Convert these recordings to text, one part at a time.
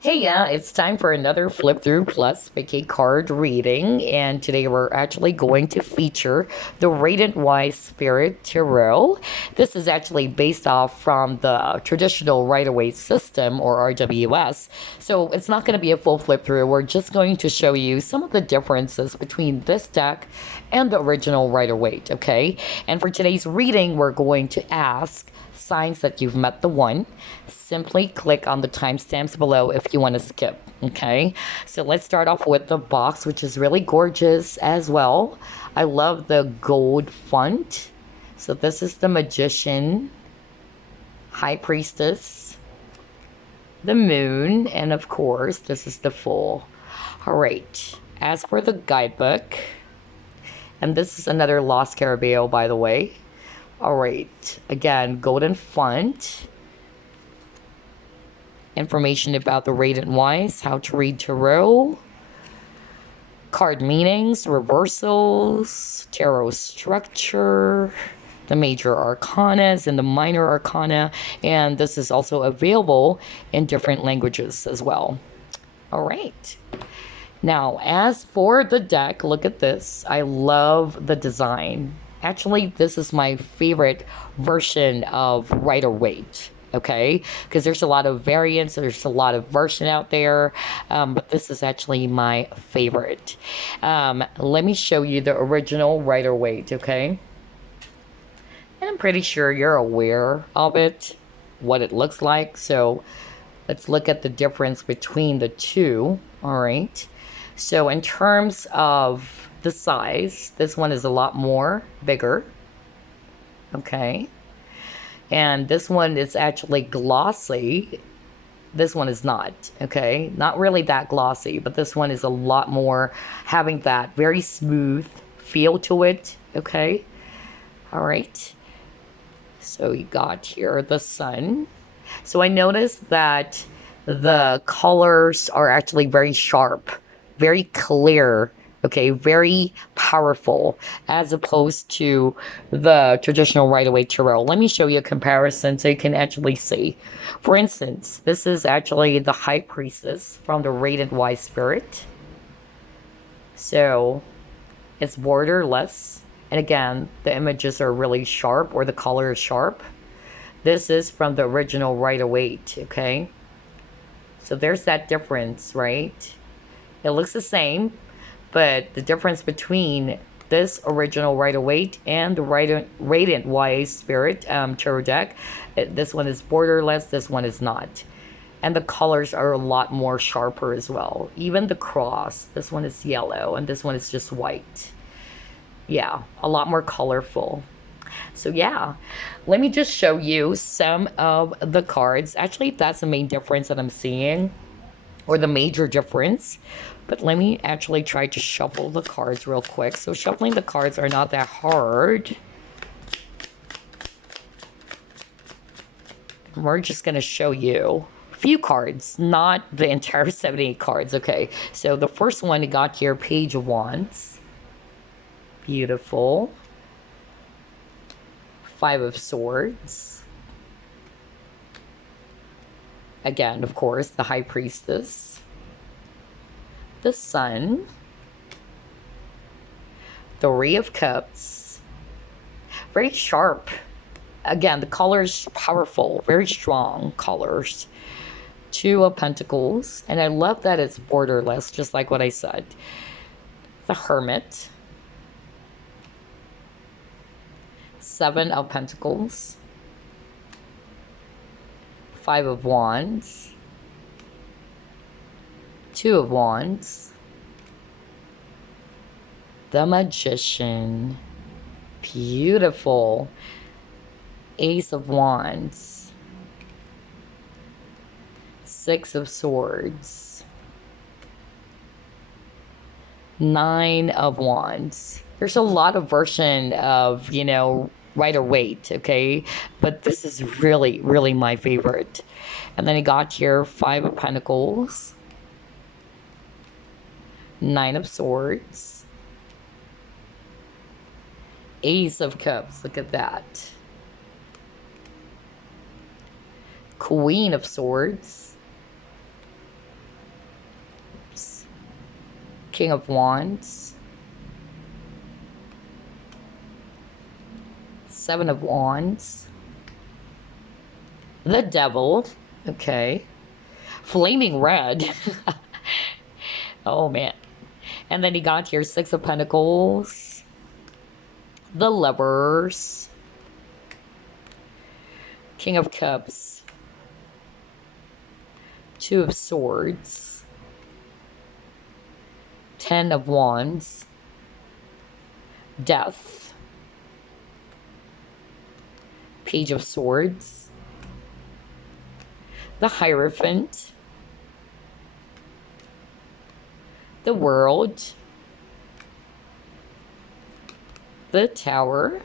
Hey, yeah, it's time for another Flip Through Plus Mickey card reading, and today we're actually going to feature the Radiant Wise Spirit Tarot. This is actually based off from the traditional Rider-Waite system, or RWS, so it's not going to be a full flip through. We're just going to show you some of the differences between this deck and the original Rider-Waite, okay? And for today's reading, we're going to ask signs that you've met the one. Simply click on the timestamps below if you want to skip. Okay, so let's start off with the box, which is really gorgeous as well. I love the gold font. So this is the Magician, High Priestess, the Moon, and of course, this is the Fool. All right, as for the guidebook, and this is another Lost Scarabeo, by the way. All right, again, golden font. Information about the Radiant Wise, how to read tarot, card meanings, reversals, tarot structure, the major arcanas and the minor arcana, and this is also available in different languages as well. All right. Now, as for the deck, look at this. I love the design. Actually, this is my favorite version of Rider-Waite. Okay, because there's a lot of variants, there's a lot of version out there, but this is actually my favorite. Let me show you the original Rider-Waite, okay? And I'm pretty sure you're aware of it, what it looks like. So let's look at the difference between the two. All right. So in terms of the size, this one is a lot more bigger. Okay. And this one is actually glossy. This one is not, okay? Not really that glossy, but this one is a lot more having that very smooth feel to it, okay? All right. So you got here the sun. So I noticed that the colors are actually very sharp, very clear, okay, very powerful, as opposed to the traditional Rider-Waite tarot. Let me show you a comparison so you can actually see. For instance, this is actually the High Priestess from the Radiant Wise Spirit. So it's borderless. And again, the images are really sharp, or the color is sharp. This is from the original Rider-Waite, okay? So there's that difference, right? It looks the same, but the difference between this original Rider-Waite and the Radiant Wise Spirit tarot deck, this one is borderless, this one is not. And the colors are a lot more sharper as well. Even the cross, this one is yellow and this one is just white. Yeah, a lot more colorful. So yeah, let me just show you some of the cards. Actually, that's the main difference that I'm seeing, or the major difference. But let me actually try to shuffle the cards real quick. So shuffling the cards are not that hard. We're just going to show you a few cards, not the entire 78 cards. Okay, so the first one you got here, Page of Wands. Beautiful. Five of Swords. Again, of course, the High Priestess. The Sun. The Three of Cups. Very sharp. Again, the colors powerful, very strong colors. Two of Pentacles. And I love that it's borderless, just like what I said. The Hermit. Seven of Pentacles. Five of Wands. Two of Wands. The Magician. Beautiful. Ace of Wands. Six of Swords. Nine of Wands. There's a lot of version of, Rider-Waite, okay? But this is really, really my favorite. And then you got here Five of Pentacles. Nine of Swords. Ace of Cups, look at that. Queen of Swords. King of Wands, Seven of Wands, the Devil, okay, Flaming Red, oh man, and then you got here Six of Pentacles, the Lovers, King of Cups, Two of Swords, Ten of Wands, Death, Page of Swords, the Hierophant, the World, the Tower,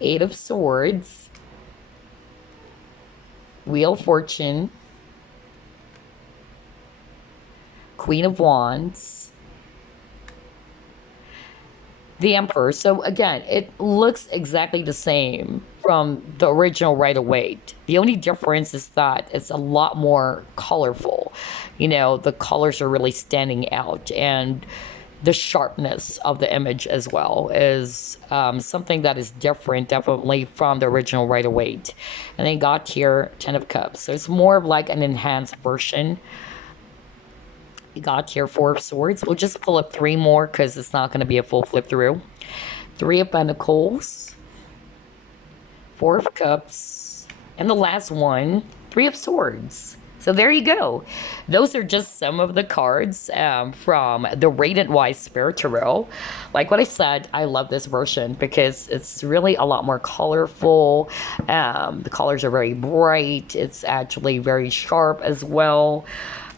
Eight of Swords, Wheel of Fortune, Queen of Wands, the Emperor. So again, it looks exactly the same from the original Rider-Waite. The only difference is that it's a lot more colorful. You know, the colors are really standing out, and the sharpness of the image as well is something that is different definitely from the original Rider-Waite. And then got here Ten of Cups. So it's more of like an enhanced version. You got here Four of Swords. We'll just pull up three more because it's not going to be a full flip through. Three of Pentacles, Four of Cups, and the last one, Three of Swords. So there you go. Those are just some of the cards from the Radiant Wise Spirit Tarot. Like what I said, I love this version because it's really a lot more colorful. The colors are very bright. It's actually very sharp as well.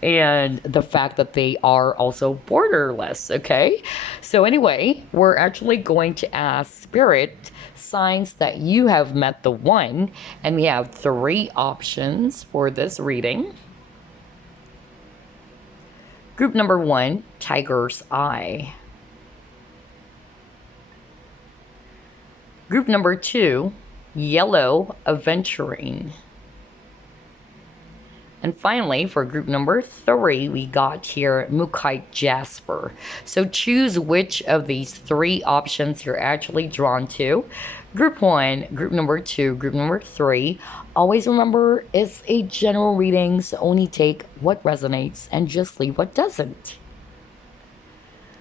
And the fact that they are also borderless, okay? So anyway, we're actually going to ask Spirit signs that you have met the one, and we have three options for this reading. Group number one, Tiger's Eye. Group number two, Yellow Aventurine. And finally, for group number three, we got here Mookaite Jasper. So choose which of these three options you're actually drawn to. Group one, group number two, group number three. Always remember, it's a general reading, so only take what resonates and just leave what doesn't.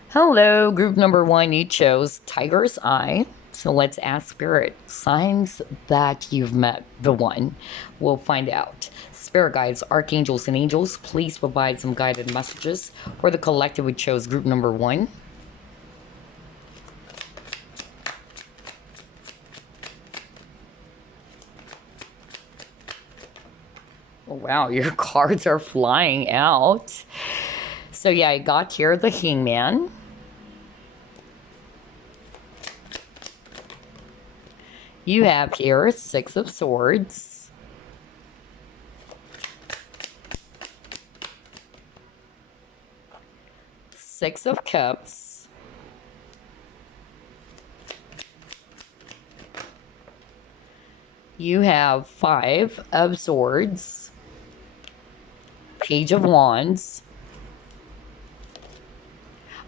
Hello, group number one, you chose Tiger's Eye. So let's ask Spirit signs that you've met the one. We'll find out. Spirit guides, archangels, and angels, please provide some guided messages for the collective who chose group number one. Oh, wow, your cards are flying out. So yeah, I got here the Hangman. You have here Six of Swords. Six of Cups. You have Five of Swords. Page of Wands.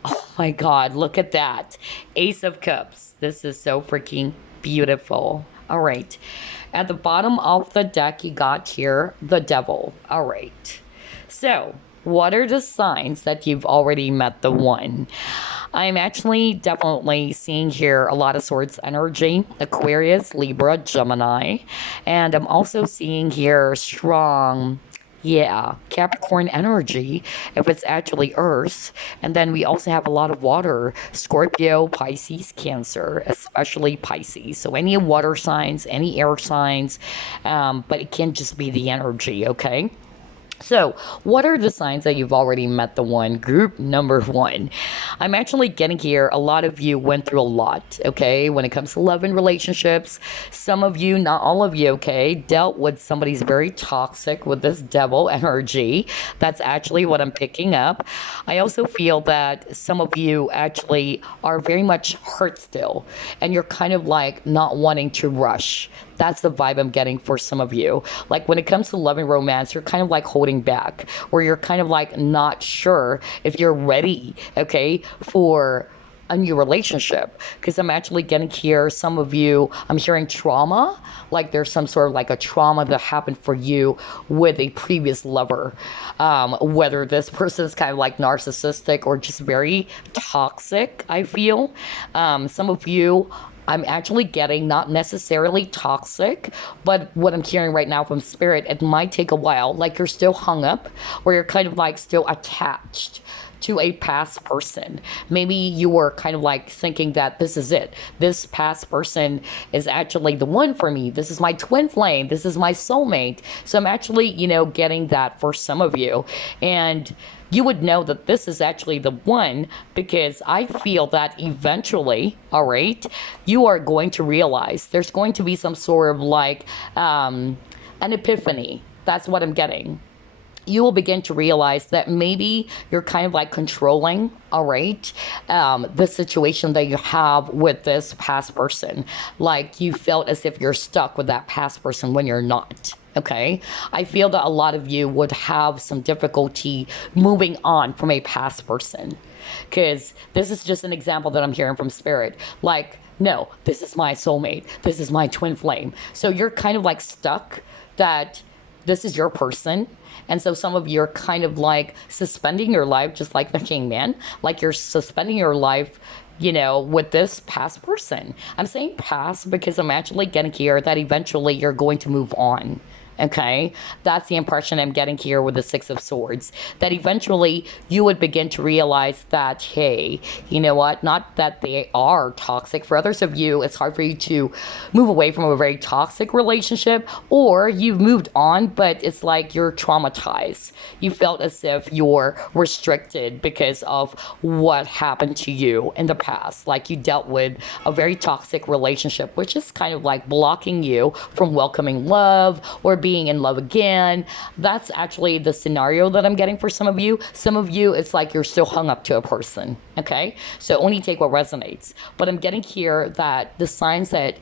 Oh my God, look at that. Ace of Cups. This is so freaking beautiful. All right. At the bottom of the deck, you got here the Devil. All right. So, what are the signs that you've already met the one? I'm actually definitely seeing here a lot of Swords energy, Aquarius, Libra, Gemini. And I'm also seeing here strong, Capricorn energy, if it's actually Earth. And then we also have a lot of water, Scorpio, Pisces, Cancer, especially Pisces. So any water signs, any air signs, but it can't just be the energy, okay? So, what are the signs that you've already met the one? Group number one. I'm actually getting here, a lot of you went through a lot, okay? When it comes to love and relationships, some of you, not all of you, okay, dealt with somebody's very toxic with this devil energy. That's actually what I'm picking up. I also feel that some of you actually are very much hurt still, and you're kind of like not wanting to rush That's the vibe I'm getting for some of you. Like when it comes to love and romance, you're kind of like holding back, or you're kind of like not sure if you're ready, okay, for a new relationship. Because I'm actually getting here, some of you, I'm hearing trauma, like there's some sort of like a trauma that happened for you with a previous lover. Whether this person is kind of like narcissistic or just very toxic, I feel. Some of you, I'm actually getting not necessarily toxic, but what I'm hearing right now from spirit, it might take a while. Like you're still hung up, or you're kind of like still attached to a past person. Maybe you were kind of like thinking that this is it. This past person is actually the one for me. This is my twin flame. This is my soulmate. So I'm actually, getting that for some of you. And you would know that this is actually the one, because I feel that eventually, all right, you are going to realize there's going to be some sort of like an epiphany. That's what I'm getting. You will begin to realize that maybe you're kind of like controlling, all right, the situation that you have with this past person. Like you felt as if you're stuck with that past person when you're not. Okay, I feel that a lot of you would have some difficulty moving on from a past person, because this is just an example that I'm hearing from spirit. Like, no, this is my soulmate. This is my twin flame. So you're kind of like stuck that this is your person. And so some of you are kind of like suspending your life, just like the Kingman, like you're suspending your life, with this past person. I'm saying past because I'm actually getting here that eventually you're going to move on. Okay, that's the impression I'm getting here with the Six of Swords, that eventually you would begin to realize that, hey, you know what, not that they are toxic. For others of you, it's hard for you to move away from a very toxic relationship, or you've moved on, but it's like you're traumatized. You felt as if you're restricted because of what happened to you in the past. Like you dealt with a very toxic relationship, which is kind of like blocking you from welcoming love or being in love again. That's actually the scenario that I'm getting for some of you. Some of you, it's like you're still hung up to a person, okay? So only take what resonates. But I'm getting here that the signs that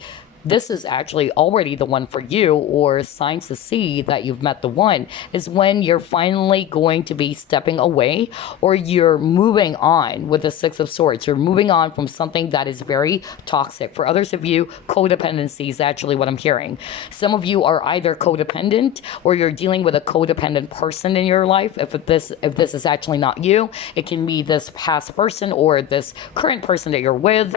this is actually already the one for you, or signs to see that you've met the one, is when you're finally going to be stepping away, or you're moving on with the Six of Swords. You're moving on from something that is very toxic. For others of you, codependency is actually what I'm hearing. Some of you are either codependent, or you're dealing with a codependent person in your life. If this is actually not you, it can be this past person or this current person that you're with.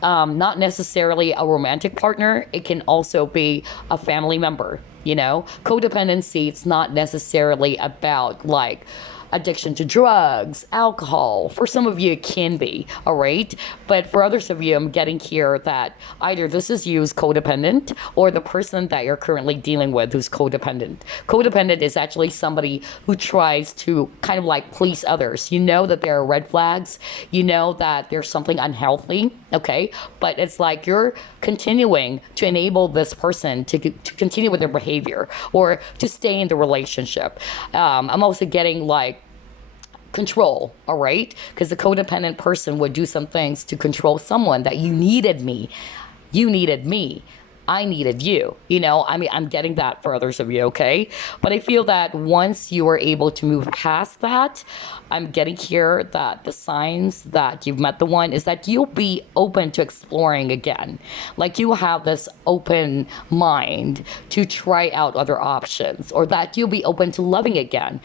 Not necessarily a romantic partner. It can also be a family member. Codependency, it's not necessarily about like addiction to drugs, alcohol. For some of you, it can be, all right? But for others of you, I'm getting here that either this is you as codependent, or the person that you're currently dealing with who's codependent. Codependent is actually somebody who tries to kind of like please others. You know that there are red flags. You know that there's something unhealthy, okay? But it's like you're continuing to enable this person to continue with their behavior, or to stay in the relationship. I'm also getting like control, all right? Because the codependent person would do some things to control someone that you needed me. You needed me. I needed you. I'm getting that for others of you, okay? But I feel that once you are able to move past that, I'm getting here that the signs that you've met the one is that you'll be open to exploring again. Like you have this open mind to try out other options, or that you'll be open to loving again.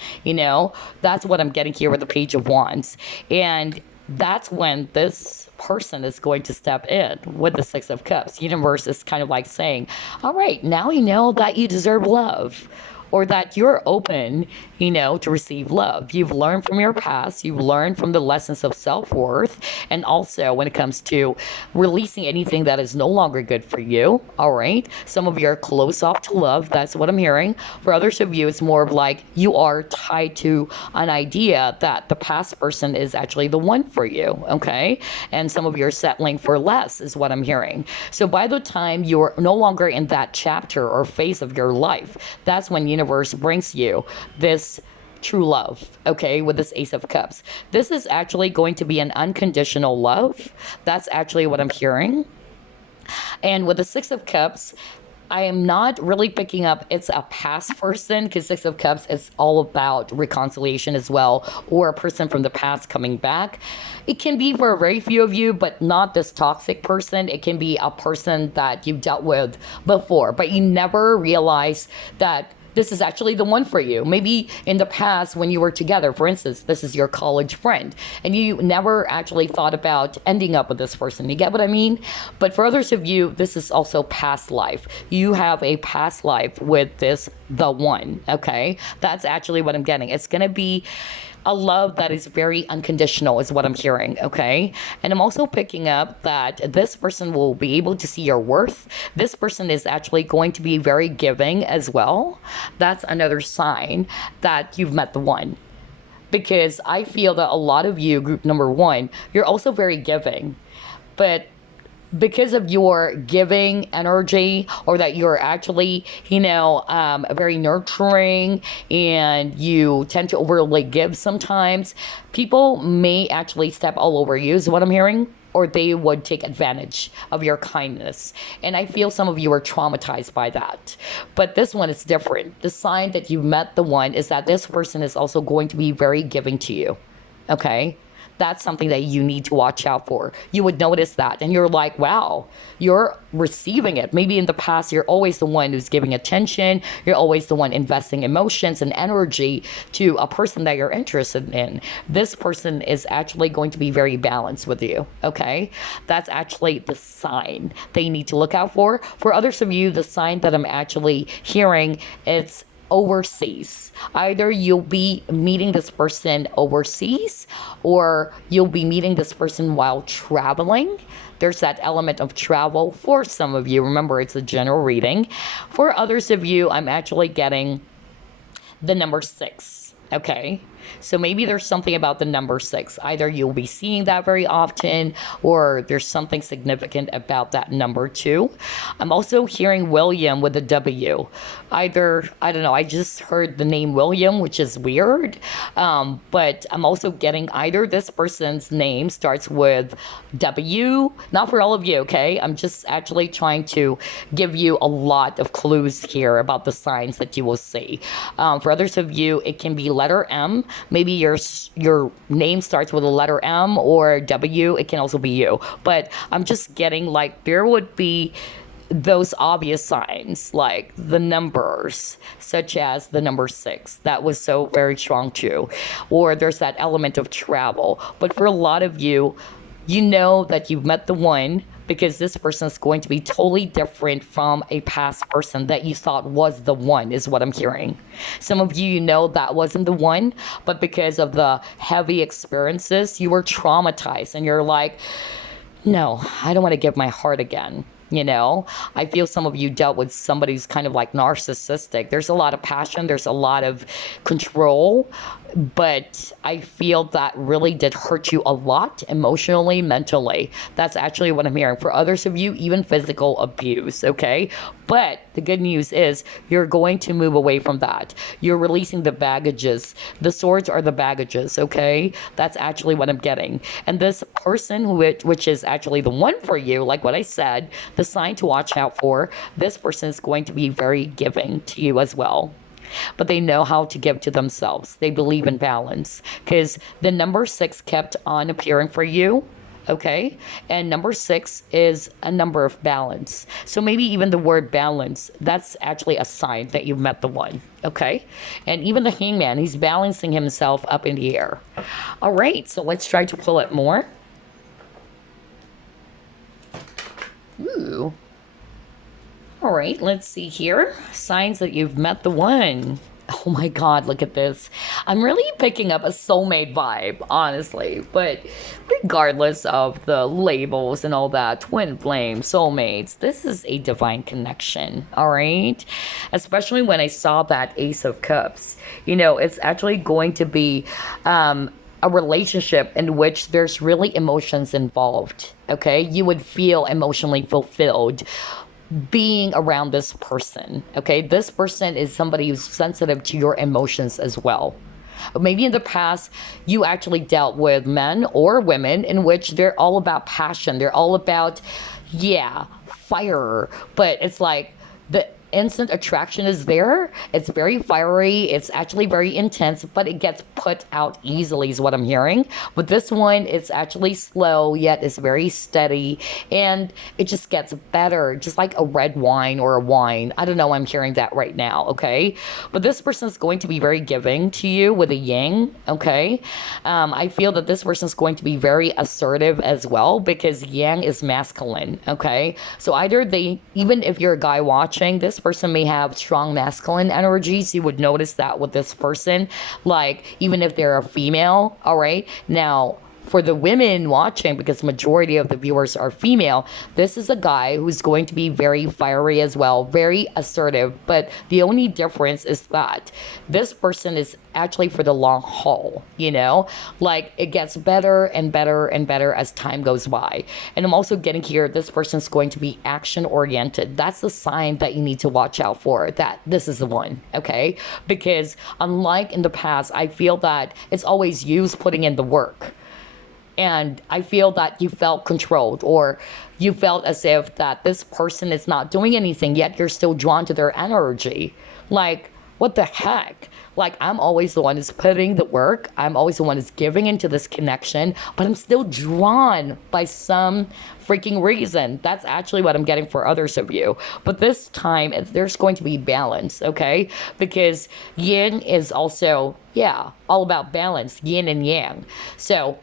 That's what I'm getting here with the Page of Wands. And that's when this person is going to step in with the Six of Cups. Universe is kind of like saying, all right, now you know that you deserve love, or that you're open, to receive love. You've learned from your past. You've learned from the lessons of self-worth. And also when it comes to releasing anything that is no longer good for you, all right? Some of you are close off to love. That's what I'm hearing. For others of you, it's more of like you are tied to an idea that the past person is actually the one for you, okay? And some of you are settling for less is what I'm hearing. So by the time you're no longer in that chapter or phase of your life, that's when universe brings you this true love, okay, with this Ace of Cups. This is actually going to be an unconditional love. That's actually what I'm hearing. And with the Six of Cups, I am not really picking up it's a past person, because Six of Cups is all about reconciliation as well, or a person from the past coming back. It can be for very few of you, but not this toxic person. It can be a person that you dealt with before, but you never realize that this is actually the one for you. Maybe in the past when you were together, for instance, this is your college friend, and you never actually thought about ending up with this person. You get what I mean? But for others of you, this is also past life. You have a past life with this, the one, okay? That's actually what I'm getting. It's gonna be a love that is very unconditional is what I'm hearing, okay? And I'm also picking up that this person will be able to see your worth. This person is actually going to be very giving as well. That's another sign that you've met the one. Because I feel that a lot of you, group number one, you're also very giving. But because of your giving energy, or that you're actually, very nurturing, and you tend to overly give sometimes, people may actually step all over you, is what I'm hearing, or they would take advantage of your kindness. And I feel some of you are traumatized by that. But this one is different. The sign that you met the one is that this person is also going to be very giving to you, okay? That's something that you need to watch out for. You would notice that, and you're like, wow, you're receiving it. Maybe in the past, you're always the one who's giving attention. You're always the one investing emotions and energy to a person that you're interested in. This person is actually going to be very balanced with you, okay? That's actually the sign that you need to look out for. For others of you, the sign that I'm actually hearing, it's overseas. Either you'll be meeting this person overseas, or you'll be meeting this person while traveling. There's that element of travel for some of you. Remember, it's a general reading. For others of you, I'm actually getting the number 6. Okay, so maybe there's something about the number 6. Either you'll be seeing that very often, or there's something significant about that number 2. I'm also hearing William with a W. Either, I don't know, I just heard the name William, which is weird. But I'm also getting either this person's name starts with W. Not for all of you, okay? I'm just actually trying to give you a lot of clues here about the signs that you will see. For others of you, it can be letter M. Maybe your name starts with a letter M or W. It can also be you. But I'm just getting like there would be those obvious signs, like the numbers, such as the number 6. That was so very strong too. Or there's that element of travel. But for a lot of you, you know that you've met the one, because this person is going to be totally different from a past person that you thought was the one, is what I'm hearing. Some of you, you know that wasn't the one, but because of the heavy experiences, you were traumatized, and you're like, no, I don't want to give my heart again. I feel some of you dealt with somebody who's kind of like narcissistic. There's a lot of passion, there's a lot of control, but I feel that really did hurt you a lot emotionally, mentally. That's actually what I'm hearing. For others of you, even physical abuse, okay? But the good news is you're going to move away from that. You're releasing the baggages. The swords are the baggages, okay? That's actually what I'm getting. And this person, which is actually the one for you, like what I said, the sign to watch out for, this person is going to be very giving to you as well. But they know how to give to themselves. They believe in balance, because the number 6 kept on appearing for you, okay? And number 6 is a number of balance. So maybe even the word balance, that's actually a sign that you've met the one, okay? And even the hangman, he's balancing himself up in the air. All right, so let's try to pull it more. Ooh. All right, let's see here. Signs that you've met the one. Oh my God, look at this. I'm really picking up a soulmate vibe, honestly. But regardless of the labels and all that, twin flame, soulmates, this is a divine connection, all right? Especially when I saw that Ace of Cups. It's actually going to be a relationship in which there's really emotions involved, okay? You would feel emotionally fulfilled being around this person, okay? This person is somebody who's sensitive to your emotions as well. Maybe in the past, you actually dealt with men or women in which they're all about passion. They're all about, fire. But it's like, The instant attraction is there. It's very fiery. It's actually very intense, but it gets put out easily, is what I'm hearing. But this one, it's actually slow, yet it's very steady, and it just gets better, just like a red wine or a wine. I don't know. I'm hearing that right now. Okay, but this person is going to be very giving to you with a yang. Okay, I feel that this person is going to be very assertive as well because yang is masculine. Okay, so either they, even if you're a guy watching, this person may have strong masculine energies. You would notice that with this person, like even if they're a female. All right, now for the women watching, because majority of the viewers are female, this is a guy who's going to be very fiery as well, very assertive. But the only difference is that this person is actually for the long haul, you know, like it gets better and better and better as time goes by. And I'm also getting here, this person's going to be action oriented. That's the sign that you need to watch out for, that this is the one. Okay, because unlike in the past, I feel that it's always you putting in the work. And I feel that you felt controlled, or you felt as if that this person is not doing anything, yet you're still drawn to their energy. Like, what the heck? Like, I'm always the one who's putting the work. I'm always the one who's giving into this connection, but I'm still drawn by some freaking reason. That's actually what I'm getting for others of you. But this time, there's going to be balance, okay? Because yin is also, yeah, all about balance, yin and yang. So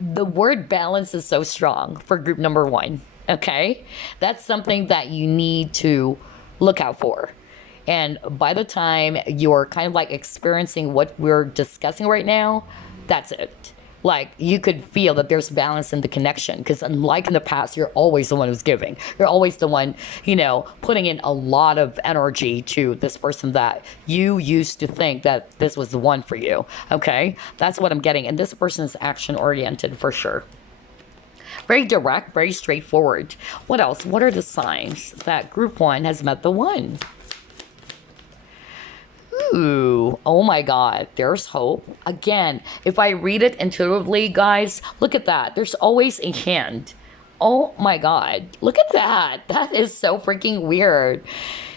the word balance is so strong for group number one. Okay, that's something that you need to look out for. And by the time you're kind of like experiencing what we're discussing right now, that's it. Like, you could feel that there's balance in the connection, because unlike in the past, you're always the one who's giving. You're always the one, you know, putting in a lot of energy to this person that you used to think that this was the one for you. Okay, that's what I'm getting. And this person is action oriented for sure. Very direct, very straightforward. What else? What are the signs that group one has met the one? Ooh, oh my God, there's hope. Again, if I read it intuitively, guys, look at that. There's always a hand. Oh my God, look at that. That is so freaking weird.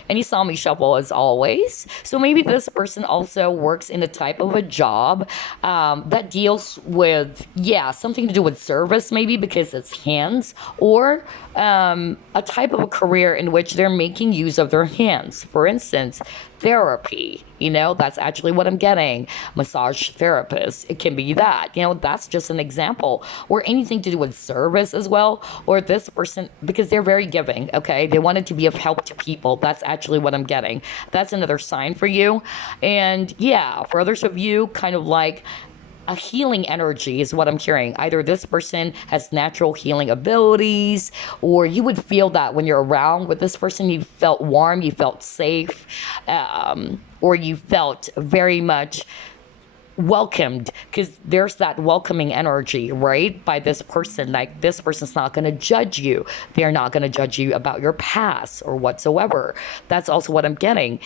And you saw me shuffle as always. So maybe this person also works in a type of a job that deals with, yeah, something to do with service, maybe because it's hands, or a type of a career in which they're making use of their hands. For instance, therapy, you know, that's actually what I'm getting. Massage therapist, it can be that, you know, that's just an example. Or anything to do with service as well. Or this person, because they're very giving, okay? They wanted to be of help to people. That's actually what I'm getting. That's another sign for you. And yeah, for others of you, kind of like a healing energy is what I'm hearing. Either this person has natural healing abilities, or you would feel that when you're around with this person, you felt warm, you felt safe, or you felt very much welcomed, because there's that welcoming energy, right, by this person. Like, this person's not going to judge you. They're not going to judge you about your past or whatsoever. That's also what I'm getting.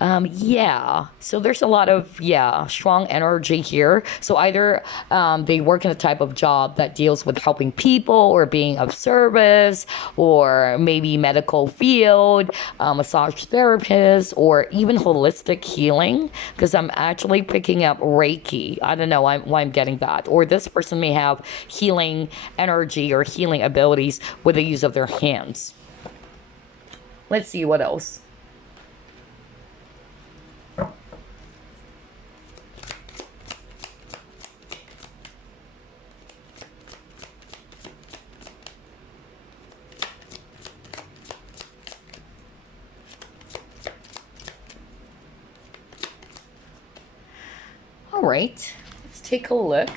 Yeah, so there's a lot of, yeah, strong energy here. So either they work in a type of job that deals with helping people or being of service, or maybe medical field, massage therapist, or even holistic healing, because I'm actually picking up Reiki. I don't know why I'm getting that. Or this person may have healing energy or healing abilities with the use of their hands. Let's see what else. All right, let's take a look.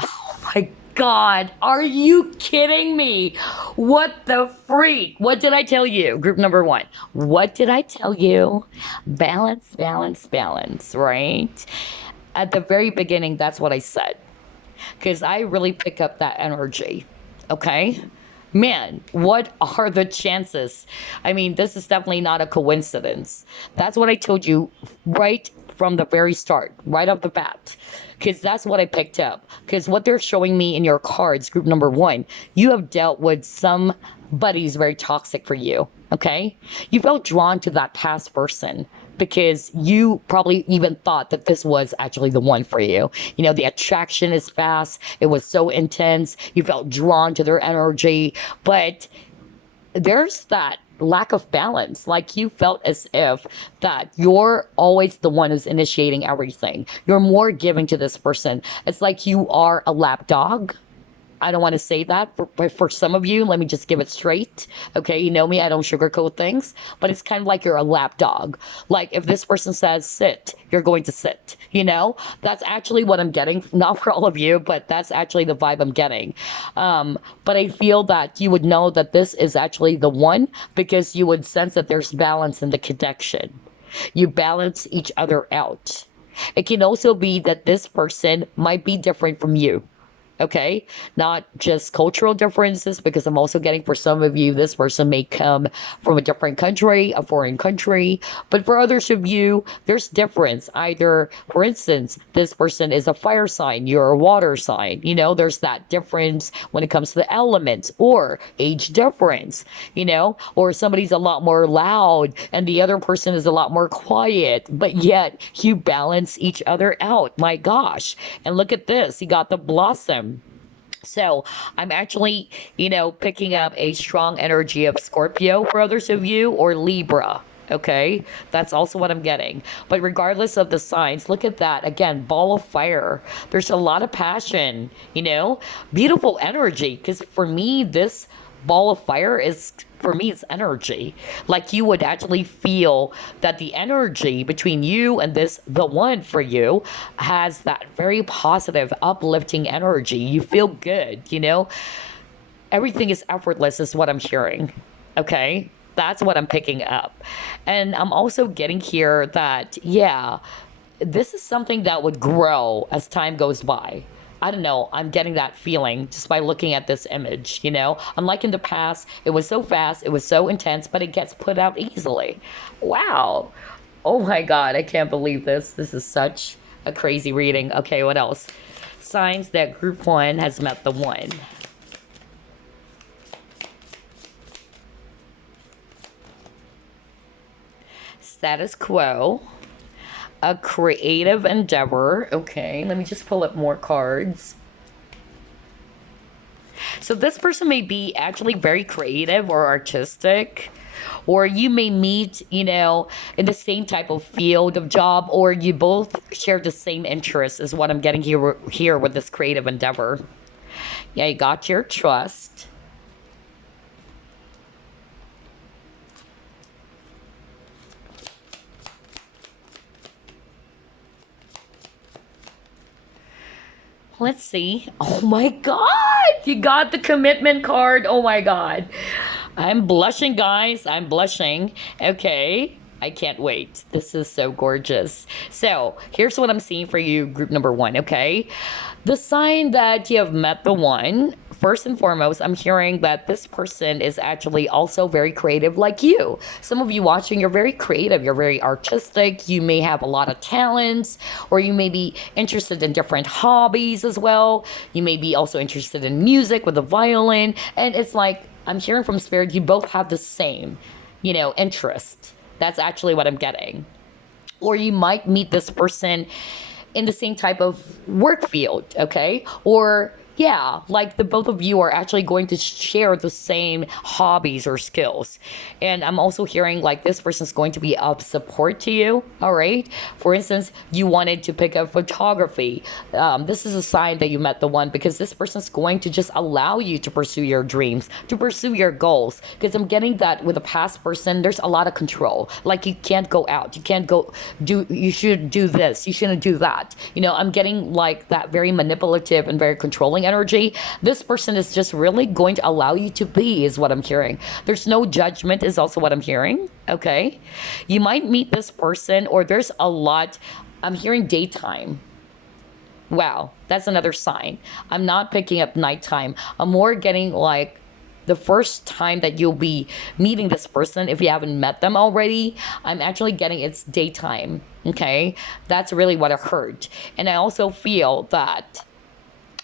Oh my God, are you kidding me? What the freak? What did I tell you? Group number one. What did I tell you? Balance, balance, balance, right? At the very beginning, that's what I said. Because I really pick up that energy, okay? Man, what are the chances? I mean, this is definitely not a coincidence. That's what I told you right from the very start, right off the bat, because that's what I picked up. Because what they're showing me in your cards, group number one, you have dealt with some but he's very toxic for you. Okay, you felt drawn to that past person because you probably even thought that this was actually the one for you. You know, the attraction is fast, it was so intense, you felt drawn to their energy, but there's that lack of balance. Like, you felt as if that you're always the one who's initiating everything, you're more giving to this person. It's like you are a lap dog. I don't want to say that, but for some of you, let me just give it straight. Okay, you know me, I don't sugarcoat things, but it's kind of like you're a lap dog. Like, if this person says sit, you're going to sit, you know? That's actually what I'm getting, not for all of you, but that's actually the vibe I'm getting. But I feel that you would know that this is actually the one because you would sense that there's balance in the connection. You balance each other out. It can also be that this person might be different from you. Okay, not just cultural differences, because I'm also getting, for some of you, this person may come from a different country, a foreign country, but for others of you, there's difference. Either, for instance, this person is a fire sign, you're a water sign, you know, there's that difference when it comes to the elements, or age difference, you know, or somebody's a lot more loud and the other person is a lot more quiet, but yet you balance each other out. My gosh. And look at this, you got the blossom. So I'm actually, you know, picking up a strong energy of Scorpio for others of you, or Libra. Okay, that's also what I'm getting. But regardless of the signs, look at that. Again, ball of fire. There's a lot of passion, you know, beautiful energy. Because for me, this ball of fire is, for me, it's energy. Like, you would actually feel that the energy between you and this, the one for you, has that very positive, uplifting energy. You feel good, you know? Everything is effortless, is what I'm hearing. Okay? That's what I'm picking up. And I'm also getting here that, yeah, this is something that would grow as time goes by. I don't know, I'm getting that feeling just by looking at this image, you know? Unlike in the past, it was so fast, it was so intense, but it gets put out easily. Wow. Oh my God, I can't believe this. This is such a crazy reading. Okay, what else? Signs that group one has met the one. Status quo. A creative endeavor. Okay, let me just pull up more cards. So this person may be actually very creative or artistic, or you may meet, you know, in the same type of field of job, or you both share the same interests, is what I'm getting here with this creative endeavor. Yeah, you got your trust. Let's see. Oh my God, you got the commitment card. Oh my God. I'm blushing, guys. I'm blushing. Okay. I can't wait. This is so gorgeous. So here's what I'm seeing for you, group number one, okay? The sign that you have met the one, first and foremost, I'm hearing that this person is actually also very creative like you. Some of you watching, you're very creative, you're very artistic, you may have a lot of talents, or you may be interested in different hobbies as well. You may be also interested in music with a violin, and it's like, I'm hearing from Spirit, you both have the same, you know, interest. That's actually what I'm getting. Or you might meet this person in the same type of work field, okay? Or yeah, like the both of you are actually going to share the same hobbies or skills. And I'm also hearing like this person's going to be of support to you, all right? For instance, you wanted to pick up photography. This is a sign that you met the one, because this person's going to just allow you to pursue your dreams, to pursue your goals. Because I'm getting that with a past person, there's a lot of control. Like, you can't go out, you can't go you should do this, you shouldn't do that. You know, I'm getting like that very manipulative and very controlling energy. This person is just really going to allow you to be, is what I'm hearing. There's no judgment, is also what I'm hearing. Okay, you might meet this person, or there's a lot. I'm hearing daytime. Wow, that's another sign. I'm not picking up nighttime. I'm more getting like the first time that you'll be meeting this person, if you haven't met them already. I'm actually getting it's daytime. Okay, that's really what I heard. And I also feel that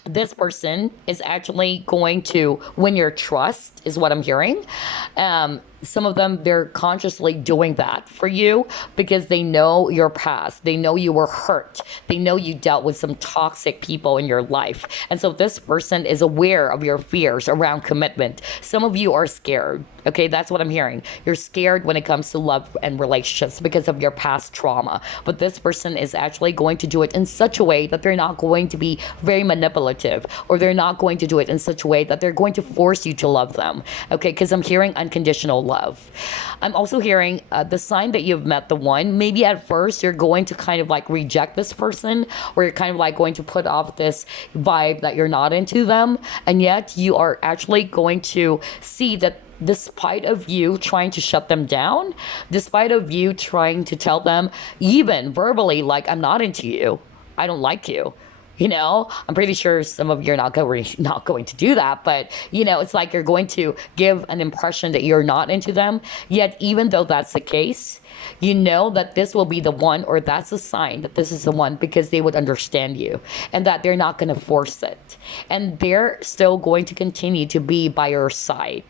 this person is actually going to win your trust, is what I'm hearing. Some of them, they're consciously doing that for you because they know your past. They know you were hurt. They know you dealt with some toxic people in your life. And so this person is aware of your fears around commitment. Some of you are scared. Okay, that's what I'm hearing. You're scared when it comes to love and relationships because of your past trauma. But this person is actually going to do it in such a way that they're not going to be very manipulative, or they're not going to do it in such a way that they're going to force you to love them. Okay, because I'm hearing unconditional love. I'm also hearing the sign that you've met the one. Maybe at first you're going to kind of like reject this person, or you're kind of like going to put off this vibe that you're not into them. And yet you are actually going to see that despite of you trying to shut them down, despite of you trying to tell them even verbally, like, I'm not into you, I don't like you, you know, I'm pretty sure some of you are not going to do that, but you know, it's like you're going to give an impression that you're not into them. Yet even though that's the case, you know that this will be the one, or that's a sign that this is the one, because they would understand you and that they're not going to force it. And they're still going to continue to be by your side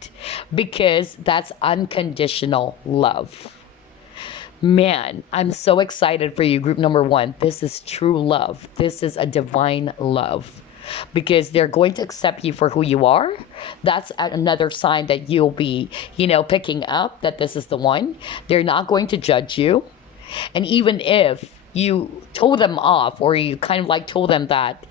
because that's unconditional love. Man, I'm so excited for you, group number one. This is true love. This is a divine love because they're going to accept you for who you are. That's another sign that you'll be, you know, picking up that this is the one. They're not going to judge you. And even if you told them off, or you kind of like told them that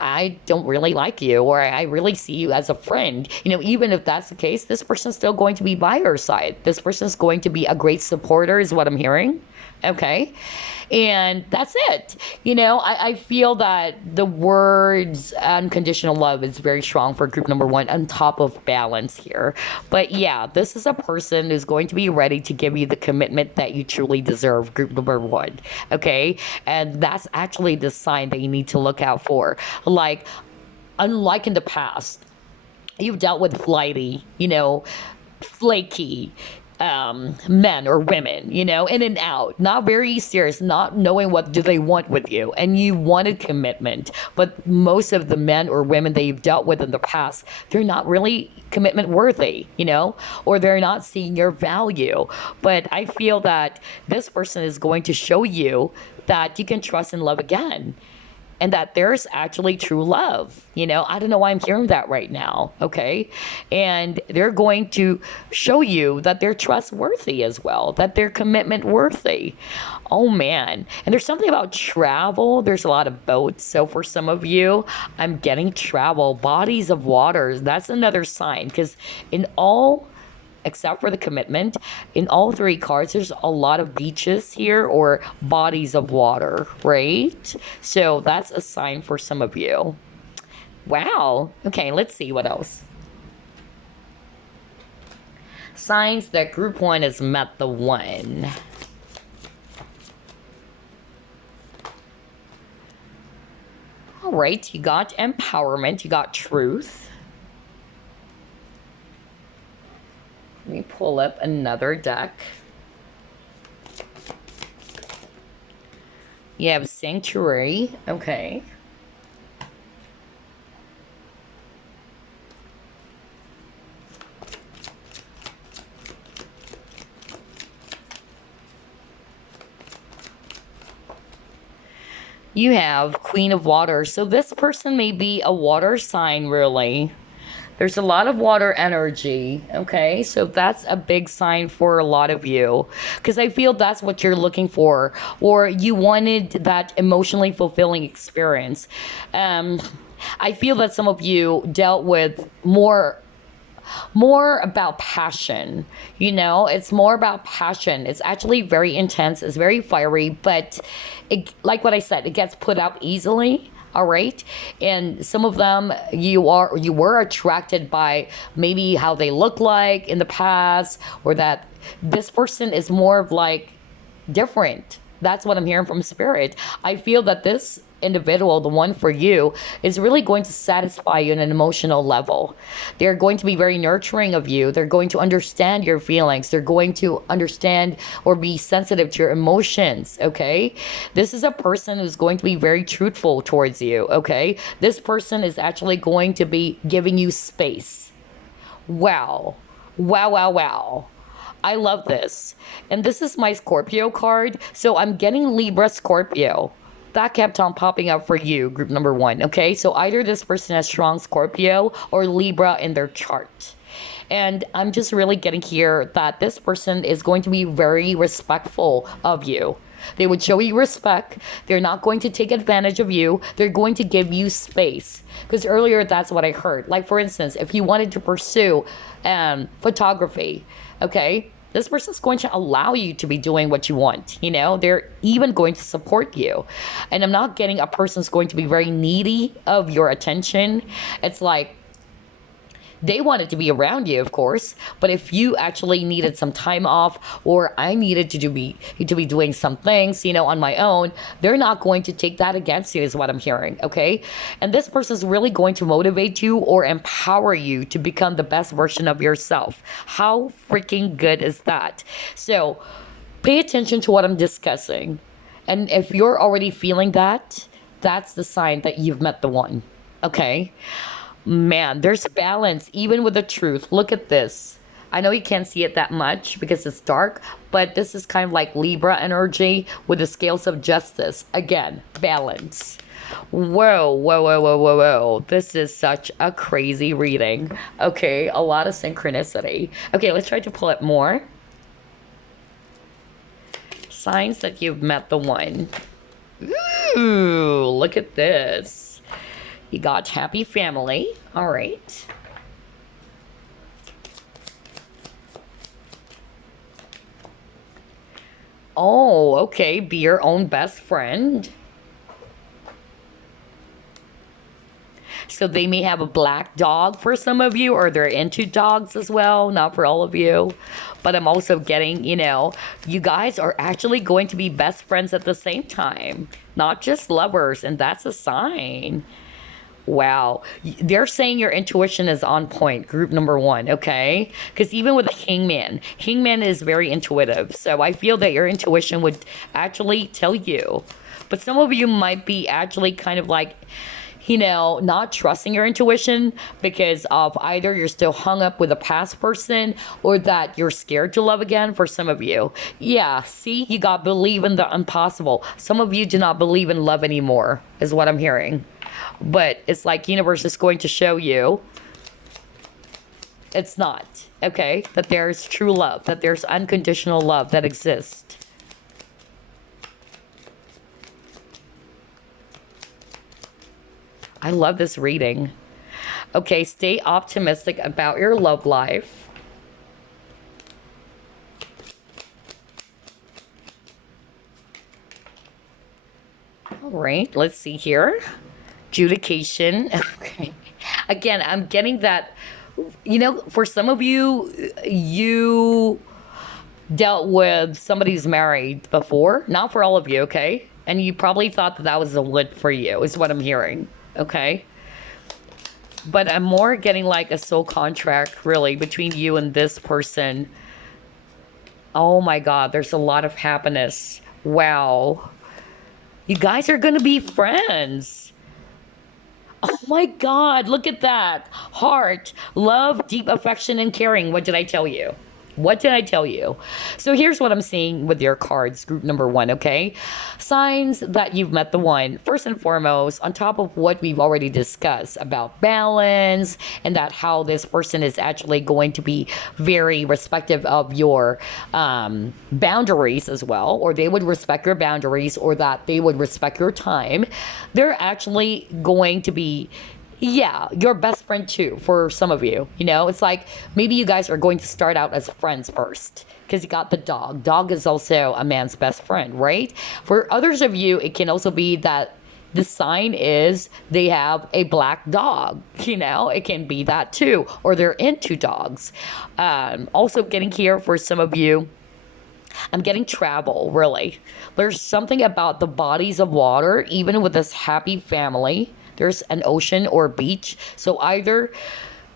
I don't really like you, or I really see you as a friend, you know, even if that's the case, this person's still going to be by your side. This person's going to be a great supporter, is what I'm hearing. Okay. And that's it. You know, I feel that the words unconditional love is very strong for group number one, on top of balance here. But yeah, this is a person who's going to be ready to give you the commitment that you truly deserve, group number one. Okay. And that's actually the sign that you need to look out for. Like, unlike in the past, you've dealt with flighty, you know, flaky, men or women, you know, in and out, not very serious, not knowing what do they want with you, and you wanted commitment. But most of the men or women that you've dealt with in the past, they're not really commitment worthy, you know, or they're not seeing your value. But I feel that this person is going to show you that you can trust and love again, and that there's actually true love. You know, I don't know why I'm hearing that right now, okay? And they're going to show you that they're trustworthy as well, that they're commitment worthy. Oh man. And there's something about travel. There's a lot of boats. So for some of you, I'm getting travel, bodies of water. That's another sign, because in all, except for the commitment, in all three cards, there's a lot of beaches here or bodies of water, right? So that's a sign for some of you. Wow. Okay, let's see what else. Signs that group one has met the one. All right, you got empowerment, you got truth. Let me pull up another deck. You have Sanctuary. Okay. You have Queen of Water. So this person may be a water sign, really. There's a lot of water energy, okay? So that's a big sign for a lot of you, because I feel that's what you're looking for, or you wanted that emotionally fulfilling experience. I feel that some of you dealt with more about passion, you know? It's more about passion. It's actually very intense. It's very fiery, but it, like what I said, it gets put out easily. All right. And some of them you were attracted by maybe how they look like in the past, or that this person is more of like different. That's what I'm hearing from spirit. I feel that this individual, the one for you, is really going to satisfy you on an emotional level. They're going to be very nurturing of you. They're going to understand your feelings. They're going to understand or be sensitive to your emotions, okay? This is a person who's going to be very truthful towards you, okay? This person is actually going to be giving you space. Wow. Wow, wow, wow. I love this. And this is my Scorpio card. So I'm getting Libra Scorpio. That kept on popping up for you, group number 1. Okay, so either this person has strong Scorpio or Libra in their chart. And I'm just really getting here that this person is going to be very respectful of you. They would show you respect. They're not going to take advantage of you. They're going to give you space. Because earlier, that's what I heard. Like, for instance, if you wanted to pursue photography, okay, this person's going to allow you to be doing what you want. You know, they're even going to support you. And I'm not getting a person's going to be very needy of your attention. It's like, they wanted to be around you, of course, but if you actually needed some time off, or I needed to be doing some things, you know, on my own, they're not going to take that against you, is what I'm hearing, okay? And this person's really going to motivate you or empower you to become the best version of yourself. How freaking good is that? So pay attention to what I'm discussing. And if you're already feeling that, that's the sign that you've met the one, okay? Man, there's balance even with the truth. Look at this. I know you can't see it that much because it's dark, but this is kind of like Libra energy with the scales of justice. Again, balance. Whoa, whoa, whoa, whoa, whoa, whoa. This is such a crazy reading. Okay, a lot of synchronicity. Okay, let's try to pull it more. Signs that you've met the one. Ooh, look at this. You got happy family. All right. Oh, okay. Be your own best friend. So they may have a black dog for some of you, or they're into dogs as well. Not for all of you. But I'm also getting, you know, you guys are actually going to be best friends at the same time. Not just lovers, and that's a sign. Wow. They're saying your intuition is on point, group number 1, okay? Because even with the hangman is very intuitive. So I feel that your intuition would actually tell you. But some of you might be actually kind of like, you know, not trusting your intuition because of either you're still hung up with a past person or that you're scared to love again for some of you. Yeah, see, you got believe in the impossible. Some of you do not believe in love anymore, is what I'm hearing. But it's like universe is going to show you it's not, okay? That there's true love, that there's unconditional love that exists. I love this reading. Okay, stay optimistic about your love life. All right, let's see here. Adjudication. Okay. Again, I'm getting that, you know, for some of you, you dealt with somebody who's married before. Not for all of you, okay? And you probably thought that that was the one for you, is what I'm hearing, okay? But I'm more getting like a soul contract, really, between you and this person. Oh my God, there's a lot of happiness. Wow. You guys are going to be friends. Oh my God, look at that. Heart, love, deep affection, and caring. What did I tell you? What did I tell you? So here's what I'm seeing with your cards, group number 1, okay? Signs that you've met the one. First and foremost, on top of what we've already discussed about balance and that how this person is actually going to be very respective of your boundaries as well, or they would respect your boundaries, or that they would respect your time. They're actually going to be, yeah, your best friend too, for some of you. You know, it's like maybe you guys are going to start out as friends first because you got the dog. Dog is also a man's best friend, right? For others of you, it can also be that the sign is they have a black dog. You know, it can be that too, or they're into dogs. Also getting here for some of you, I'm getting travel, really. There's something about the bodies of water, even with this happy family. There's an ocean or beach. So either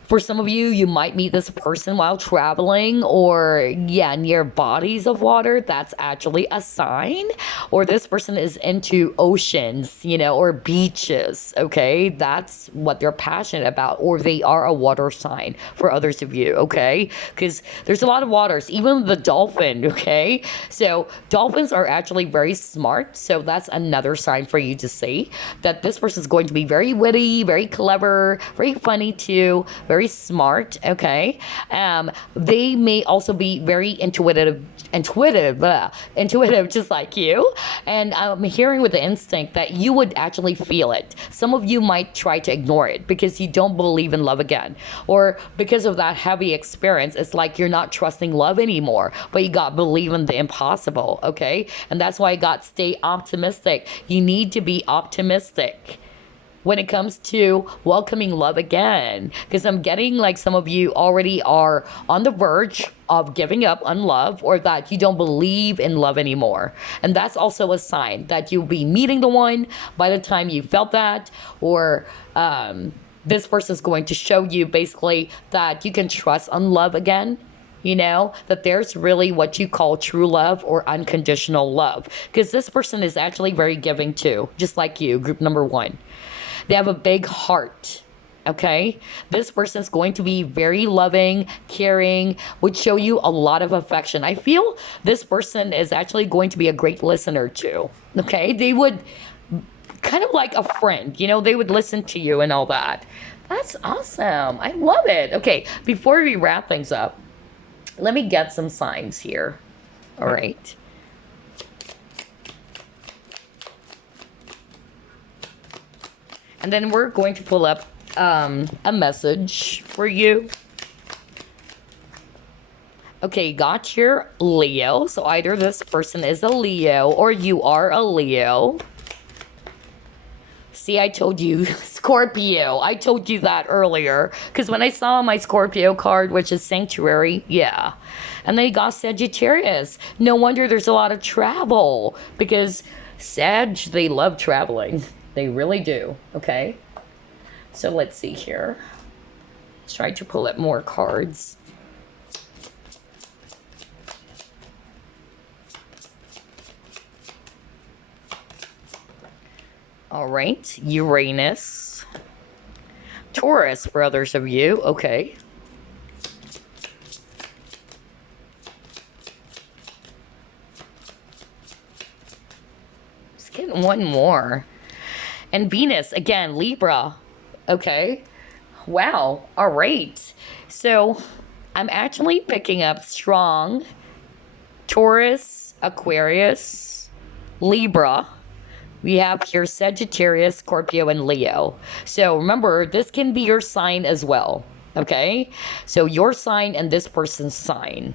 for some of you, you might meet this person while traveling, or yeah, near bodies of water. That's actually a sign. Or this person is into oceans, or beaches. Okay, that's what they're passionate about, or they are a water sign for others of you. Okay, because there's a lot of waters, even the dolphin. Okay, so dolphins are actually very smart. So that's another sign for you to see that this person is going to be very witty, very clever, very funny too, very smart. Okay, they may also be very intuitive, just like you. And I'm hearing with the instinct that you would actually feel it. Some of you might try to ignore it because you don't believe in love again, or because of that heavy experience. It's like you're not trusting love anymore, but you got believe in the impossible. Okay, and that's why I got stay optimistic. You need to be optimistic when it comes to welcoming love again, because I'm getting like some of you already are on the verge of giving up on love, or that you don't believe in love anymore. And that's also a sign that you'll be meeting the one by the time you felt that, or this person is going to show you basically that you can trust on love again. That there's really what you call true love or unconditional love, because this person is actually very giving too, just like you, group number 1. They have a big heart. Okay, this person is going to be very loving, caring, would show you a lot of affection. I feel this person is actually going to be a great listener too. Okay, they would kind of like a friend, they would listen to you and all that. That's awesome. I love it. Okay, before we wrap things up, let me get some signs here. All right. And then we're going to pull up a message for you. Okay, got your Leo. So either this person is a Leo or you are a Leo. See, I told you, Scorpio. I told you that earlier. Because when I saw my Scorpio card, which is Sanctuary, yeah. And then you got Sagittarius. No wonder there's a lot of travel. Because Sag, they love traveling. They really do. Okay. So let's see here. Let's try to pull up more cards. All right. Uranus. Taurus for others of you. Okay. Let's get one more. And Venus, again, Libra. Okay. Wow. All right. So I'm actually picking up strong Taurus, Aquarius, Libra. We have here Sagittarius, Scorpio, and Leo. So remember, this can be your sign as well. Okay. So your sign and this person's sign.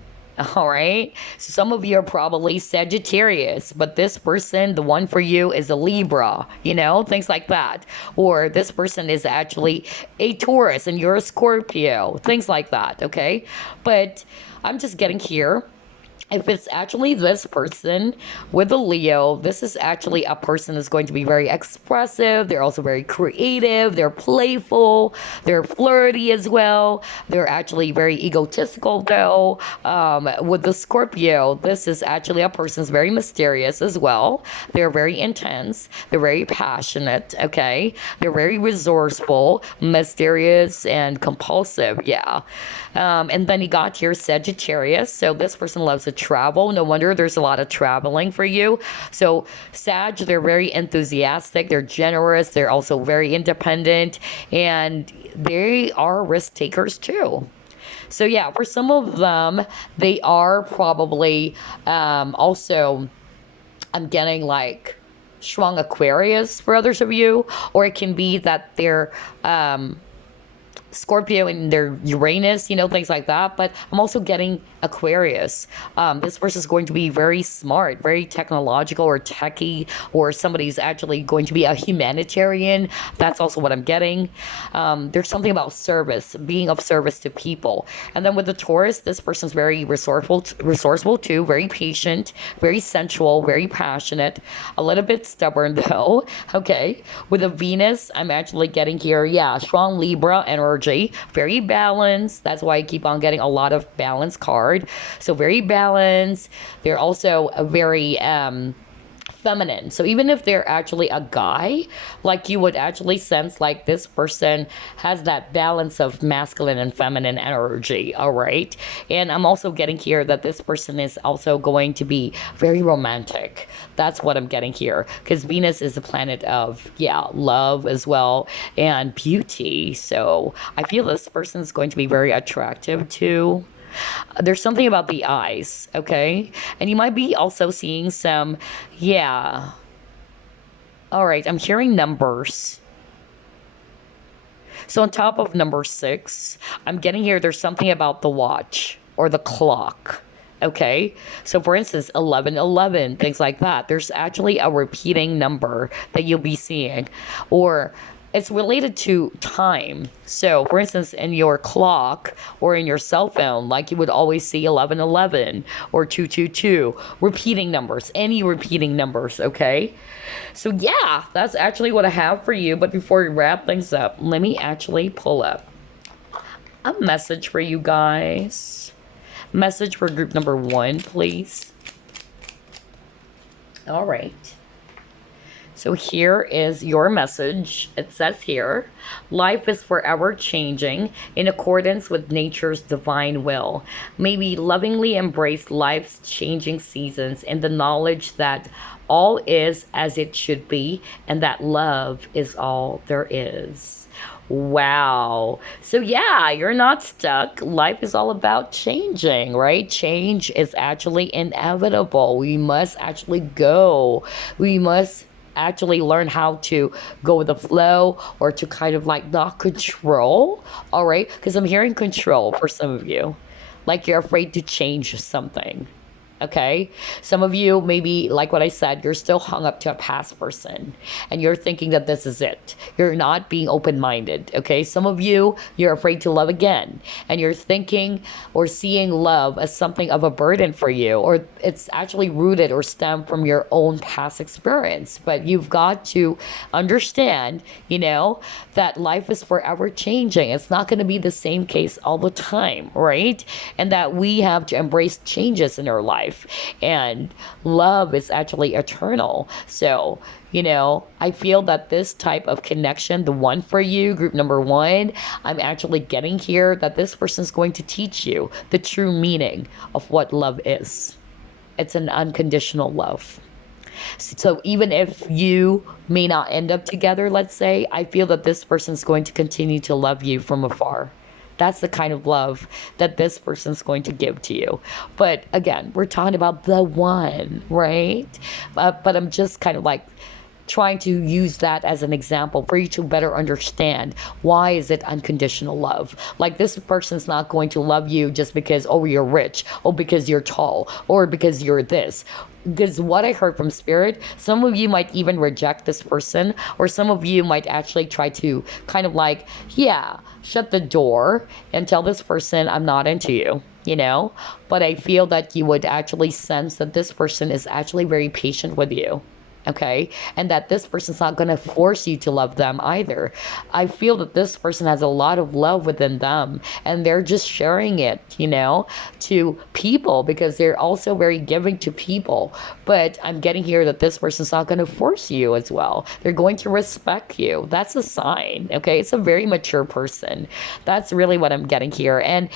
All right. So some of you are probably Sagittarius, but this person, the one for you, is a Libra, things like that. Or this person is actually a Taurus and you're a Scorpio, things like that. Okay. But I'm just getting here. If it's actually this person with a Leo, this is actually a person that's going to be very expressive. They're also very creative. They're playful. They're flirty as well. They're actually very egotistical though. With the Scorpio, this is actually a person that's very mysterious as well. They're very intense. They're very passionate. Okay. They're very resourceful, mysterious, and compulsive. Yeah. And then you got here Sagittarius. So this person loves to travel. No wonder there's a lot of traveling for you. So Sag, they're very enthusiastic. They're generous. They're also very independent. And they are risk takers too. So yeah, for some of them, they are probably also, I'm getting like strong Aquarius for others of you. Or it can be that they're Scorpio and their Uranus, you know, things like that. But I'm also getting Aquarius. This person is going to be very smart, very technological or techie, or somebody's actually going to be a humanitarian. That's also what I'm getting. There's something about service, being of service to people. And then with the Taurus, this person's very resourceful too, very patient, very sensual, very passionate, a little bit stubborn though. Okay. With the Venus, I'm actually getting here, yeah, strong Libra energy, very balanced. That's why I keep on getting a lot of balance card. So very balanced. They're also a very feminine. So even if they're actually a guy, like you would actually sense like this person has that balance of masculine and feminine energy. All right. And I'm also getting here that this person is also going to be very romantic. That's what I'm getting here, because Venus is the planet of, yeah, love as well and beauty. So I feel this person is going to be very attractive too. There's something about the eyes, okay? And you might be also seeing some, yeah. All right, I'm hearing numbers. So on top of number 6, I'm getting here, there's something about the watch or the clock. Okay, so for instance, 1111, things like that. There's actually a repeating number that you'll be seeing, or it's related to time. So for instance, in your clock or in your cell phone, like you would always see 1111 or 222, repeating numbers, any repeating numbers, okay? So yeah, that's actually what I have for you. But before we wrap things up, let me actually pull up a message for you guys. Message for group number 1, please. All right. So here is your message. It says here, life is forever changing in accordance with nature's divine will. May we lovingly embrace life's changing seasons in the knowledge that all is as it should be and that love is all there is. Wow. So yeah, you're not stuck. Life is all about changing, right? Change is actually inevitable. We must actually go. We must actually learn how to go with the flow, or to kind of like not control. All right, because I'm hearing control for some of you, like you're afraid to change something. Okay, some of you, maybe like what I said, you're still hung up to a past person and you're thinking that this is it. You're not being open-minded. Okay, some of you, you're afraid to love again and you're thinking or seeing love as something of a burden for you, or it's actually rooted or stemmed from your own past experience. But you've got to understand, you know, that life is forever changing. It's not going to be the same case all the time, right? And that we have to embrace changes in our life. And love is actually eternal. So, you know, I feel that this type of connection, the one for you, group number 1, I'm actually getting here that this person is going to teach you the true meaning of what love is. It's an unconditional love. So even if you may not end up together, let's say, I feel that this person is going to continue to love you from afar. That's the kind of love that this person's going to give to you. But again, we're talking about the one, right? But I'm just kind of like trying to use that as an example for you to better understand why is it unconditional love. Like, this person's not going to love you just because, oh, you're rich, or because you're tall, or because you're this. Because what I heard from Spirit, some of you might even reject this person, or some of you might actually try to kind of like, yeah, shut the door and tell this person, I'm not into you, you know? But I feel that you would actually sense that this person is actually very patient with you. Okay, and that this person's not going to force you to love them either. I feel that this person has a lot of love within them and they're just sharing it, you know, to people, because they're also very giving to people. But I'm getting here that this person's not going to force you as well. They're going to respect you. That's a sign. Okay, it's a very mature person. That's really what I'm getting here. And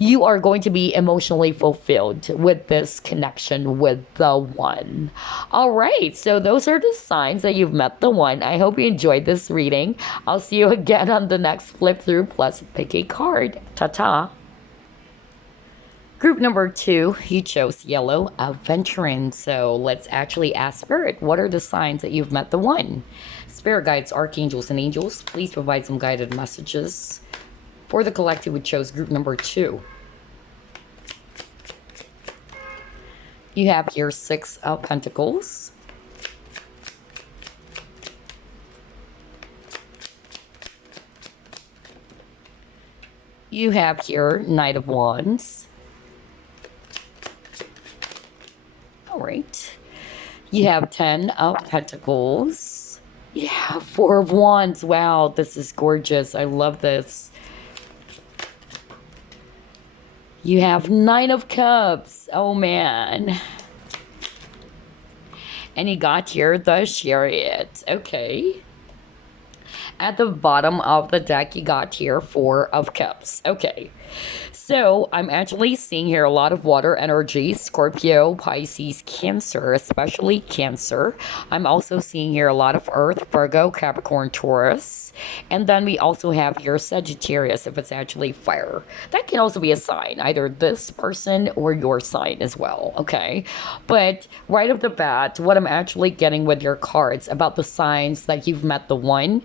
you are going to be emotionally fulfilled with this connection with the one. All right, so those are the signs that you've met the one. I hope you enjoyed this reading. I'll see you again on the next flip through plus pick a card. Ta-ta. Group number 2, you chose yellow, Aventurine. So let's actually ask Spirit, what are the signs that you've met the one? Spirit guides, archangels, and angels, please provide some guided messages For the collective, we chose group number 2. You have here 6 of Pentacles. You have here Knight of Wands. All right. You have 10 of Pentacles. Yeah, 4 of Wands. Wow, this is gorgeous. I love this. You have 9 of Cups. Oh, man. And you got here the Chariot. Okay. At the bottom of the deck, you got here 4 of Cups. Okay. So I'm actually seeing here a lot of water energy, Scorpio, Pisces, Cancer, especially Cancer. I'm also seeing here a lot of Earth, Virgo, Capricorn, Taurus. And then we also have here Sagittarius, if it's actually fire. That can also be a sign, either this person or your sign as well, okay? But right off the bat, what I'm actually getting with your cards about the signs that you've met the one,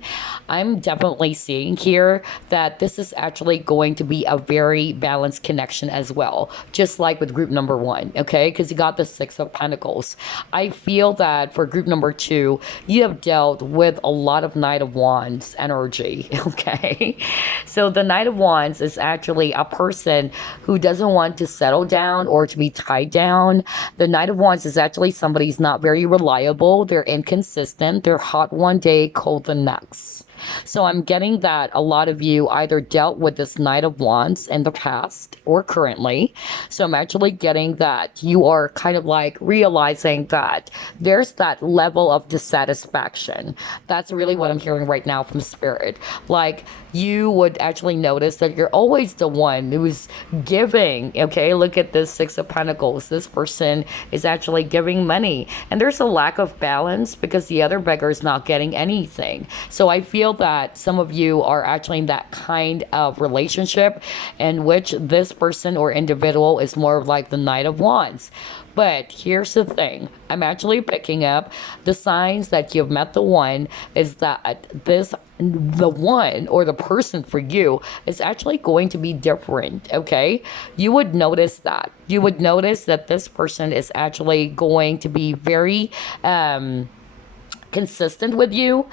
I'm definitely seeing here that this is actually going to be a very balanced connection as well, just like with group number 1, okay? Because you got the 6 of Pentacles. I feel that for group number 2, you have dealt with a lot of Knight of Wands energy, okay? So the Knight of Wands is actually a person who doesn't want to settle down or to be tied down. The Knight of Wands is actually somebody who's not very reliable. They're inconsistent. They're hot one day, cold the next. So I'm getting that a lot of you either dealt with this Knight of Wands in the past or currently. So I'm actually getting that you are kind of like realizing that there's that level of dissatisfaction. That's really what I'm hearing right now from Spirit. Like you would actually notice that you're always the one who's giving, okay? Look at this 6 of Pentacles. This person is actually giving money. And there's a lack of balance because the other beggar is not getting anything. So I feel that some of you are actually in that kind of relationship in which this person or individual is more of like the Knight of Wands. But here's the thing. I'm actually picking up the signs that you've met the one is that the one or the person for you is actually going to be different, okay? You would notice that. You would notice that this person is actually going to be very consistent with you.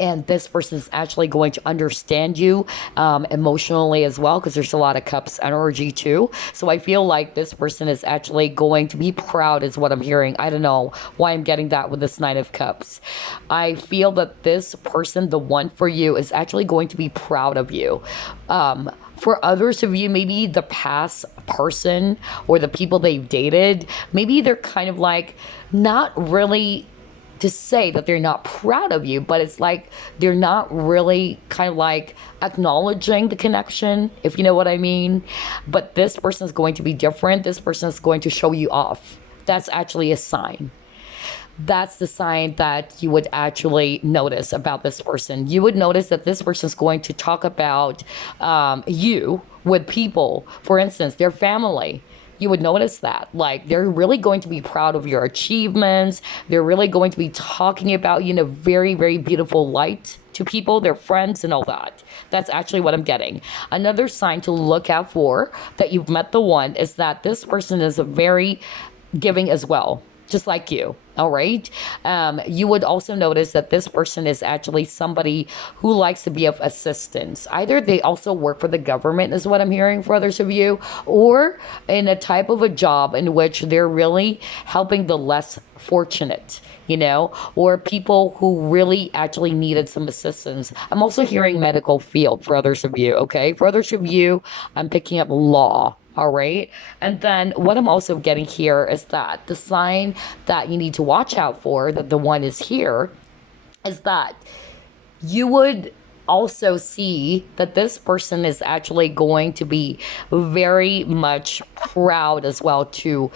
And this person is actually going to understand you emotionally as well, because there's a lot of Cups energy too. So I feel like this person is actually going to be proud is what I'm hearing. I don't know why I'm getting that with this 9 of Cups. I feel that this person, the one for you, is actually going to be proud of you. For others of you, maybe the past person or the people they've dated, maybe they're kind of like not really to say that they're not proud of you, but it's like they're not really kind of like acknowledging the connection, if you know what I mean. But this person is going to be different. This person is going to show you off. That's actually a sign. That's the sign that you would actually notice about this person. You would notice that this person is going to talk about you with people, for instance, their family. You would notice that, like, they're really going to be proud of your achievements. They're really going to be talking about you in a very, very beautiful light to people, their friends and all that. That's actually what I'm getting. Another sign to look out for that you've met the one is that this person is very giving as well, just like you. All right. You would also notice that this person is actually somebody who likes to be of assistance. Either they also work for the government is what I'm hearing for others of you, or in a type of a job in which they're really helping the less fortunate, you know, or people who really actually needed some assistance. I'm also hearing medical field for others of you. Okay. For others of you, I'm picking up law. All right. And then what I'm also getting here is that the sign that you need to watch out for, that the one is here, is that you would also see that this person is actually going to be very much proud as well to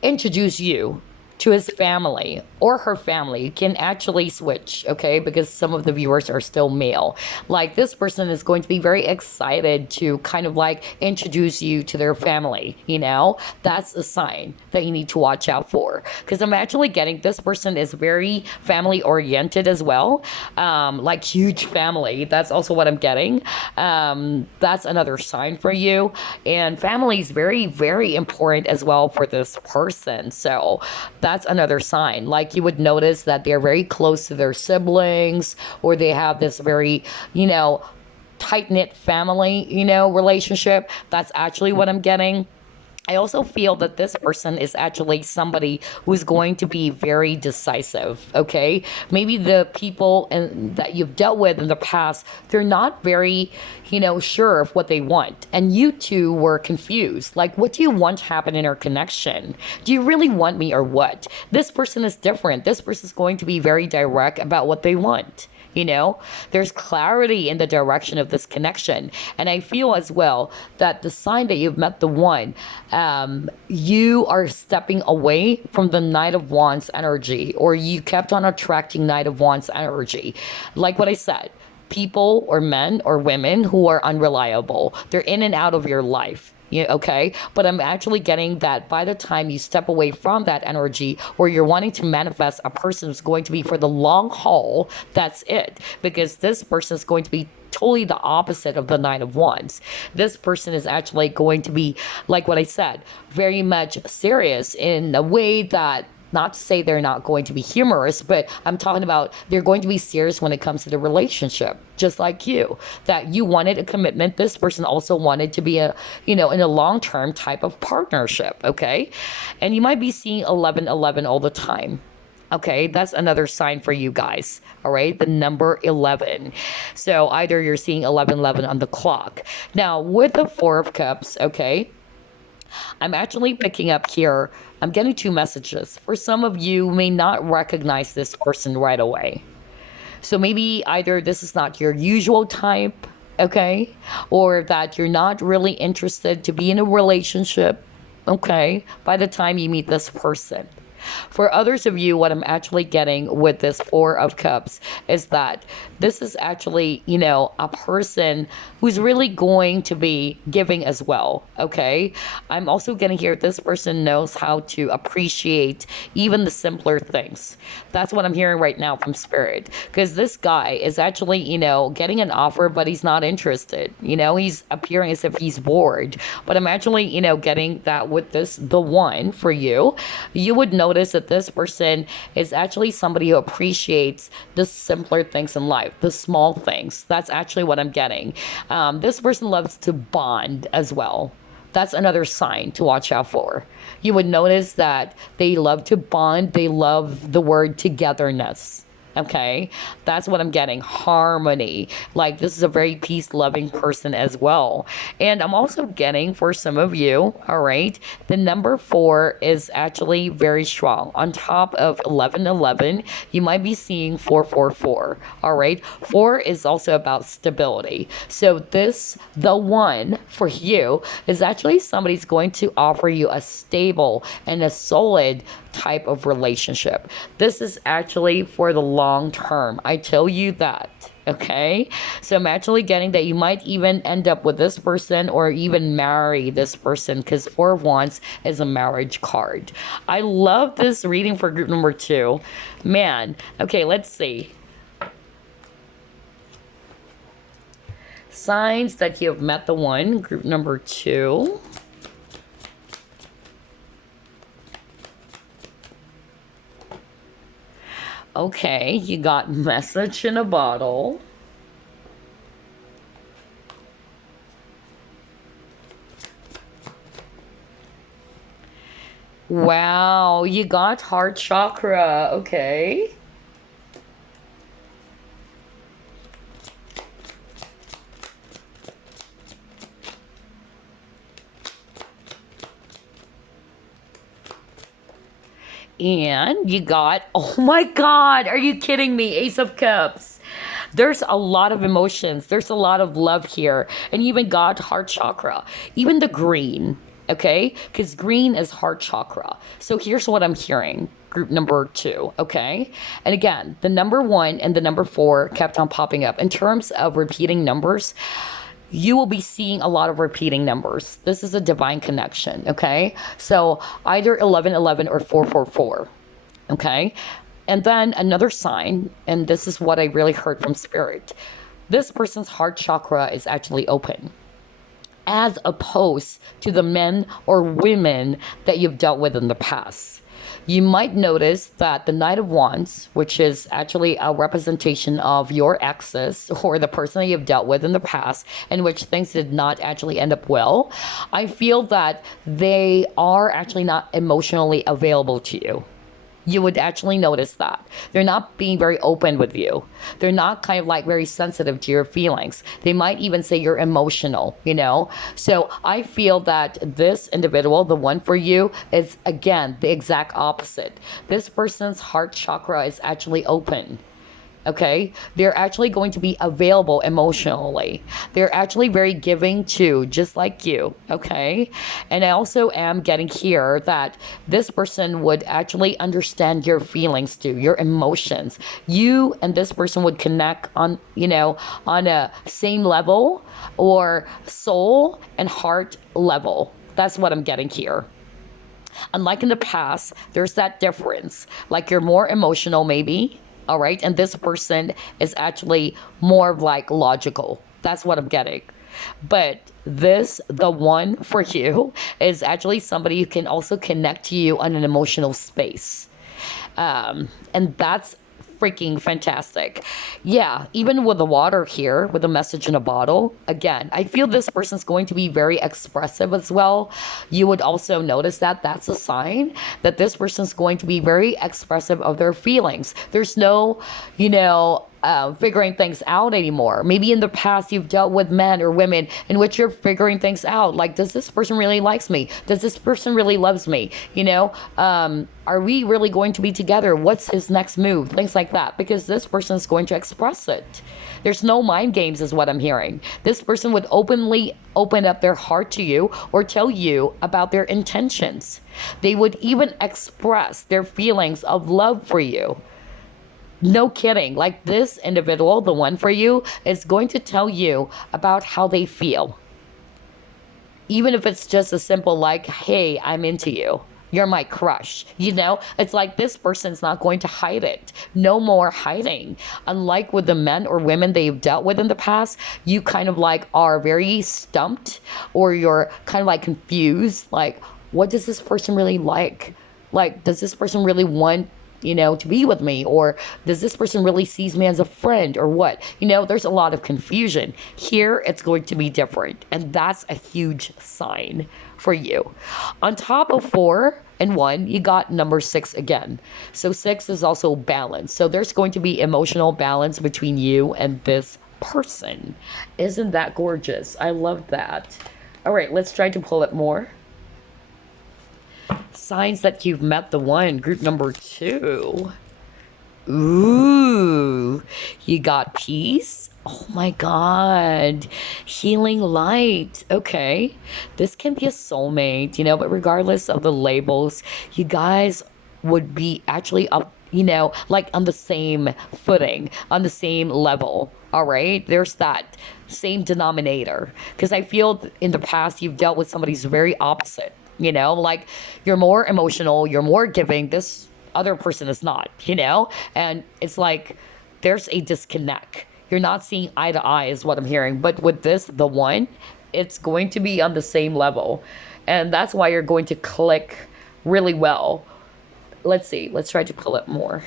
introduce you to his family or her family. You can actually switch, okay? Because some of the viewers are still male. Like, this person is going to be very excited to kind of like introduce you to their family, you know? That's a sign that you need to watch out for. Because I'm actually getting this person is very family oriented as well. Like, huge family. That's also what I'm getting. That's another sign for you. And family is very, very important as well for this person. So that's another sign. Like, you would notice that they're very close to their siblings, or they have this very, tight-knit family, relationship. That's actually what I'm getting. I also feel that this person is actually somebody who's going to be very decisive, okay? Maybe the people that you've dealt with in the past, they're not very, sure of what they want. And you two were confused. Like, what do you want to happen in our connection? Do you really want me or what? This person is different. This person is going to be very direct about what they want. There's clarity in the direction of this connection. And I feel as well that the sign that you've met the one, you are stepping away from the Knight of Wands energy, or you kept on attracting Knight of Wands energy. Like what I said, people or men or women who are unreliable, they're in and out of your life. Okay, but I'm actually getting that by the time you step away from that energy, or you're wanting to manifest a person who's going to be for the long haul, that's it. Because this person is going to be totally the opposite of the Knight of Wands. This person is actually going to be, like what I said, very much serious in a way that, not to say they're not going to be humorous, but I'm talking about they're going to be serious when it comes to the relationship, just like you. That you wanted a commitment. This person also wanted to be in a long-term type of partnership, okay? And you might be seeing 1111 all the time. Okay, that's another sign for you guys, all right? The number 11. So either you're seeing 1111 on the clock. Now, with the Four of Cups, okay, I'm actually picking up here, I'm getting two messages. For some of you may not recognize this person right away. So maybe either this is not your usual type, okay? Or that you're not really interested to be in a relationship, okay? By the time you meet this person. For others of you, what I'm actually getting with this Four of Cups is that this is actually, a person who's really going to be giving as well, okay? I'm also getting here, this person knows how to appreciate even the simpler things. That's what I'm hearing right now from Spirit. Because this guy is actually, getting an offer, but he's not interested. He's appearing as if he's bored. But I'm actually, getting that with the one for you. You would notice that this person is actually somebody who appreciates the simpler things in life, the small things. That's actually what I'm getting. This person loves to bond as well. That's another sign to watch out for. You would notice that they love to bond. They love the word togetherness. Okay, that's what I'm getting. Harmony. Like, this is a very peace-loving person as well. And I'm also getting, for some of you, all right, the number 4 is actually very strong. On top of 1111, you might be seeing 444. All right, 4 is also about stability. So the one for you is actually somebody's going to offer you a stable and a solid type of relationship. This is actually for the long term. I tell you that. Okay, so I'm actually getting that you might even end up with this person or even marry this person, because 4 of Wands is a marriage card. I love this reading for group number 2. Man, okay, let's see. Signs that you have met the one, group number 2. Okay, you got message in a bottle. Wow, you got heart chakra. Okay. And you got, oh my God, are you kidding me? Ace of Cups. There's a lot of emotions. There's a lot of love here. And you even got heart chakra. Even the green, okay? Because green is heart chakra. So here's what I'm hearing. group number 2, okay? And again, the number 1 and the number 4 kept on popping up. In terms of repeating numbers, you will be seeing a lot of repeating numbers. This is a divine connection, okay? So either 1111 or 444, okay? And then another sign, and this is what I really heard from Spirit. This person's heart chakra is actually open, as opposed to the men or women that you've dealt with in the past. You might notice that the Knight of Wands, which is actually a representation of your exes or the person that you've dealt with in the past, in which things did not actually end up well, I feel that they are actually not emotionally available to you. You would actually notice that. They're not being very open with you. They're not kind of like very sensitive to your feelings. They might even say you're emotional, you know? So I feel that this individual, the one for you, is again the exact opposite. This person's heart chakra is actually open. Okay, they're actually going to be available emotionally. They're actually very giving too, just like you. Okay, and I also am getting here that this person would actually understand your feelings too, your emotions. You and this person would connect on, you know, on a same level or soul and heart level. That's what I'm getting here. Unlike in the past, there's that difference. Like you're more emotional, maybe. All right. And this person is actually more like logical. That's what I'm getting. But this, the one for you, is actually somebody who can also connect to you on an emotional space. And that's freaking fantastic. Yeah, even with the water here, with a message in a bottle, again, I feel this person's going to be very expressive as well. You would also notice that that's a sign that this person's going to be very expressive of their feelings. There's no, you know, figuring things out anymore. Maybe in the past you've dealt with men or women in which you're figuring things out. Like, does this person really likes me? Does this person really loves me? You know, are we really going to be together? What's his next move? Things like that. Because this person is going to express it. There's no mind games is what I'm hearing. This person would openly open up their heart to you or tell you about their intentions. They would even express their feelings of love for you. No kidding. Like this individual, the one for you, is going to tell you about how they feel. Even if it's just a simple like, hey, I'm into you. You're my crush. You know, it's like this person's not going to hide it. No more hiding. Unlike with the men or women they've dealt with in the past, you kind of like are very stumped or you're kind of like confused. Like, what does this person really like? Like, does this person really want, you know, to be with me? Or does this person really sees me as a friend or what? You know, there's a lot of confusion. Here, it's going to be different. And that's a huge sign for you. On top of 4 and 1, you got number 6 again. So 6 is also balance. So there's going to be emotional balance between you and this person. Isn't that gorgeous? I love that. All right, let's try to pull it more. Signs that you've met the one, group number 2. Ooh, you got peace. Oh my God. Healing light. Okay. This can be a soulmate, you know, but regardless of the labels, you guys would be actually up, you know, like on the same footing, on the same level. All right. There's that same denominator. Because I feel in the past you've dealt with somebody who's very opposite. You know, like you're more emotional, you're more giving. This other person is not, you know, and it's like there's a disconnect. You're not seeing eye to eye is what I'm hearing. But with this, the one, it's going to be on the same level. And that's why you're going to click really well. Let's see. Let's try to pull it more.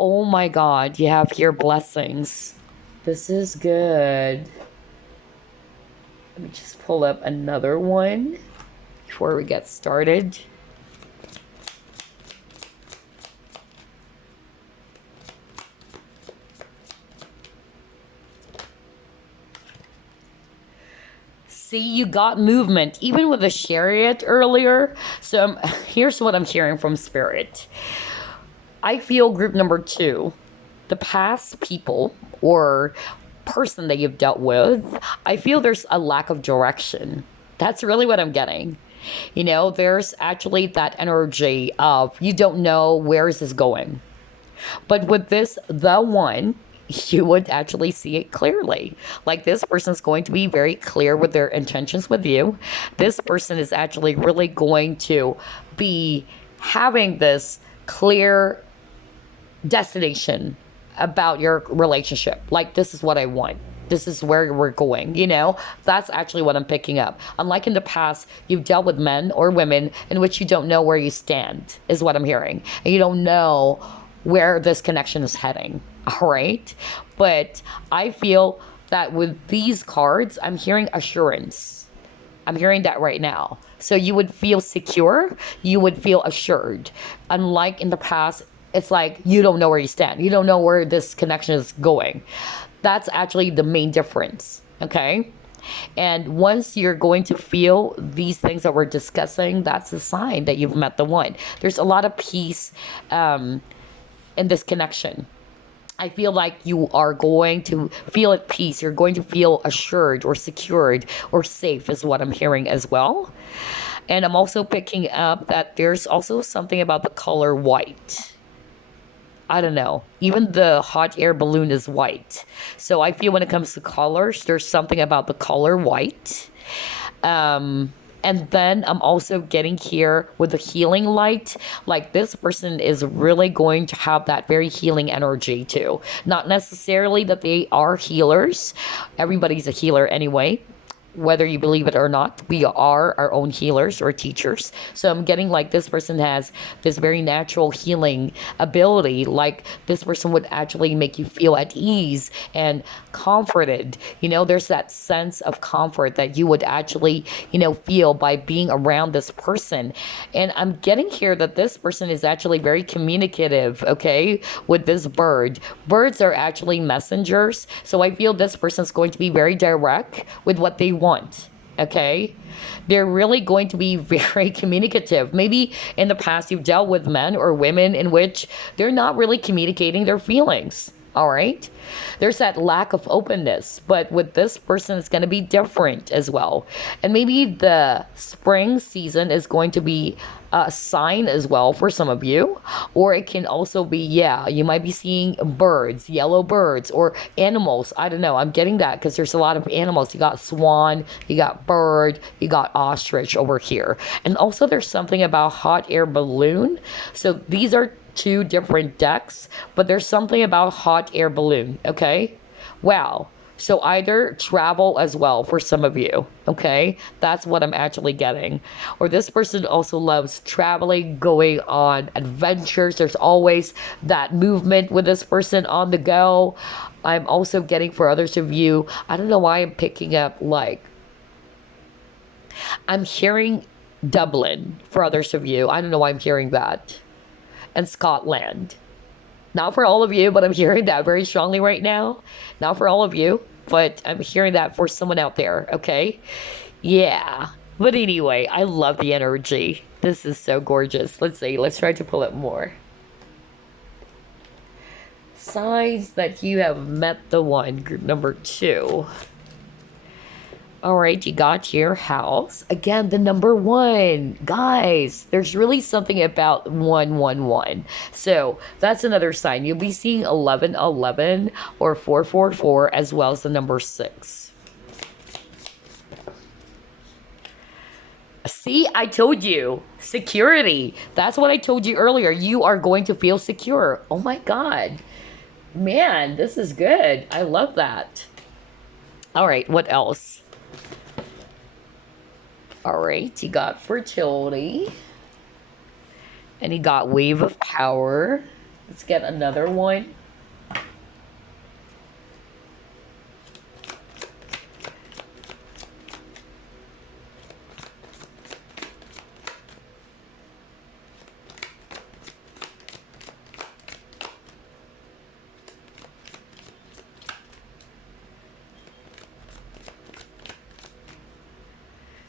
Oh my God, you have here blessings. This is good. Let me just pull up another one before we get started. See, you got movement, even with the chariot earlier. So here's what I'm hearing from Spirit. I feel group number 2, the past people or person that you've dealt with, I feel there's a lack of direction. That's really what I'm getting. You know, there's actually that energy of you don't know where is this going. But with this, the one, you would actually see it clearly. Like this person's going to be very clear with their intentions with you. This person is actually really going to be having this clear destination about your relationship. Like, this is what I want. This is where we're going, you know? That's actually what I'm picking up. Unlike in the past, you've dealt with men or women in which you don't know where you stand, is what I'm hearing. And you don't know where this connection is heading, all right? But I feel that with these cards, I'm hearing assurance. I'm hearing that right now. So you would feel secure, you would feel assured. Unlike in the past, it's like you don't know where you stand. You don't know where this connection is going. That's actually the main difference, okay? And once you're going to feel these things that we're discussing, that's a sign that you've met the one. There's a lot of peace in this connection. I feel like you are going to feel at peace. You're going to feel assured or secured or safe is what I'm hearing as well. And I'm also picking up that there's also something about the color white. I don't know. Even the hot air balloon is white. So I feel when it comes to colors, there's something about the color white. And then I'm also getting here with the healing light. Like this person is really going to have that very healing energy too. Not necessarily that they are healers. Everybody's a healer anyway. Whether you believe it or not, we are our own healers or teachers. So I'm getting like this person has this very natural healing ability. Like this person would actually make you feel at ease and comforted. You know, there's that sense of comfort that you would actually, you know, feel by being around this person. And I'm getting here that this person is actually very communicative, okay, with this bird. Birds are actually messengers. So I feel this person's going to be very direct with what they want. Okay, they're really going to be very communicative. Maybe in the past you've dealt with men or women in which they're not really communicating their feelings. All right, there's that lack of openness, but with this person it's going to be different as well. And maybe the spring season is going to be a sign as well for some of you, or it can also be, yeah, you might be seeing birds, yellow birds, or animals. I don't know, I'm getting that because there's a lot of animals. You got swan, you got bird, you got ostrich over here. And also there's something about hot air balloon. So these are two different decks, but there's something about hot air balloon, okay? Wow. So either travel as well for some of you, okay? That's what I'm actually getting. Or this person also loves traveling, going on adventures. There's always that movement with this person on the go. I'm also getting for others of you, I don't know why I'm picking up like, I'm hearing Dublin for others of you. I don't know why I'm hearing that. And Scotland. Not for all of you, but I'm hearing that very strongly right now. Not for all of you, but I'm hearing that for someone out there, okay? Yeah. But anyway, I love the energy. This is so gorgeous. Let's see. Let's try to pull it more. Signs that you have met the one, group number 2. All right, you got your house. Again, the number 1. Guys, there's really something about 111. So that's another sign. You'll be seeing 1111 or 444 as well as the number 6. See, I told you. Security. That's what I told you earlier. You are going to feel secure. Oh my God. Man, this is good. I love that. All right, what else? All right, you got fertility. And you got wave of power. Let's get another one.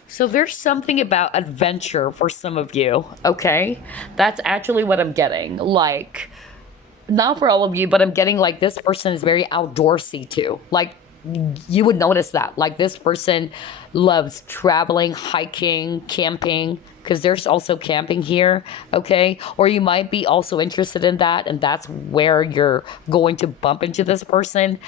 So there's something about adventure for some of you, okay? That's actually what I'm getting. Like, not for all of you, but I'm getting like this person is very outdoorsy too. Like, you would notice that. Like, this person loves traveling, hiking, camping, because there's also camping here, okay? Or you might be also interested in that, and that's where you're going to bump into this person.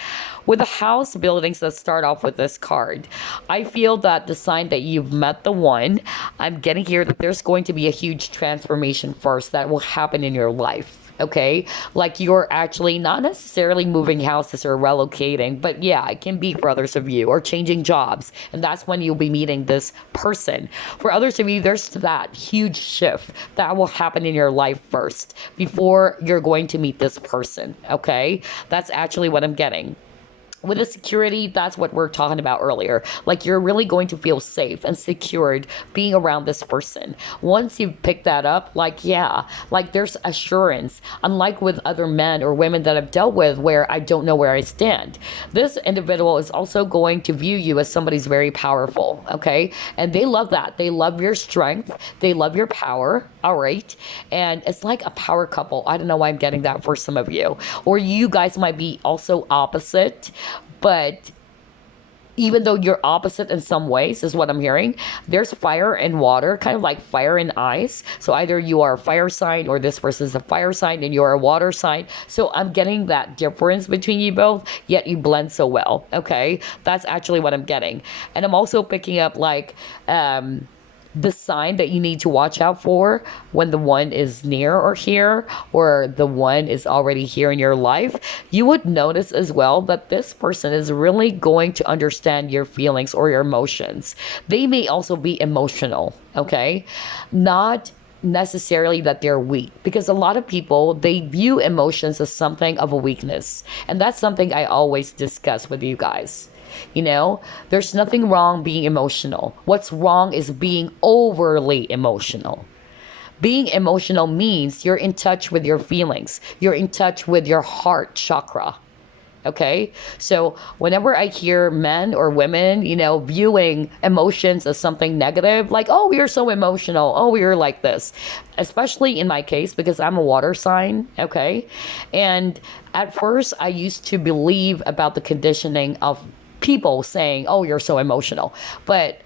With the house buildings, let's start off with this card. I feel that the sign that you've met the one, I'm getting here that there's going to be a huge transformation first that will happen in your life. Okay, like you're actually not necessarily moving houses or relocating, but yeah, it can be for others of you, or changing jobs, and that's when you'll be meeting this person. For others of you, there's that huge shift that will happen in your life first before you're going to meet this person. Okay, that's actually what I'm getting. With the security, that's what we're talking about earlier. Like, you're really going to feel safe and secured being around this person. Once you've picked that up, like, yeah, like there's assurance. Unlike with other men or women that I've dealt with where I don't know where I stand. This individual is also going to view you as somebody who's very powerful, okay? And they love that. They love your strength. They love your power, all right? And it's like a power couple. I don't know why I'm getting that for some of you. Or you guys might be also opposite. But even though you're opposite in some ways, is what I'm hearing, there's fire and water, kind of like fire and ice. So either you are a fire sign or this person's a fire sign and you're a water sign. So I'm getting that difference between you both, yet you blend so well. Okay, that's actually what I'm getting. And I'm also picking up like the sign that you need to watch out for when the one is near or here, or the one is already here in your life. You would notice as well that this person is really going to understand your feelings or your emotions. They may also be emotional, okay? Not necessarily that they're weak, because a lot of people, they view emotions as something of a weakness, and that's something I always discuss with you guys. You know, there's nothing wrong being emotional. What's wrong is being overly emotional. Being emotional means you're in touch with your feelings. You're in touch with your heart chakra. Okay, so whenever I hear men or women, you know, viewing emotions as something negative, like, oh, you're so emotional, oh, you're like this, especially in my case, because I'm a water sign, okay, and at first I used to believe about the conditioning of people saying, oh, you're so emotional. But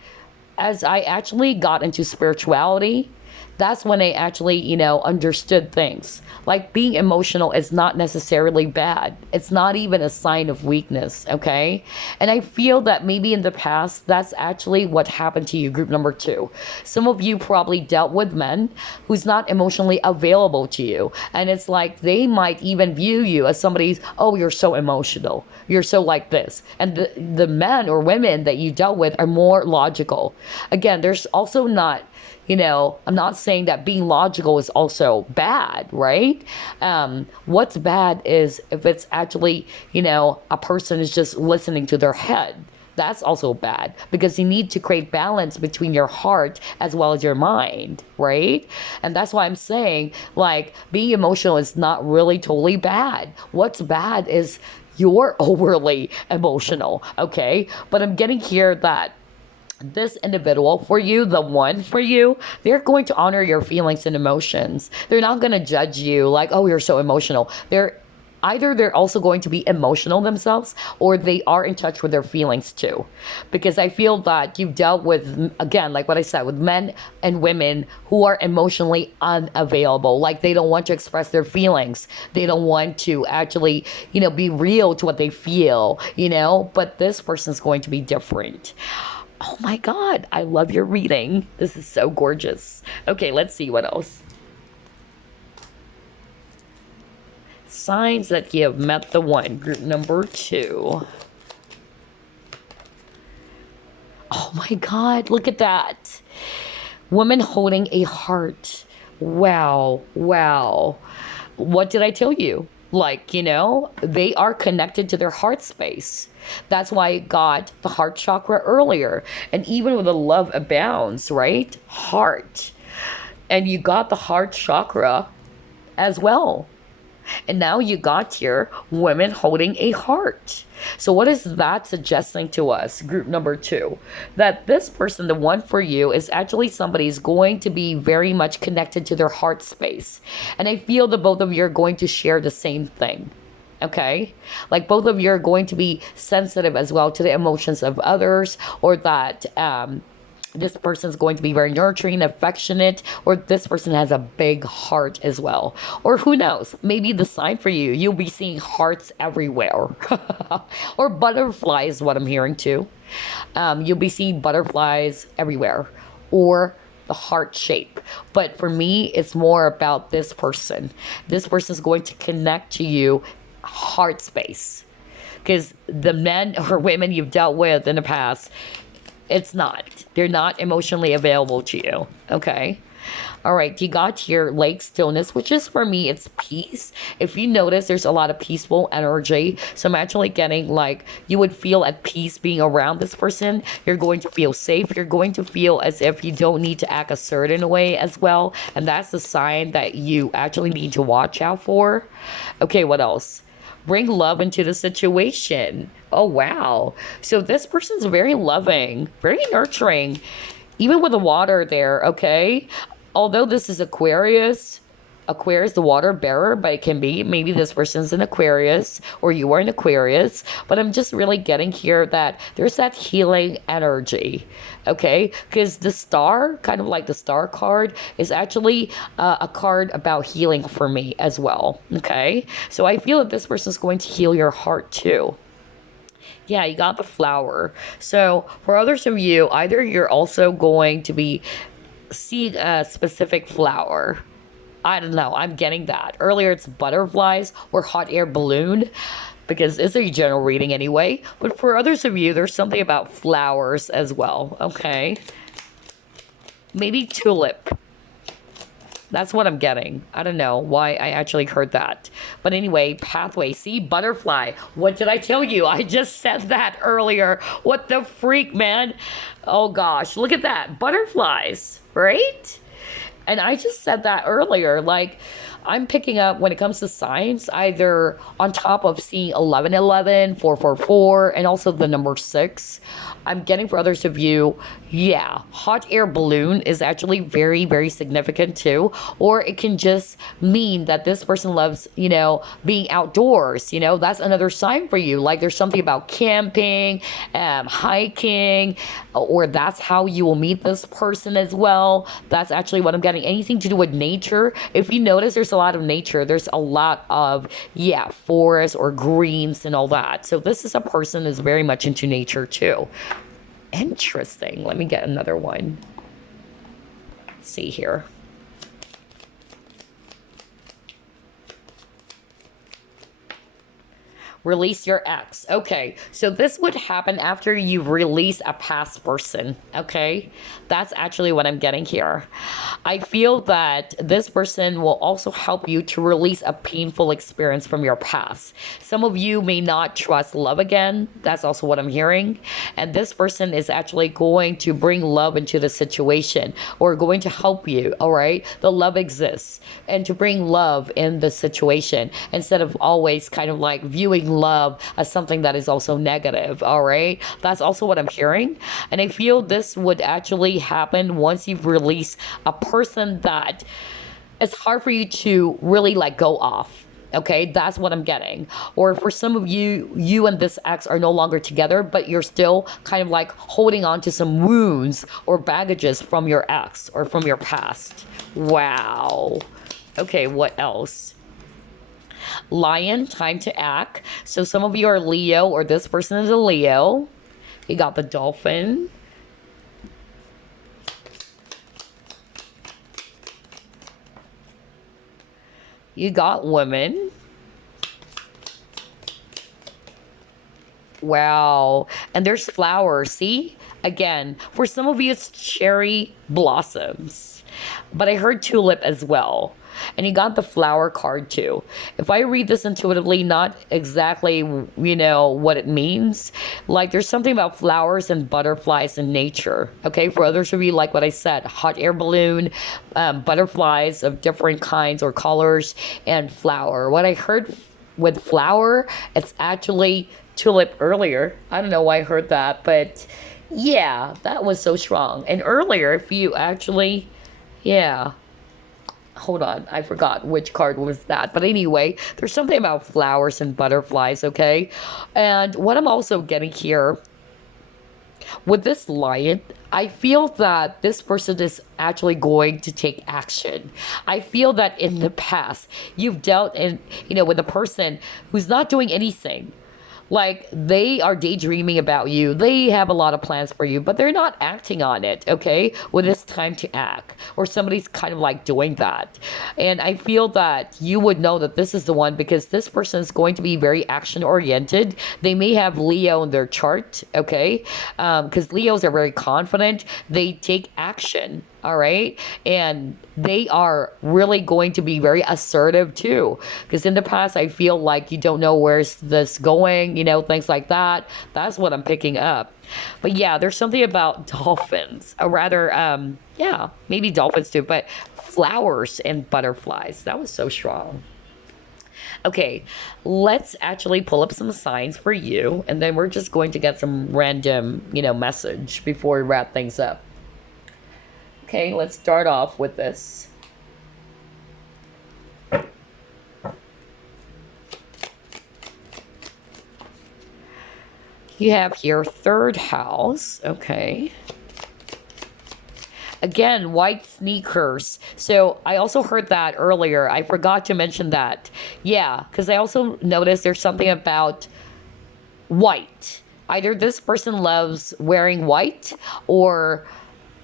as I actually got into spirituality, that's when I actually, you know, understood things. Like, being emotional is not necessarily bad. It's not even a sign of weakness, okay? And I feel that maybe in the past, that's actually what happened to you, group number 2. Some of you probably dealt with men who's not emotionally available to you. And it's like they might even view you as somebody's, oh, you're so emotional. You're so like this. And the men or women that you dealt with are more logical. Again, there's also not, you know, I'm not saying that being logical is also bad, right? What's bad is if it's actually, you know, a person is just listening to their head. That's also bad, because you need to create balance between your heart as well as your mind, right? And that's why I'm saying, like, being emotional is not really totally bad. What's bad is you're overly emotional, okay? But I'm getting here that this individual for you, the one for you, they're going to honor your feelings and emotions. They're not going to judge you like, oh, you're so emotional. They're also going to be emotional themselves, or they are in touch with their feelings too. Because I feel that you've dealt with, again, like what I said, with men and women who are emotionally unavailable. Like, they don't want to express their feelings. They don't want to actually, you know, be real to what they feel, you know, but this person's going to be different. Oh my God, I love your reading. This is so gorgeous. Okay, let's see what else. Signs that you have met the one, group number 2. Oh my God, look at that. Woman holding a heart. Wow, wow. What did I tell you? Like, you know, they are connected to their heart space. That's why I got the heart chakra earlier. And even with the love abounds, right? Heart. And you got the heart chakra as well. And now you got here, women holding a heart. So what is that suggesting to us, group number 2? That this person, the one for you, is actually somebody who's going to be very much connected to their heart space. And I feel that both of you are going to share the same thing. Okay, like both of you are going to be sensitive as well to the emotions of others, or that this person's going to be very nurturing, affectionate, or this person has a big heart as well. Or who knows, maybe the sign for you, you'll be seeing hearts everywhere. Or butterflies, what I'm hearing too. You'll be seeing butterflies everywhere. Or the heart shape. But for me, it's more about this person. This person is going to connect to you heart space. Because the men or women you've dealt with in the past, they're not emotionally available to you. Okay. All right. You got your lake stillness, which is for me, it's peace. If you notice, there's a lot of peaceful energy. So I'm actually getting like, you would feel at peace being around this person. You're going to feel safe. You're going to feel as if you don't need to act a certain way as well. And that's a sign that you actually need to watch out for. Okay. What else? Bring love into the situation. Oh, wow. So this person's very loving, very nurturing, even with the water there, okay? Although this is Aquarius, the water bearer, but it can be maybe this person's an Aquarius or you are an Aquarius, but I'm just really getting here that there's that healing energy, okay? Because the star, kind of like the star card, is actually a card about healing for me as well, okay? So I feel that this person's going to heal your heart too. Yeah, you got the flower. So for others of you, either you're also going to be seeing a specific flower. I don't know. I'm getting that. Earlier, it's butterflies or hot air balloon, because it's a general reading anyway. But for others of you, there's something about flowers as well. Okay. Maybe tulip. That's what I'm getting. I don't know why I actually heard that. But anyway, pathway. See, butterfly. What did I tell you? I just said that earlier. What the freak, man? Oh, gosh. Look at that. Butterflies, right? And I just said that earlier, like I'm picking up when it comes to signs, either on top of seeing 1111, 444, and also the number 6. I'm getting for others of you, yeah, hot air balloon is actually very, very significant too. Or it can just mean that this person loves, being outdoors. That's another sign for you. Like there's something about camping, hiking, or that's how you will meet this person as well. That's actually what I'm getting. Anything to do with nature. If you notice, there's a lot of nature. There's a lot of, forests or greens and all that. So this is a person who's very much into nature too. Interesting. Let me get another one. Let's see here. Release your ex. Okay, so this would happen after you release a past person. Okay, that's actually what I'm getting here. I feel that this person will also help you to release a painful experience from your past. Some of you may not trust love again. That's also what I'm hearing. And this person is actually going to bring love into the situation or going to help you. All right, the love exists, and to bring love in the situation instead of always kind of like viewing love as something that is also negative. All right, that's also what I'm hearing. And I feel this would actually happen once you've released a person that it's hard for you to really let go off. Okay, that's what I'm getting. Or for some of you, you and this ex are no longer together, but you're still kind of like holding on to some wounds or baggages from your ex or from your past. Wow. Okay, what else? Lion, time to act. So some of you are Leo, or this person is a Leo. You got the dolphin. You got women. Wow. And there's flowers. See? Again, for some of you, it's cherry blossoms. But I heard tulip as well. And you got the flower card too. If I read this intuitively, not exactly, what it means. Like there's something about flowers and butterflies in nature. Okay, for others of you, like what I said, hot air balloon, butterflies of different kinds or colors, and flower. What I heard with flower, it's actually tulip earlier. I don't know why I heard that, but yeah, that was so strong. And earlier, if you actually, yeah. hold on, I forgot which card was that. But anyway, there's something about flowers and butterflies, okay? And what I'm also getting here with this lion, I feel that this person is actually going to take action. I feel that in the past, you've dealt in, with a person who's not doing anything. Like, they are daydreaming about you. They have a lot of plans for you, but they're not acting on it, okay? When it's time to act. Or somebody's kind of like doing that. And I feel that you would know that this is the one because this person is going to be very action oriented. They may have Leo in their chart, okay? Because Leos are very confident. They take action. All right. And they are really going to be very assertive too. Because in the past, I feel like you don't know where's this going, things like that. That's what I'm picking up. But yeah, there's something about dolphins, or rather, yeah, maybe dolphins too, but flowers and butterflies. That was so strong. Okay, let's actually pull up some signs for you. And then we're just going to get some random, message before we wrap things up. Okay, let's start off with this. You have here third house. Okay. Again, white sneakers. So I also heard that earlier. I forgot to mention that. Yeah, because I also noticed there's something about white. Either this person loves wearing white, or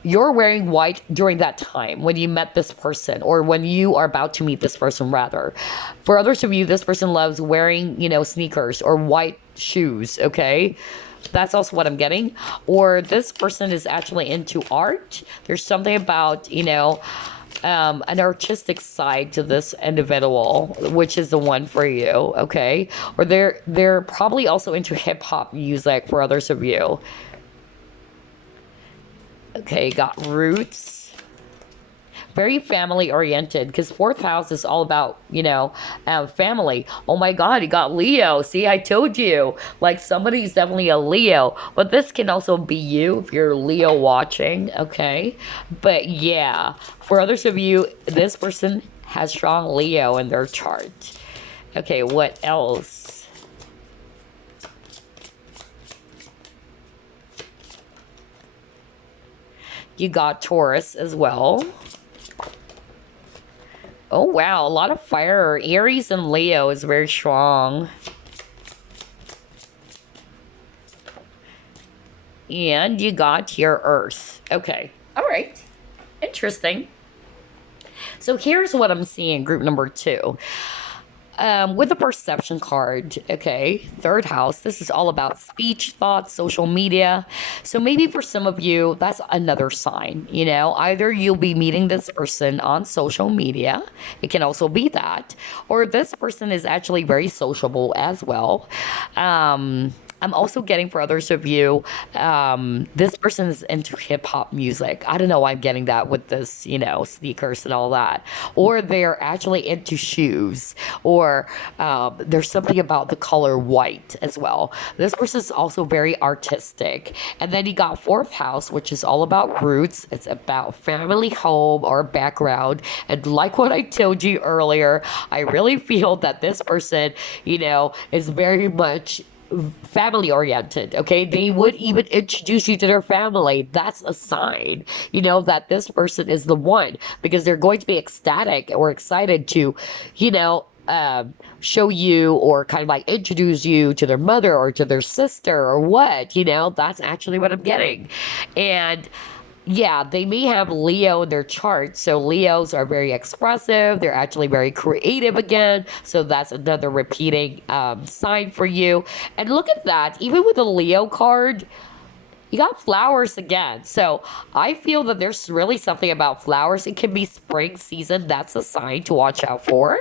you're wearing white during that time when you met this person, or when you are about to meet this person, rather. For others of you, this person loves wearing, sneakers or white shoes, okay? That's also what I'm getting. Or this person is actually into art. There's something about, an artistic side to this individual, which is the one for you, okay? Or they're probably also into hip hop music for others of you. Okay, got roots. Very family oriented, because fourth house is all about, family. Oh my God, you got Leo. See, I told you. Like, somebody's definitely a Leo. But this can also be you if you're Leo watching, okay? But yeah, for others of you, this person has strong Leo in their chart. Okay, what else? You got Taurus as well. Oh, wow. A lot of fire. Aries and Leo is very strong. And you got your Earth. Okay. All right. Interesting. So here's what I'm seeing, group number 2. With the perception card, okay, third house, this is all about speech, thoughts, social media. So maybe for some of you, that's another sign, either you'll be meeting this person on social media. It can also be that, or this person is actually very sociable as well. I'm also getting for others of you, this person is into hip hop music. I don't know why I'm getting that with this, sneakers and all that. Or they're actually into shoes. Or there's something about the color white as well. This person is also very artistic. And then you got fourth house, which is all about roots. It's about family, home, or background. And like what I told you earlier, I really feel that this person, is very much family oriented. Okay, they would even introduce you to their family. That's a sign, that this person is the one, because they're going to be ecstatic or excited to, show you or kind of like introduce you to their mother or to their sister or what. That's actually what I'm getting. And yeah, they may have Leo in their chart. So Leos are very expressive. They're actually very creative again. So that's another repeating sign for you. And look at that. Even with the Leo card, you got flowers again. So I feel that there's really something about flowers. It can be spring season. That's a sign to watch out for.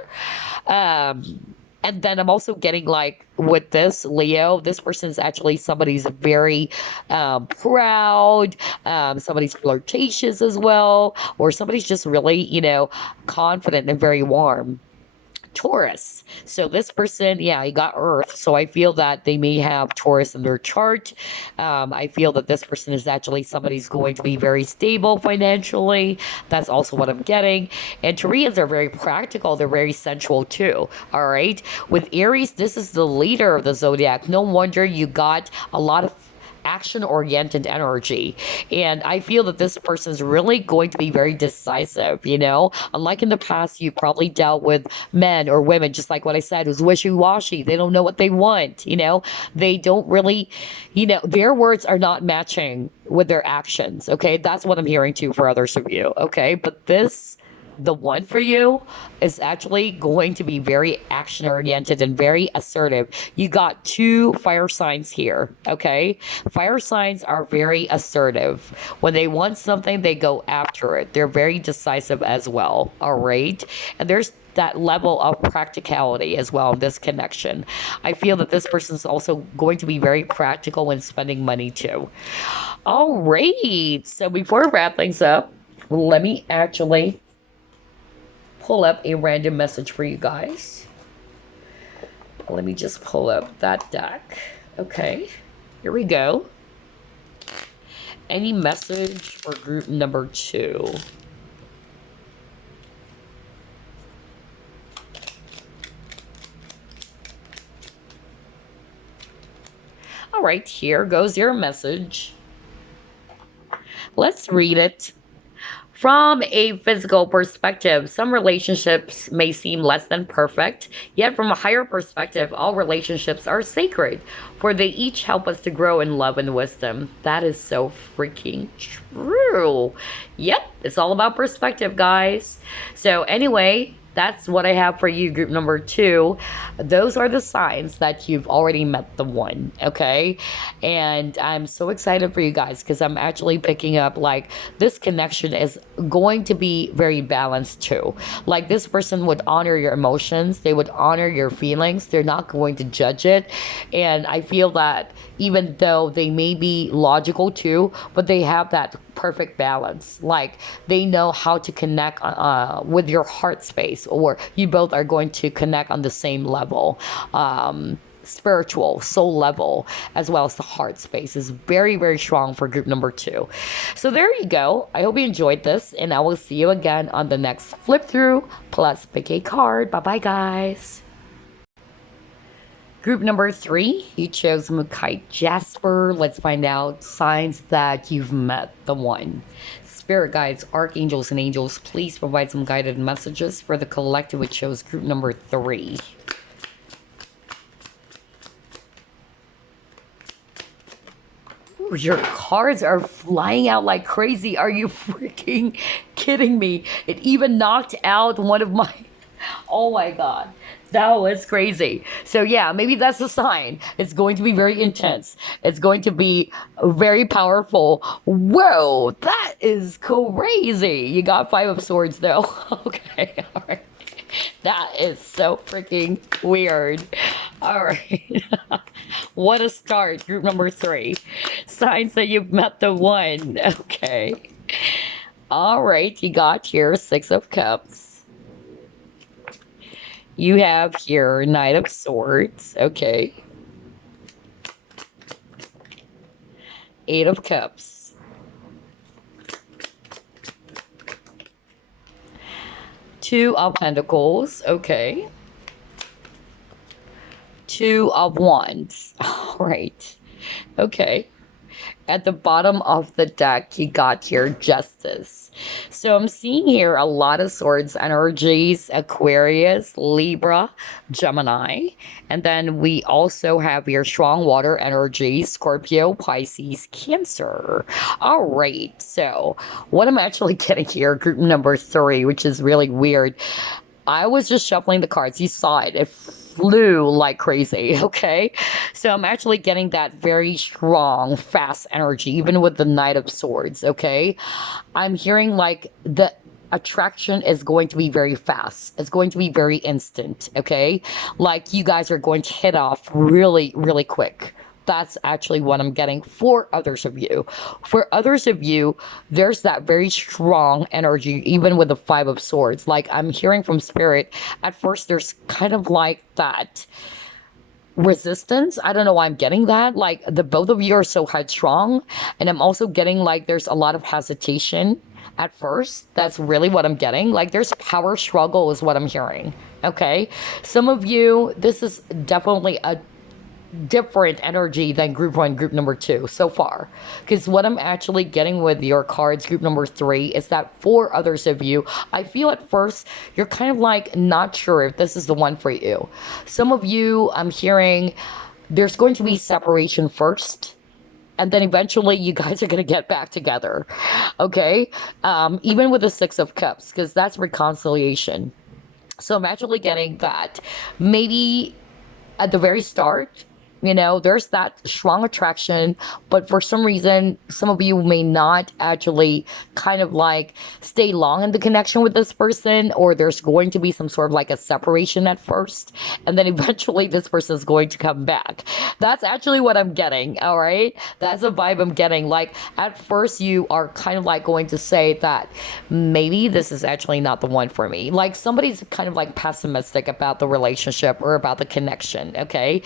And then I'm also getting like with this Leo, this person's actually somebody's very proud, somebody's flirtatious as well, or somebody's just really, confident and very warm. Taurus. So this person, yeah, you got Earth. So I feel that they may have Taurus in their chart. I feel that this person is actually somebody who's going to be very stable financially. That's also what I'm getting. And Taurians are very practical. They're very sensual too. All right. With Aries, this is the leader of the zodiac. No wonder you got a lot of action oriented energy, and I feel that this person is really going to be very decisive. Unlike in the past, you probably dealt with men or women, just like what I said, who's wishy-washy. They don't know what they want. They don't really, their words are not matching with their actions. Okay, that's what I'm hearing too for others of you. Okay, but the one for you is actually going to be very action oriented and very assertive. You got 2 fire signs here, okay? Fire signs are very assertive. When they want something, they go after it. They're very decisive as well, all right? And there's that level of practicality as well in this connection. I feel that this person is also going to be very practical when spending money too. All right, so before we wrap things up, let me actually pull up a random message for you guys. Let me just pull up that deck. Okay, here we go. Any message for group number 2? All right, here goes your message. Let's read it. From a physical perspective, some relationships may seem less than perfect, yet from a higher perspective, all relationships are sacred, for they each help us to grow in love and wisdom. That is so freaking true. Yep, it's all about perspective, guys. So anyway, that's what I have for you, group number 2. Those are the signs that you've already met the one, okay? And I'm so excited for you guys because I'm actually picking up like this connection is going to be very balanced too. Like this person would honor your emotions, they would honor your feelings, they're not going to judge it. And I feel that even though they may be logical too, but they have that perfect balance. Like they know how to connect with your heart space, or you both are going to connect on the same level. Spiritual soul level as well as the heart space is very, very strong for group number 2. So there you go. I hope you enjoyed this, and I will see you again on the next flip through plus pick a card. Bye bye, guys. Group number 3, you chose Mookaite Jasper. Let's find out signs that you've met the one. Spirit guides, archangels, and angels, please provide some guided messages for the collective which chose group number 3. Ooh, your cards are flying out like crazy. Are you freaking kidding me? It even knocked out one of my... Oh my god. That was crazy. So yeah, maybe that's a sign. It's going to be very intense. It's going to be very powerful. Whoa, that is crazy. You got 5 of swords though. Okay, all right. That is so freaking weird. All right. What a start. Group number 3. Signs that you've met the one. Okay. All right. You got your 6 of Cups. You have here Knight of Swords. Okay. 8 of Cups. Two of Pentacles. Okay. 2 of Wands. All right. Okay. At the bottom of the deck, you got your Justice. So I'm seeing here a lot of swords energies, Aquarius, Libra, Gemini. And then we also have your strong water energies, Scorpio, Pisces, Cancer. All right. So what I'm actually getting here, group number 3, which is really weird. I was just shuffling the cards. You saw it. It flew like crazy, okay? So I'm actually getting that very strong, fast energy, even with the Knight of Swords, okay? I'm hearing like the attraction is going to be very fast. It's going to be very instant, okay? Like you guys are going to hit off really, really quick. That's actually what I'm getting for others of you. For others of you, there's that very strong energy, even with the Five of Swords. Like I'm hearing from Spirit, at first there's kind of like that resistance. I don't know why I'm getting that. Like the both of you are so headstrong, and I'm also getting like there's a lot of hesitation at first. That's really what I'm getting. Like there's power struggle is what I'm hearing. Okay. Some of you, this is definitely a different energy than group one, group number two so far. Because what I'm actually getting with your cards, group number three, is that for others of you, I feel at first you're kind of like not sure if this is the one for you. Some of you, I'm hearing there's going to be separation first. And then eventually you guys are going to get back together. Okay. Even with the Six of Cups, because that's reconciliation. So I'm actually getting that maybe at the very start, you know, there's that strong attraction, but for some reason, some of you may not actually kind of like stay long in the connection with this person, or there's going to be some sort of like a separation at first, and then eventually this person is going to come back. That's actually what I'm getting, all right? That's a vibe I'm getting. Like at first you are kind of like going to say that maybe this is actually not the one for me. Like somebody's kind of like pessimistic about the relationship or about the connection, okay?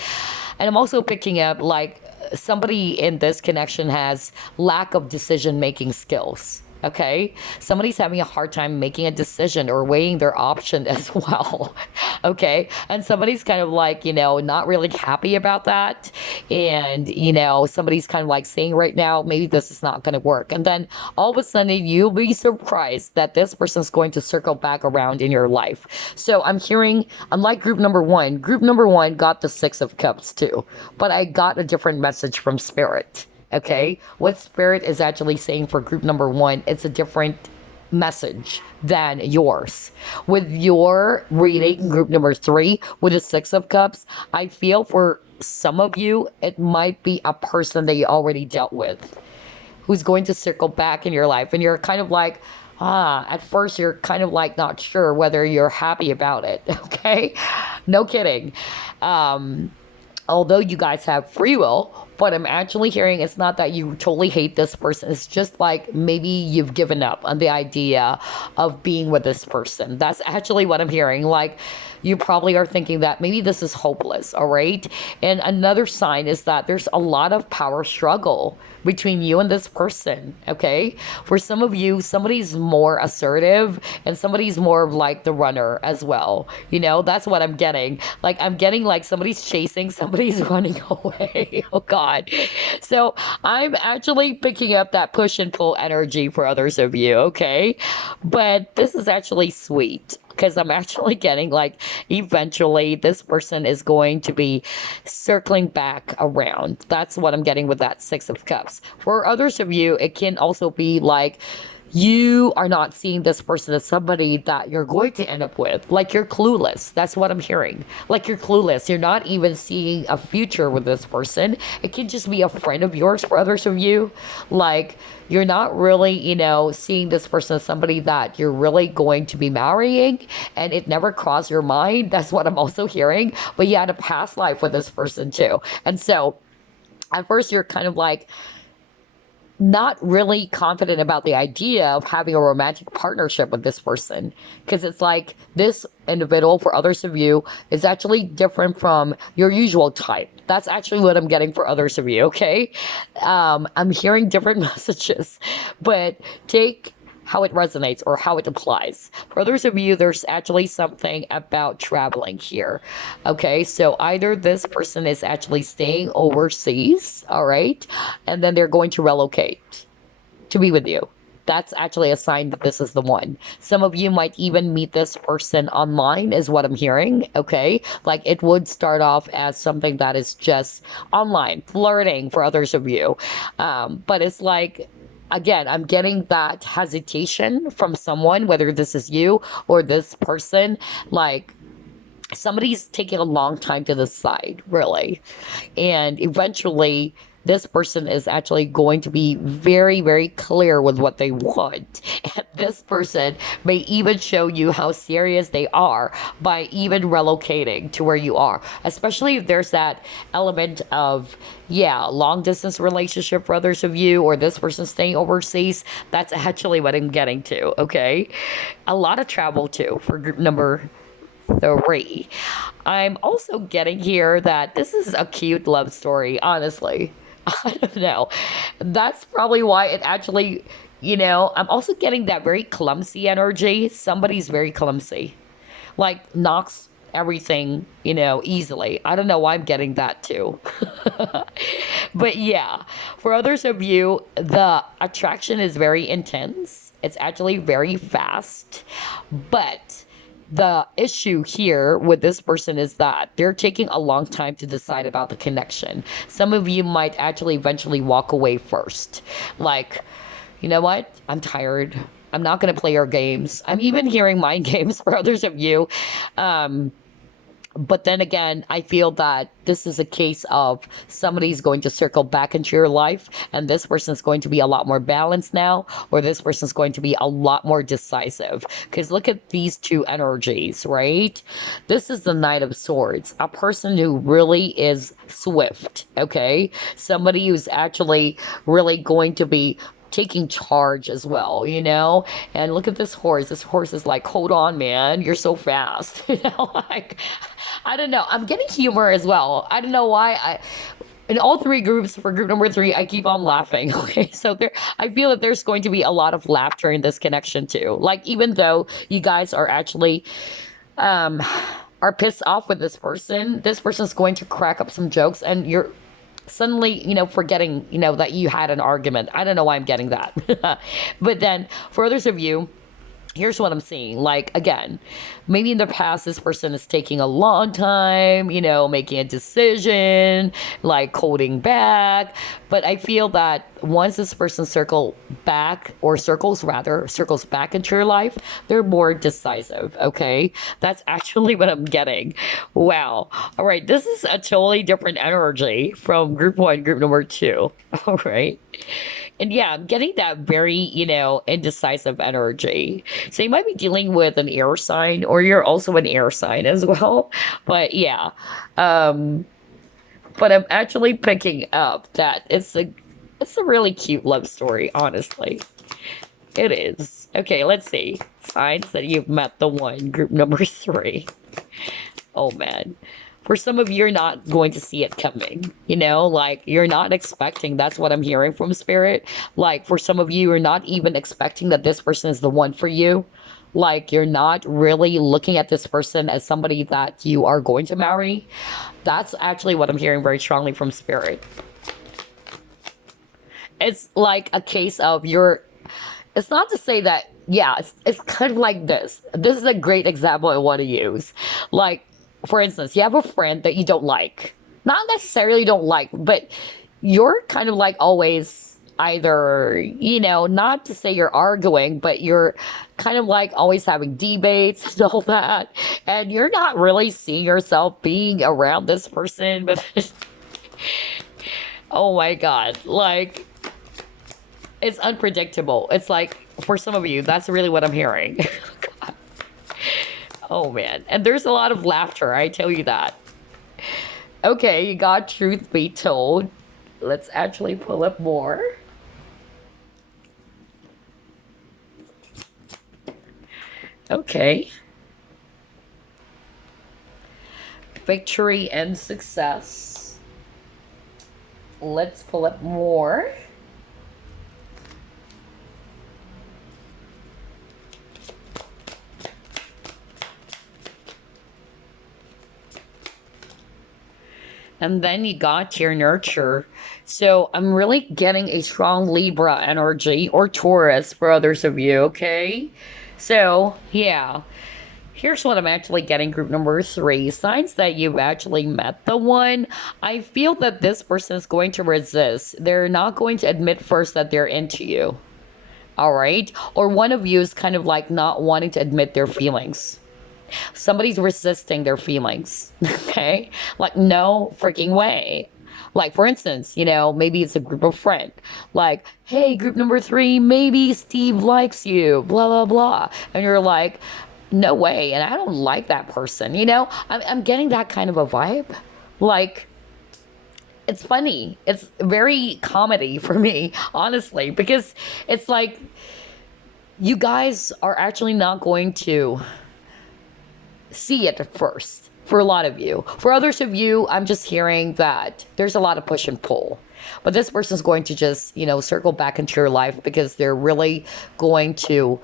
And I'm also picking up like somebody in this connection has lack of decision-making skills. Okay, somebody's having a hard time making a decision or weighing their option as well. Okay, and somebody's kind of like, you know, not really happy about that. And, you know, somebody's kind of like saying right now, maybe this is not going to work. And then all of a sudden you'll be surprised that this person's going to circle back around in your life. So I'm hearing, unlike group number one got the Six of Cups too, but I got a different message from Spirit. Okay, what Spirit is actually saying for group number one, it's a different message than yours. With your reading, group number three, with the Six of Cups, I feel for some of you, it might be a person that you already dealt with who's going to circle back in your life. And you're kind of like, at first you're kind of like not sure whether you're happy about it. Okay, no kidding. Although you guys have free will, but I'm actually hearing it's not that you totally hate this person. It's just like maybe you've given up on the idea of being with this person. That's actually what I'm hearing. Like you probably are thinking that maybe this is hopeless, all right? And another sign is that there's a lot of power struggle between you and this person, okay? For some of you, somebody's more assertive and somebody's more of like the runner as well. You know, that's what I'm getting. Like I'm getting like somebody's chasing, somebody's running away. Oh God. So I'm actually picking up that push and pull energy for others of you, okay? But this is actually sweet, because I'm actually getting like eventually this person is going to be circling back around. That's what I'm getting with that Six of Cups. For others of you, it can also be like you are not seeing this person as somebody that you're going to end up with. Like you're clueless. That's what I'm hearing. Like you're clueless. You're not even seeing a future with this person. It can just be a friend of yours for others of you. Like you're not really, you know, seeing this person as somebody that you're really going to be marrying, and it never crossed your mind. That's what I'm also hearing. But you had a past life with this person too. And so at first you're kind of like, not really confident about the idea of having a romantic partnership with this person, because it's like this individual for others of you is actually different from your usual type. That's actually what I'm getting for others of you, okay? I'm hearing different messages, but take how it resonates or how it applies. For others of you, there's actually something about traveling here. Okay, so either this person is actually staying overseas, all right, and then they're going to relocate to be with you. That's actually a sign that this is the one. Some of you might even meet this person online is what I'm hearing, okay? Like it would start off as something that is just online, flirting for others of you. But it's like, again, I'm getting that hesitation from someone, whether this is you or this person, like somebody's taking a long time to decide, really. And eventually this person is actually going to be very, very clear with what they want. And this person may even show you how serious they are by even relocating to where you are, especially if there's that element of, yeah, long distance relationship for others of you, or this person staying overseas. That's actually what I'm getting to, okay? A lot of travel too for group number 3. I'm also getting here that this is a cute love story, honestly. I don't know. That's probably why it actually, I'm also getting that very clumsy energy. Somebody's very clumsy, like knocks everything, easily. I don't know why I'm getting that too. But yeah, for others of you, the attraction is very intense. It's actually very fast. But the issue here with this person is that they're taking a long time to decide about the connection. Some of you might actually eventually walk away first. Like, you know what? I'm tired. I'm not going to play your games. I'm even hearing mind games for others of you. But then again, I feel that this is a case of somebody's going to circle back into your life, and this person's going to be a lot more balanced now, or this person's going to be a lot more decisive. Because look at these two energies, right? This is the Knight of Swords, a person who really is swift, okay? Somebody who's actually really going to be taking charge as well, and look at this horse. This horse is like, hold on, man, you're so fast. Like, I don't know, I'm getting humor as well. I don't know why. In all 3 groups, for group number 3, I keep on laughing. Okay, so I feel that there's going to be a lot of laughter in this connection too. Like, even though you guys are actually are pissed off with this person's going to crack up some jokes, and you're suddenly, forgetting, that you had an argument. I don't know why I'm getting that. But then for others of you, here's what I'm seeing. Like, again, maybe in the past, this person is taking a long time, making a decision, like holding back. But I feel that once this person circles back into your life, they're more decisive, okay? That's actually what I'm getting. Wow. All right, this is a totally different energy from group 1, group number 2. All right. And yeah, I'm getting that very, indecisive energy. So you might be dealing with an air sign, or you're also an air sign as well. But yeah, but I'm actually picking up that it's a really cute love story, honestly. It is. Okay, let's see. Signs that you've met the one, group number 3. Oh man. For some of you, you're not going to see it coming, like you're not expecting. That's what I'm hearing from Spirit. Like, for some of you, you're not even expecting that this person is the one for you. Like, you're not really looking at this person as somebody that you are going to marry. That's actually what I'm hearing very strongly from Spirit. It's like a case of it's not to say that, yeah, it's kind of like this. This is a great example I want to use. Like, for instance, you have a friend that you don't like. Not necessarily don't like, but you're kind of like always either, not to say you're arguing, but you're kind of like always having debates and all that. And you're not really seeing yourself being around this person. But oh my God, like, it's unpredictable. It's like, for some of you, that's really what I'm hearing. God. Oh man. And there's a lot of laughter, I tell you that. Okay, you got truth be told. Let's actually pull up more. Okay. Victory and success. Let's pull up more. And then you got your nurture. So I'm really getting a strong Libra energy, or Taurus for others of you, okay? So, yeah. Here's what I'm actually getting, group number 3. Signs that you've actually met the one. I feel that this person is going to resist. They're not going to admit first that they're into you. All right? Or one of you is kind of like not wanting to admit their feelings. Somebody's resisting their feelings, okay? Like, no freaking way. Like, for instance, you know, maybe it's a group of friends. Like, hey, group number 3, maybe Steve likes you, blah, blah, blah. And you're like, no way. And I don't like that person. You know, I'm getting that kind of a vibe. Like, it's funny. It's very comedy for me, honestly, because it's like you guys are actually not going to see it at first for a lot of you. For others of you, I'm just hearing that there's a lot of push and pull. But this person's going to just, you know, circle back into your life because they're really going to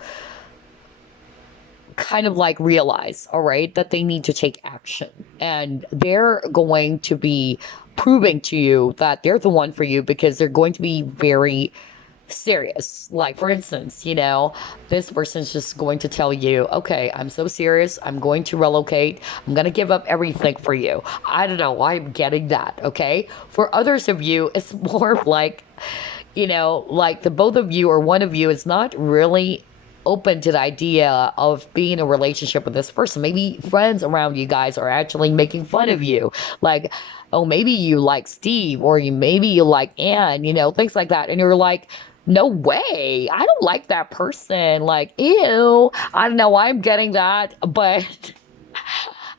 kind of like realize, all right, that they need to take action. And they're going to be proving to you that they're the one for you because they're going to be very serious. Like, for instance, you know, this person's just going to tell you, okay, I'm so serious. I'm going to relocate. I'm going to give up everything for you. I don't know why I'm getting that. Okay. For others of you, it's more like, you know, like the both of you or one of you is not really open to the idea of being in a relationship with this person. Maybe friends around you guys are actually making fun of you. Like, oh, maybe you like Steve or maybe you like Anne, you know, things like that. And you're like, no way. I don't like that person. Like, ew. I don't know why I'm getting that, but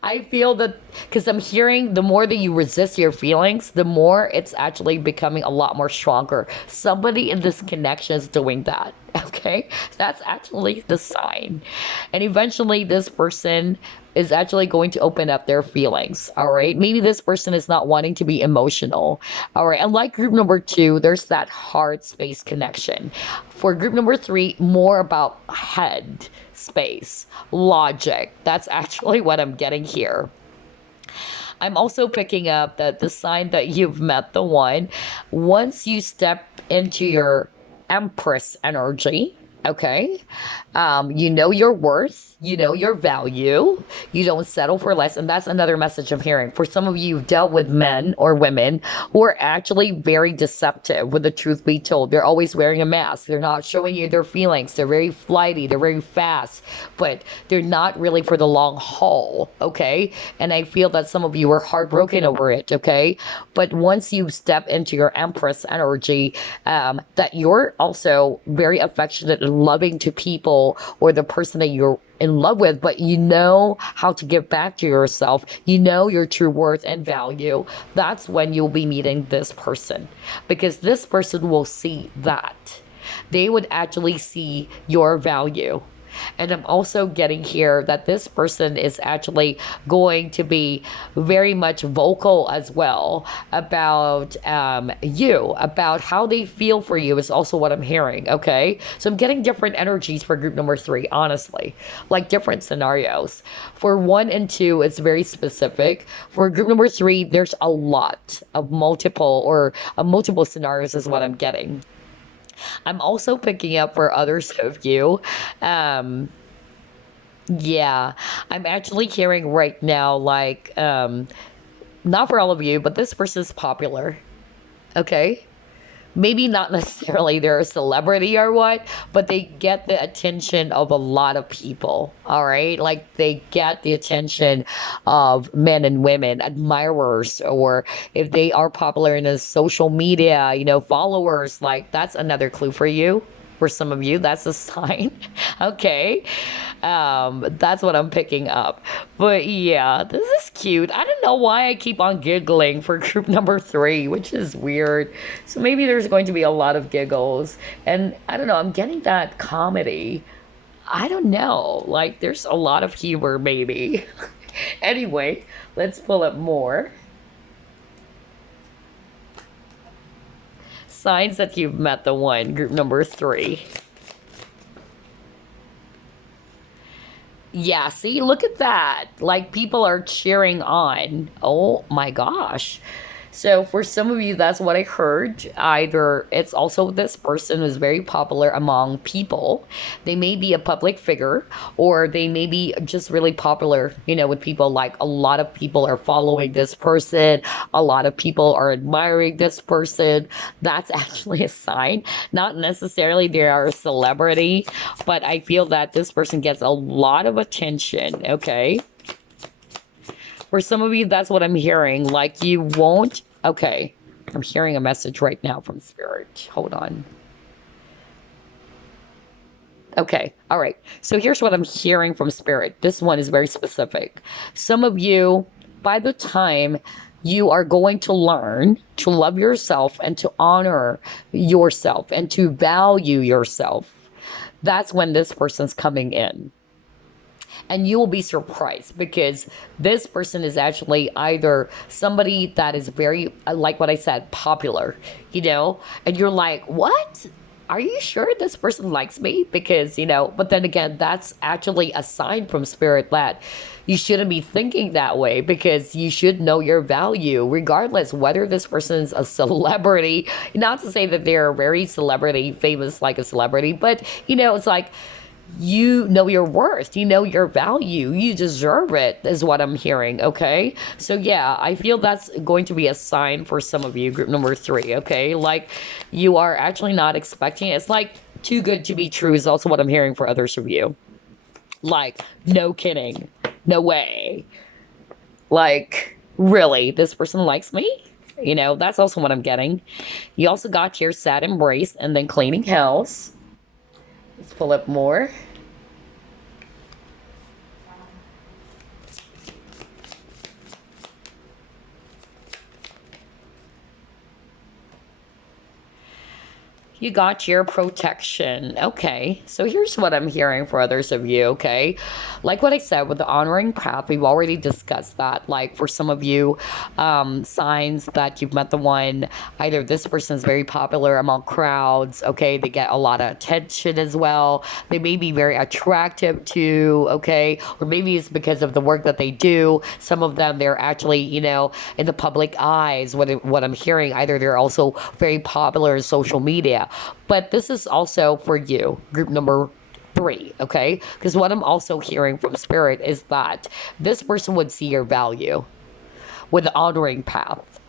I feel that because I'm hearing the more that you resist your feelings, the more it's actually becoming a lot more stronger. Somebody in this connection is doing that. Okay, that's actually the sign. And eventually, this person is actually going to open up their feelings. All right, maybe this person is not wanting to be emotional. All right, and like group number 2, there's that heart space connection. For group number 3, more about head space, logic. That's actually what I'm getting here. I'm also picking up that the sign that you've met the one, once you step into your Empress energy, okay, you know your worth, you know your value, you don't settle for less. And that's another message I'm hearing. For some of you, you've dealt with men or women who are actually very deceptive with the truth be told. They're always wearing a mask. They're not showing you their feelings. They're very flighty. They're very fast, but they're not really for the long haul, okay? And I feel that some of you are heartbroken over it, okay? But once you step into your Empress energy, that you're also very affectionate and loving to people or the person that you're in love with, but you know how to give back to yourself. You know your true worth and value. That's when you'll be meeting this person, because this person will see that. They would actually see your value. And I'm also getting here that this person is actually going to be very much vocal as well about you, about how they feel for you is also what I'm hearing, okay? So I'm getting different energies for group number 3, honestly, like different scenarios. For 1 and 2, it's very specific. For group number 3, there's a lot of multiple scenarios is what I'm getting. I'm also picking up for others of you. Yeah, I'm actually hearing right now, like, not for all of you, but this person's popular. Okay? Maybe not necessarily they're a celebrity or what, but they get the attention of a lot of people. All right. Like they get the attention of men and women, admirers, or if they are popular in the social media, you know, followers, like that's another clue for you. For some of you, that's a sign. Okay. That's what I'm picking up. But yeah, this is cute. I don't know why I keep on giggling for group number 3, which is weird. So maybe there's going to be a lot of giggles. And I don't know, I'm getting that comedy. I don't know. Like there's a lot of humor maybe. Anyway, let's pull up more. Signs that you've met the one, group number 3. Yeah, see, look at that. Like people are cheering on. Oh my gosh. So for some of you, that's what I heard. Either it's also this person who's very popular among people. They may be a public figure, or they may be just really popular, you know, with people. Like a lot of people are following this person. A lot of people are admiring this person. That's actually a sign. Not necessarily they are a celebrity, but I feel that this person gets a lot of attention, okay? For some of you, that's what I'm hearing. Like you won't, okay. I'm hearing a message right now from Spirit. Hold on. Okay, all right. So here's what I'm hearing from Spirit. This one is very specific. Some of you, by the time you are going to learn to love yourself and to honor yourself and to value yourself, that's when this person's coming in. And you will be surprised because this person is actually either somebody that is very, like what I said, popular, and you're like, what? Are you sure this person likes me? Because, but then again, that's actually a sign from Spirit that you shouldn't be thinking that way, because you should know your value, regardless whether this person's a celebrity. Not to say that they're very celebrity, famous like a celebrity, but, it's like, you know your worth, you know your value, you deserve it, is what I'm hearing. Okay, so yeah, I feel that's going to be a sign for some of you, group number 3. Okay, like you are actually not expecting it. It's like too good to be true is also what I'm hearing for others of you. Like, no kidding, no way, like, really, this person likes me? That's also what I'm getting. You also got your sad embrace and then cleaning house. Let's pull up more. You got your protection. Okay, so here's what I'm hearing for others of you, okay? Like what I said with the honoring path, we've already discussed that. Like for some of you, signs that you've met the one, either this person's very popular among crowds, okay? They get a lot of attention as well. They may be very attractive too, okay? Or maybe it's because of the work that they do. Some of them, they're actually, in the public eyes. What I'm hearing, either they're also very popular in social media. But this is also for you, group number 3, okay? Because what I'm also hearing from Spirit is that this person would see your value with the honoring path.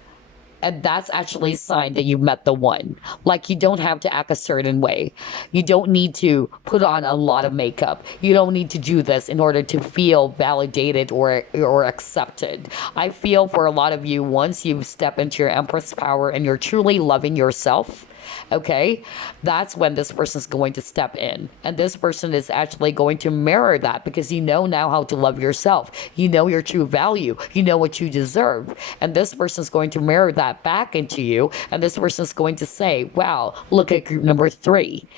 And that's actually a sign that you met the one. Like, you don't have to act a certain way. You don't need to put on a lot of makeup. You don't need to do this in order to feel validated or accepted. I feel for a lot of you, once you step into your Empress power and you're truly loving yourself, okay, that's when this person's going to step in. And this person is actually going to mirror that, because you know now how to love yourself. You know your true value. You know what you deserve. And this person's going to mirror that back into you. And this person's going to say, wow, look at group number 3,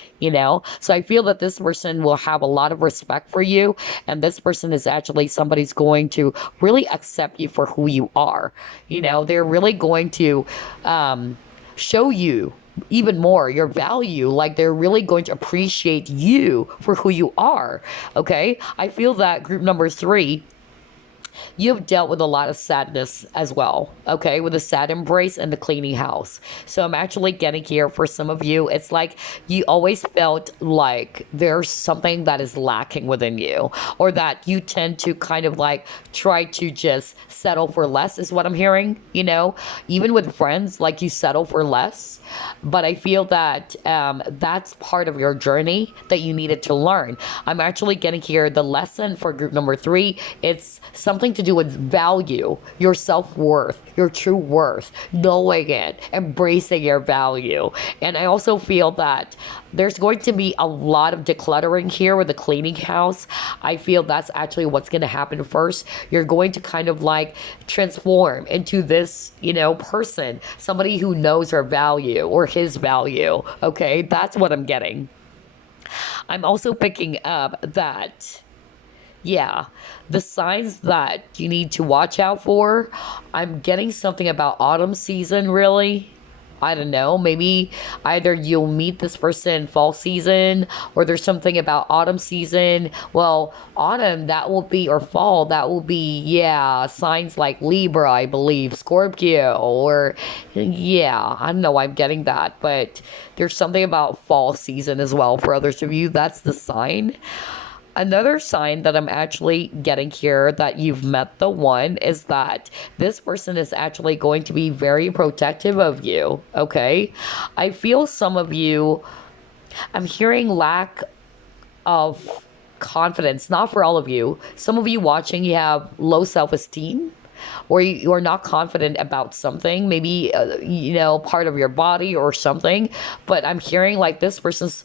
So I feel that this person will have a lot of respect for you. And this person is actually somebody's going to really accept you for who you are. They're really going to show you even more your value. Like, they're really going to appreciate you for who you are. Okay, I feel that group number 3, you've dealt with a lot of sadness as well, okay, with the sad embrace and the cleaning house. So I'm actually getting here for some of you, it's like you always felt like there's something that is lacking within you, or that you tend to kind of like try to just settle for less, is what I'm hearing. Even with friends, like you settle for less. But I feel that that's part of your journey that you needed to learn. I'm actually getting here the lesson for group number 3. It's something to do with value, your self-worth, your true worth, knowing it, embracing your value. And I also feel that there's going to be a lot of decluttering here with the cleaning house. I feel that's actually what's going to happen first. You're going to kind of like transform into this, person, somebody who knows her value or his value. Okay, that's what I'm getting. I'm also picking up that, yeah, the signs that you need to watch out for. I'm getting something about autumn season, really. I don't know, maybe either you'll meet this person fall season, or there's something about autumn season. Well, autumn, that will be, or fall, that will be, yeah, signs like Libra, I believe, Scorpio, or, yeah, I don't know why I'm getting that, but there's something about fall season as well for others of you. That's the sign. Another sign that I'm actually getting here that you've met the one is that this person is actually going to be very protective of you, okay? I feel some of you, I'm hearing lack of confidence, not for all of you. Some of you watching, you have low self-esteem, or you're not confident about something, maybe, part of your body or something. But I'm hearing like this person's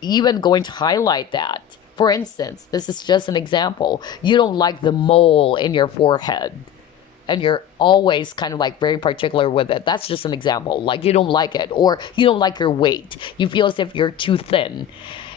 even going to highlight that. For instance, this is just an example. You don't like the mole in your forehead, and you're always kind of like very particular with it. That's just an example. Like, you don't like it, or you don't like your weight. You feel as if you're too thin,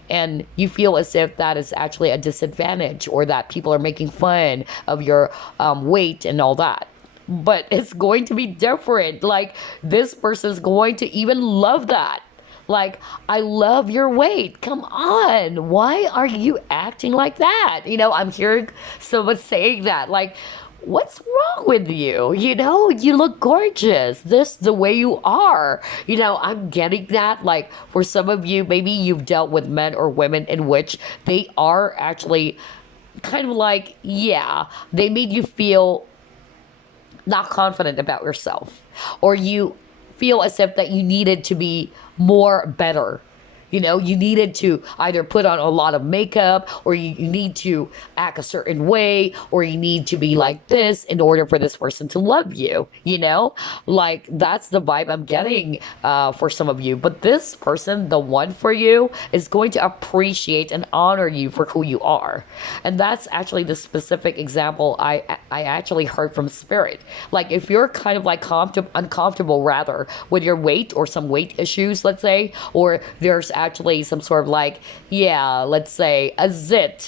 and you feel as if that is actually a disadvantage, or that people are making fun of your weight and all that. But it's going to be different. Like, this person's going to even love that. Like, I love your weight. Come on. Why are you acting like that? I'm hearing someone saying that. Like, what's wrong with you? You look gorgeous. This the way you are. I'm getting that. Like, for some of you, maybe you've dealt with men or women in which they are actually kind of like, yeah, they made you feel not confident about yourself, or you feel as if that you needed to be more better. You needed to either put on a lot of makeup, or you need to act a certain way, or you need to be like this in order for this person to love you. Like, that's the vibe I'm getting for some of you. But this person, the one for you, is going to appreciate and honor you for who you are. And that's actually the specific example I actually heard from Spirit. Like, if you're kind of like uncomfortable rather with your weight, or some weight issues, let's say, or there's actually some sort of like, yeah, let's say a zit,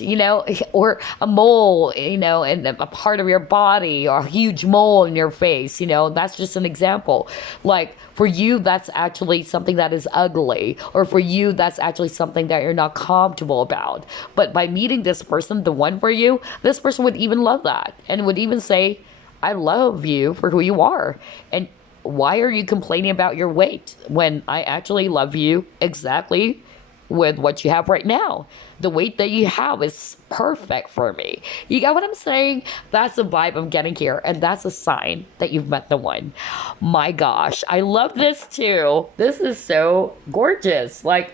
or a mole, in a part of your body, or a huge mole in your face, that's just an example. Like, for you, that's actually something that is ugly, or for you, that's actually something that you're not comfortable about. But by meeting this person, the one for you, this person would even love that, and would even say, I love you for who you are. And why are you complaining about your weight when I actually love you exactly with what you have right now? The weight that you have is perfect for me. You get what I'm saying? That's the vibe I'm getting here. And that's a sign that you've met the one. My gosh, I love this too. This is so gorgeous. Like,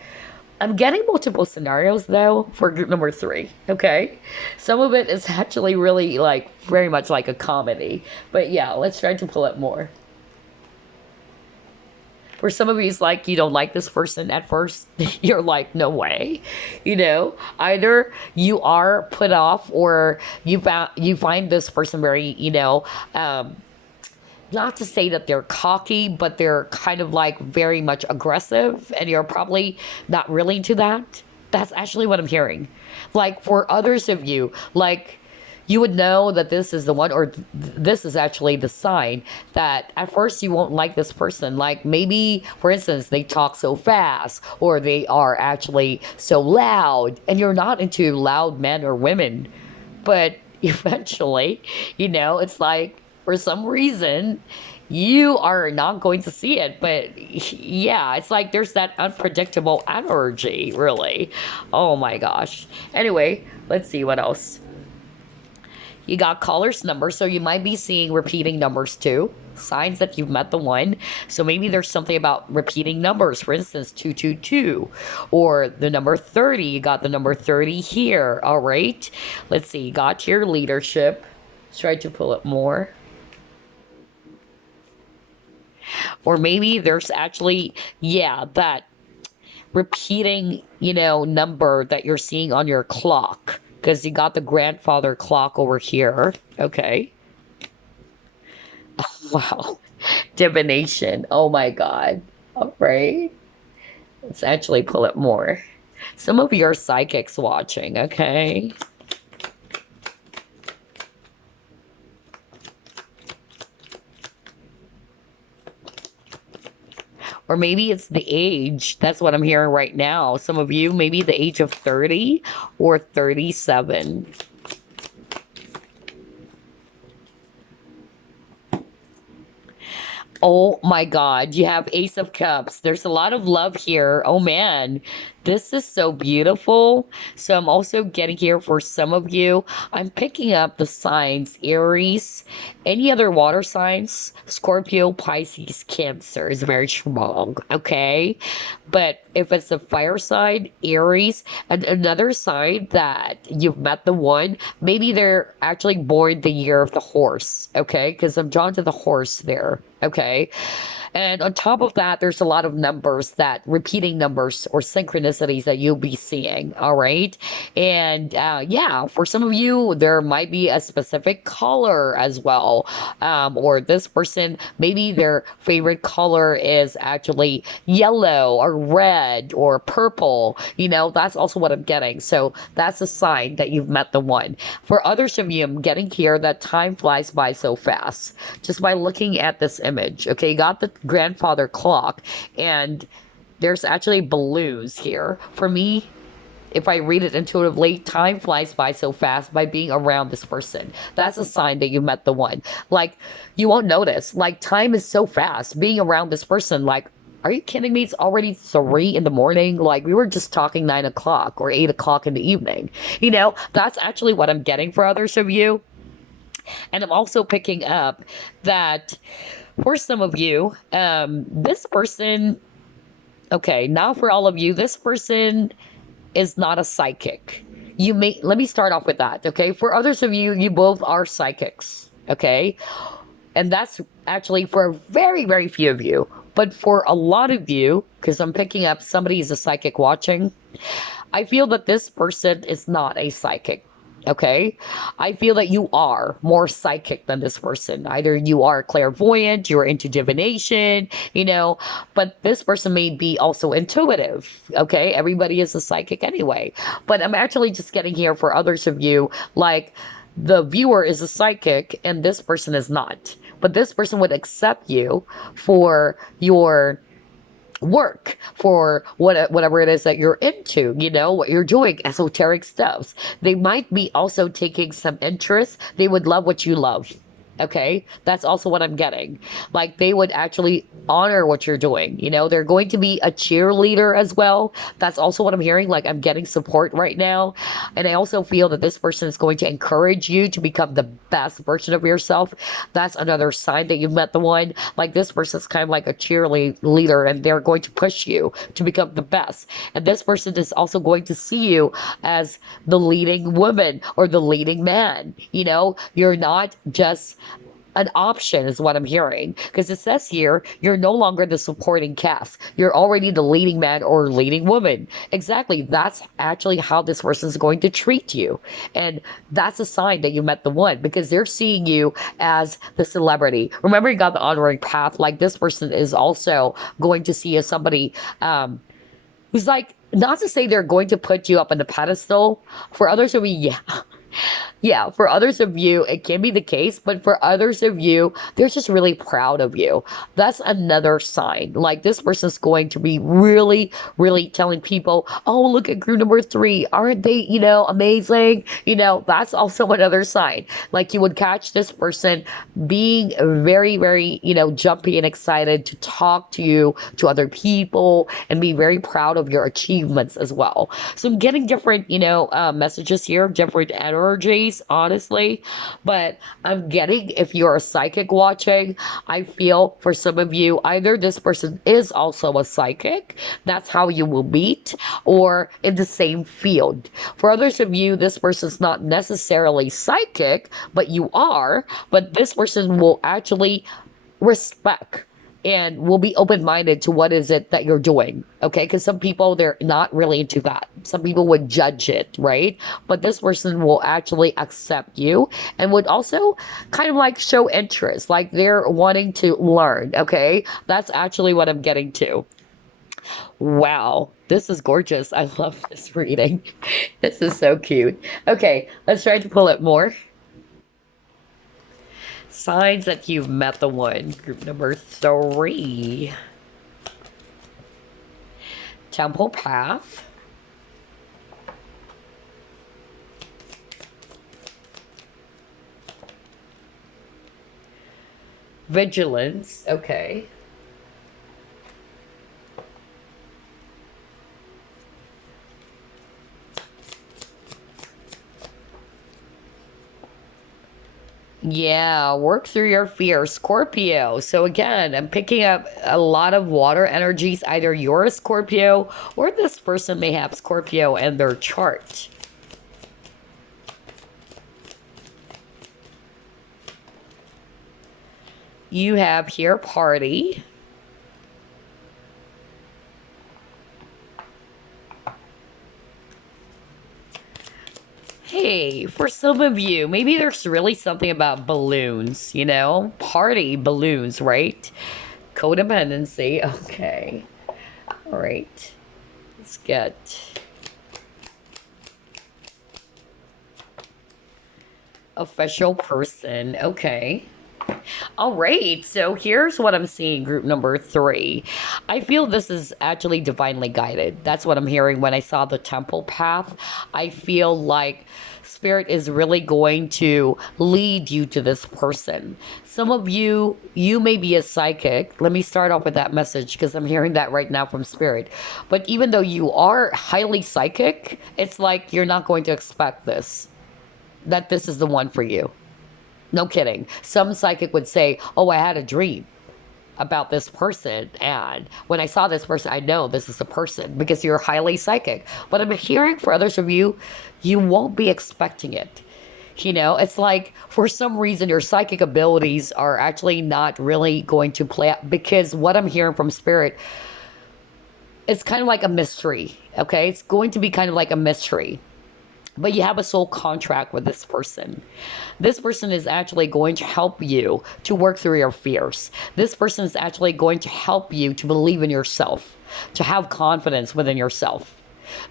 I'm getting multiple scenarios though for group number 3. Okay. Some of it is actually really like very much like a comedy. But yeah, let's try to pull it more. For some of you, it's like you don't like this person at first. You're like, no way. Either you are put off, or you find this person very, not to say that they're cocky, but they're kind of like very much aggressive, and you're probably not really into that. That's actually what I'm hearing. Like, for others of you, like, you would know that this is the one, or this is actually the sign that at first you won't like this person. Like, maybe, for instance, they talk so fast, or they are actually so loud, and you're not into loud men or women. But eventually, it's like, for some reason, you are not going to see it. But yeah, it's like there's that unpredictable energy, really. Oh my gosh. Anyway, let's see what else. You got caller's number, so you might be seeing repeating numbers too. Signs that you've met the one. So maybe there's something about repeating numbers. For instance, 222, or the number 30. You got the number 30 here. All right. Let's see. You got your leadership. Try to pull it more. Or maybe there's actually, yeah, that repeating, number that you're seeing on your clock. Because you got the grandfather clock over here. Okay. Oh, wow. Divination. Oh my God. All right. Let's actually pull it more. Some of your psychics watching, okay? Or maybe it's the age. That's what I'm hearing right now. Some of you, maybe the age of 30 or 37. Oh my God, you have Ace of Cups. There's a lot of love here. Oh man, This is so beautiful. So I'm also getting here for some of you. I'm picking up the signs Aries, any other water signs, Scorpio, Pisces, Cancer is very strong. Okay. But if it's a fire sign, Aries, and another sign that you've met the one, maybe they're actually born the year of the horse. Okay. Because I'm drawn to the horse there. Okay. And on top of that, there's a lot of numbers that repeating numbers or synchronicities that you'll be seeing. All right. And yeah, for some of you, there might be a specific color as well. Or this person, maybe their favorite color is actually yellow or red or purple. You know, that's also what I'm getting. So that's a sign that you've met the one. For others of you, I'm getting here that time flies by so fast just by looking at this image. Okay, you got the grandfather clock, and there's actually balloons here. For me, if I read it intuitively, time flies by so fast by being around this person. That's a sign that you met the one. Like, you won't notice. Like, time is so fast. Being around this person, like, are you kidding me? It's already 3 in the morning. Like, we were just talking 9 o'clock or 8 o'clock in the evening. You know, that's actually what I'm getting for others of you. And I'm also picking up that for some of you, this person, okay, now for all of you, this person is not a psychic. You may, let me start off with that, okay? For others of you, you both are psychics, okay? And that's actually for a very, very few of you. But for a lot of you, because I'm picking up somebody is a psychic watching, I feel that this person is not a psychic. Okay. I feel that you are more psychic than this person. Either you are clairvoyant, you're into divination, you know, but this person may be also intuitive. Okay. Everybody is a psychic anyway. But I'm actually just getting here for others of you, like the viewer is a psychic and this person is not. But this person would accept you for your work, for whatever it is that you're into, you know, what you're doing, esoteric stuffs. They might be also taking some interest. They would love what you love. Okay, that's also what I'm getting. Like, they would actually honor what you're doing. You know, they're going to be a cheerleader as well. That's also what I'm hearing. Like, I'm getting support right now. And I also feel that this person is going to encourage you to become the best version of yourself. That's another sign that you've met the one. Like, this person's kind of like a cheerleader and they're going to push you to become the best. And this person is also going to see you as the leading woman or the leading man. You know, you're not just an option is what I'm hearing, because it says here you're no longer the supporting cast, you're already the leading man or leading woman. Exactly, that's actually how this person is going to treat you, and that's a sign that you met the one, because they're seeing you as the celebrity. Remember, you got the honoring path. Like, this person is also going to see you as somebody who's like, not to say they're going to put you up on the pedestal. For others of you, yeah, yeah, for others of you, it can be the case, but for others of you, they're just really proud of you. That's another sign. Like, this person's going to be really, really telling people, oh, look at group number 3. Aren't they, you know, amazing? You know, that's also another sign. Like, you would catch this person being very, very, you know, jumpy and excited to talk to you, to other people, and be very proud of your achievements as well. So I'm getting different, you know, messages here, different energies, honestly, but I'm getting, if you're a psychic watching, I feel for some of you, either this person is also a psychic, that's how you will meet, or in the same field. For others of you, this person's not necessarily psychic, but you are, but this person will actually respect and will be open-minded to what is it that you're doing, okay? Because some people, they're not really into that. Some people would judge it, right? But this person will actually accept you and would also kind of like show interest, like they're wanting to learn, okay? That's actually what I'm getting to. Wow, this is gorgeous. I love this reading. This is so cute. Okay, let's try to pull it more. Signs that you've met the one. Group number 3. Temple Path. Vigilance. Okay. Yeah, work through your fear, Scorpio. So again, I'm picking up a lot of water energies. Either you're a Scorpio or this person may have Scorpio in their chart. You have here party. Hey, for some of you, maybe there's really something about balloons, you know? Party balloons, right? Codependency. Okay. All right. Let's get official person. Okay. All right, so here's what I'm seeing, group number 3. I feel this is actually divinely guided. That's what I'm hearing when I saw the temple path. I feel like Spirit is really going to lead you to this person. Some of you, you may be a psychic. Let me start off with that message because I'm hearing that right now from Spirit. But even though you are highly psychic, it's like you're not going to expect this, that this is the one for you. No kidding. Some psychic would say, oh, I had a dream about this person. And when I saw this person, I know this is a person because you're highly psychic. But I'm hearing for others of you, you won't be expecting it. You know, it's like for some reason your psychic abilities are actually not really going to play out because what I'm hearing from Spirit, it's kind of like a mystery. Okay. It's going to be kind of like a mystery. But you have a soul contract with this person. This person is actually going to help you to work through your fears. This person is actually going to help you to believe in yourself, to have confidence within yourself.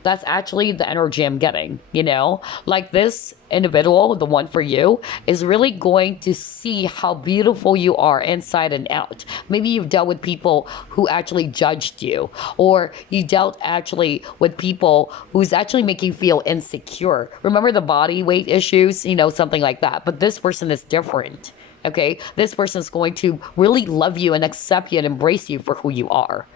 That's actually the energy I'm getting, you know? Like this individual, the one for you, is really going to see how beautiful you are inside and out. Maybe you've dealt with people who actually judged you, or you dealt actually with people who's actually making you feel insecure. Remember the body weight issues, you know, something like that. But this person is different, okay? This person is going to really love you and accept you and embrace you for who you are.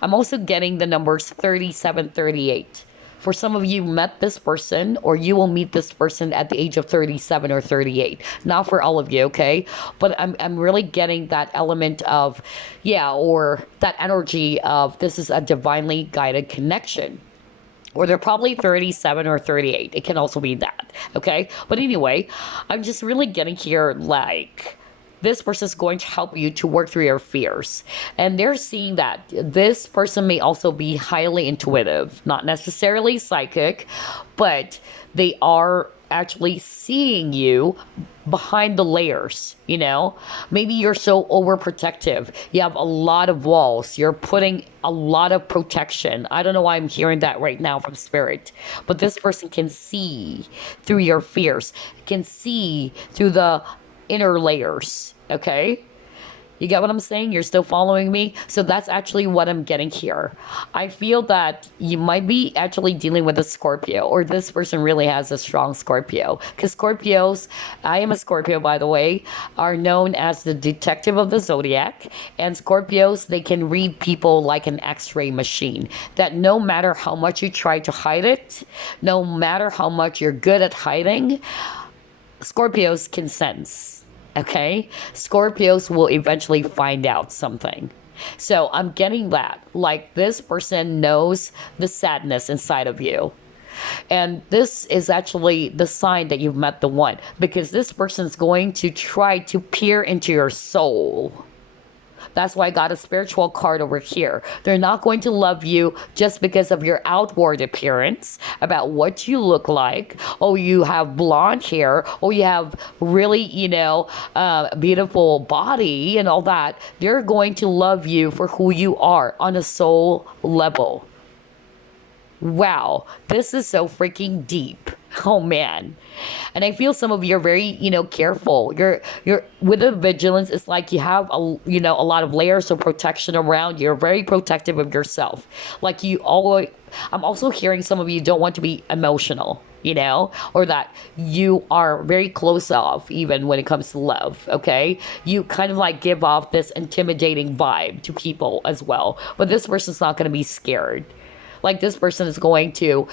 I'm also getting the numbers 37, 38. For some of you met this person or you will meet this person at the age of 37 or 38. Not for all of you, okay? But I'm really getting that element of, yeah, or that energy of this is a divinely guided connection. Or they're probably 37 or 38. It can also be that, okay? But anyway, I'm just really getting here like this person is going to help you to work through your fears. And they're seeing that this person may also be highly intuitive, not necessarily psychic, but they are actually seeing you behind the layers, you know? Maybe you're so overprotective. You have a lot of walls. You're putting a lot of protection. I don't know why I'm hearing that right now from Spirit, but this person can see through your fears, can see through the inner layers, okay? You get what I'm saying? You're still following me? So that's actually what I'm getting here. I feel that you might be actually dealing with a Scorpio, or this person really has a strong Scorpio. Because Scorpios, I am a Scorpio by the way, are known as the detective of the zodiac. And Scorpios, they can read people like an X-ray machine. That no matter how much you try to hide it, no matter how much you're good at hiding, Scorpios can sense. Okay, Scorpios will eventually find out something. So I'm getting that. Like this person knows the sadness inside of you. And this is actually the sign that you've met the one. Because this person's going to try to peer into your soul. That's why I got a spiritual card over here. They're not going to love you just because of your outward appearance, about what you look like. Oh, you have blonde hair. Oh, you have really, beautiful body and all that. They're going to love you for who you are on a soul level. Wow, this is so freaking deep. Oh man. And I feel some of you are very, careful. You're with the vigilance. It's like you have a lot of layers of protection around. You're very protective of yourself. Like you always, I'm also hearing some of you don't want to be emotional, or that you are very close off even when it comes to love. Okay. You kind of like give off this intimidating vibe to people as well. But this person's not going to be scared. Like this person is going to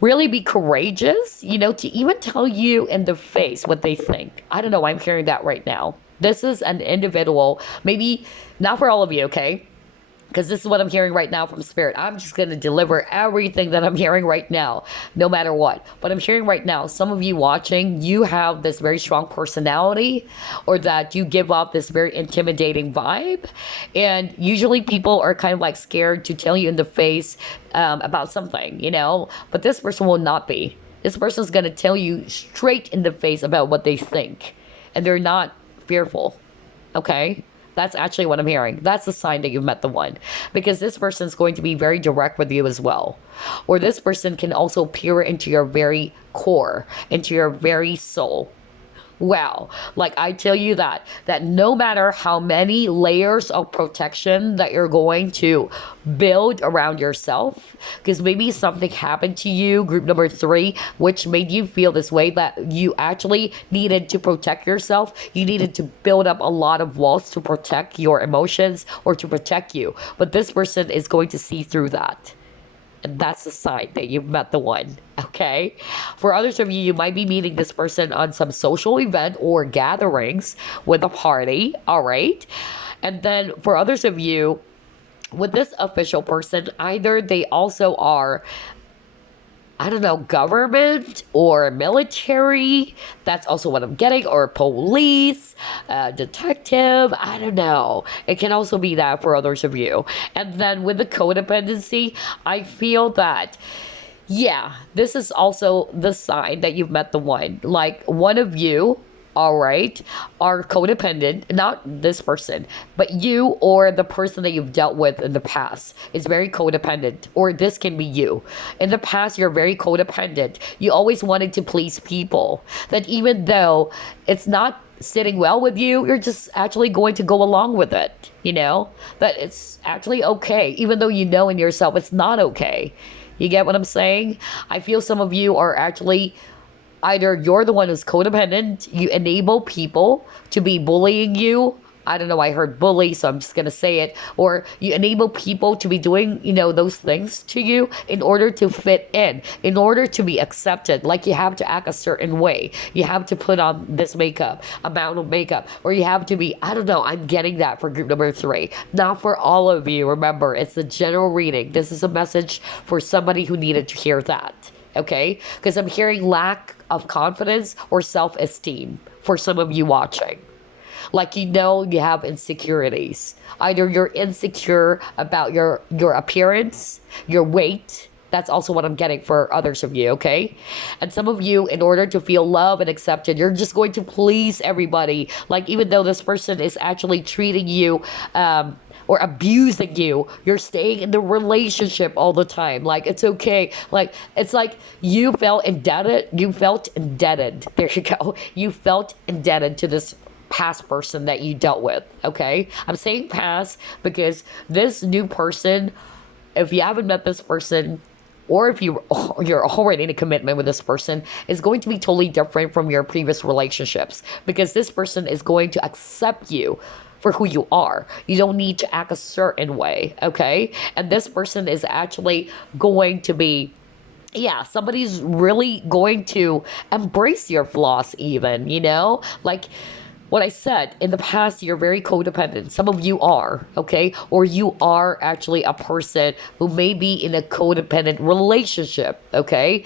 really be courageous, to even tell you in the face what they think. I don't know, I'm hearing that right now. This is an individual, maybe not for all of you, okay? Because this is what I'm hearing right now from Spirit. I'm just going to deliver everything that I'm hearing right now, no matter what. But I'm hearing right now, some of you watching, you have this very strong personality, or that you give off this very intimidating vibe. And usually people are kind of like scared to tell you in the face about something, But this person will not be. This person's going to tell you straight in the face about what they think. And they're not fearful, okay? That's actually what I'm hearing. That's the sign that you've met the one. Because this person's going to be very direct with you as well. Or this person can also peer into your very core, into your very soul. Wow. Like I tell you that no matter how many layers of protection that you're going to build around yourself, because maybe something happened to you, group number 3, which made you feel this way, that you actually needed to protect yourself. You needed to build up a lot of walls to protect your emotions or to protect you. But this person is going to see through that. And that's the sign that you've met the one, okay? For others of you, you might be meeting this person on some social event or gatherings with a party, all right? And then for others of you, with this official person, either they also are, I don't know, government or military. That's also what I'm getting. Or police, detective. I don't know. It can also be that for others of you. And then with the codependency, I feel that, yeah, this is also the sign that you've met the one. Like one of you, all right, are codependent, not this person, but you or the person that you've dealt with in the past is very codependent, or this can be you. In the past, you're very codependent. You always wanted to please people, that even though it's not sitting well with you, you're just actually going to go along with it, that it's actually okay, even though you know in yourself it's not okay. You get what I'm saying? I feel some of you are actually, either you're the one who's codependent, you enable people to be bullying you. I don't know, I heard bully, so I'm just going to say it. Or you enable people to be doing, those things to you in order to fit in order to be accepted. Like you have to act a certain way. You have to put on this makeup, amount of makeup. Or you have to be, I don't know, I'm getting that for group number 3. Not for all of you. Remember, it's the general reading. This is a message for somebody who needed to hear that. Okay? Because I'm hearing lack of confidence or self-esteem for some of you watching. Like, you have insecurities. Either you're insecure about your appearance, your weight. That's also what I'm getting for others of you, okay? And some of you, in order to feel loved and accepted, you're just going to please everybody. Like, even though this person is actually treating you or abusing you, you're staying in the relationship all the time. Like, it's okay. Like, it's like you felt indebted. There you go. You felt indebted to this past person that you dealt with, okay? I'm saying past because this new person, if you haven't met this person, or if you're already in a commitment with this person, is going to be totally different from your previous relationships, because this person is going to accept you for who you are. You don't need to act a certain way, okay? And this person is actually going to be, somebody's really going to embrace your flaws even, like what I said, in the past, you're very codependent. Some of you are, okay? Or you are actually a person who may be in a codependent relationship, okay?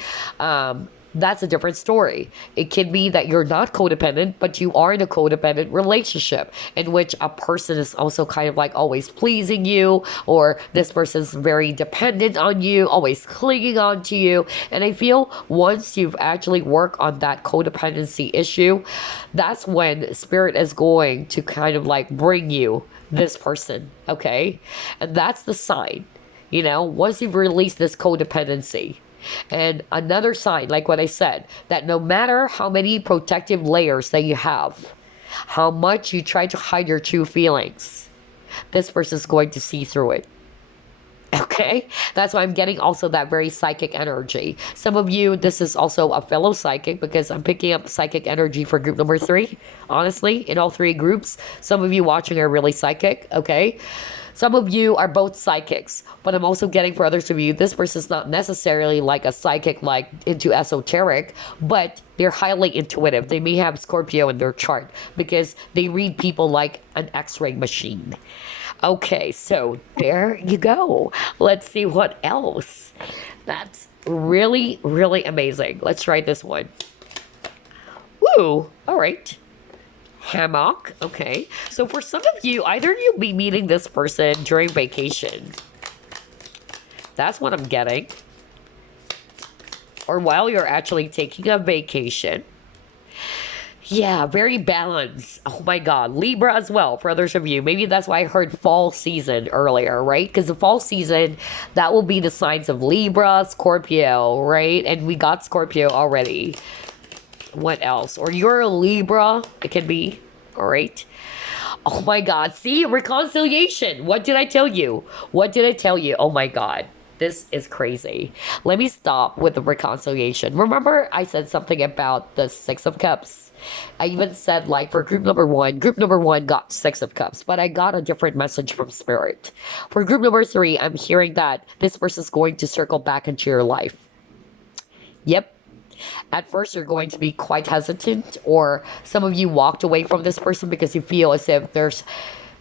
That's a different story. It can be that you're not codependent, but you are in a codependent relationship in which a person is also kind of like always pleasing you, or this person's very dependent on you, always clinging on to you. And I feel once you've actually worked on that codependency issue, that's when Spirit is going to kind of like bring you this person, okay? And that's the sign, once you've released this codependency. And another sign, like what I said, that no matter how many protective layers that you have, how much you try to hide your true feelings, this person's going to see through it. Okay? That's why I'm getting also that very psychic energy. Some of you, this is also a fellow psychic, because I'm picking up psychic energy for group number 3. Honestly, in all 3 groups, some of you watching are really psychic, okay? Some of you are both psychics, but I'm also getting for others of you, this person's not necessarily like a psychic, like into esoteric, but they're highly intuitive. They may have Scorpio in their chart because they read people like an X-ray machine. Okay, so there you go. Let's see what else. That's really, really amazing. Let's try this one. Woo! All right. Hammock. Okay. So for some of you, either you'll be meeting this person during vacation. That's what I'm getting. Or while you're actually taking a vacation. Yeah, very balanced. Oh my God. Libra as well for others of you. Maybe that's why I heard fall season earlier, right? Because the fall season, that will be the signs of Libra, Scorpio, right? And we got Scorpio already. What else? Or you're a Libra. It can be. All right. Oh my God. See? Reconciliation. What did I tell you? What did I tell you? Oh my God. This is crazy. Let me stop with the reconciliation. Remember I said something about the Six of Cups? I even said, like, for group number one got Six of Cups, but I got a different message from Spirit. For group number 3, I'm hearing that this person's going to circle back into your life. Yep. At first, you're going to be quite hesitant, or some of you walked away from this person because you feel as if there's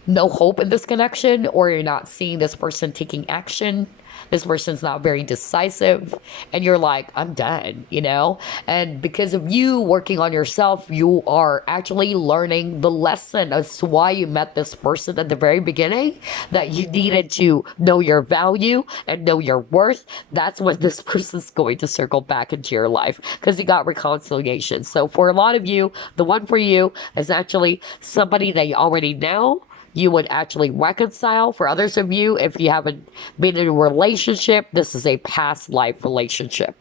no hope in this connection, or you're not seeing this person taking action. This person's not very decisive, and you're like, I'm done, you know? And because of you working on yourself, you are actually learning the lesson as to why you met this person at the very beginning, that you needed to know your value and know your worth. That's when this person's going to circle back into your life, because you got reconciliation. So for a lot of you, the one for you is actually somebody that you already know. You would actually reconcile. For others of you, if you haven't been in a relationship, this is a past life relationship.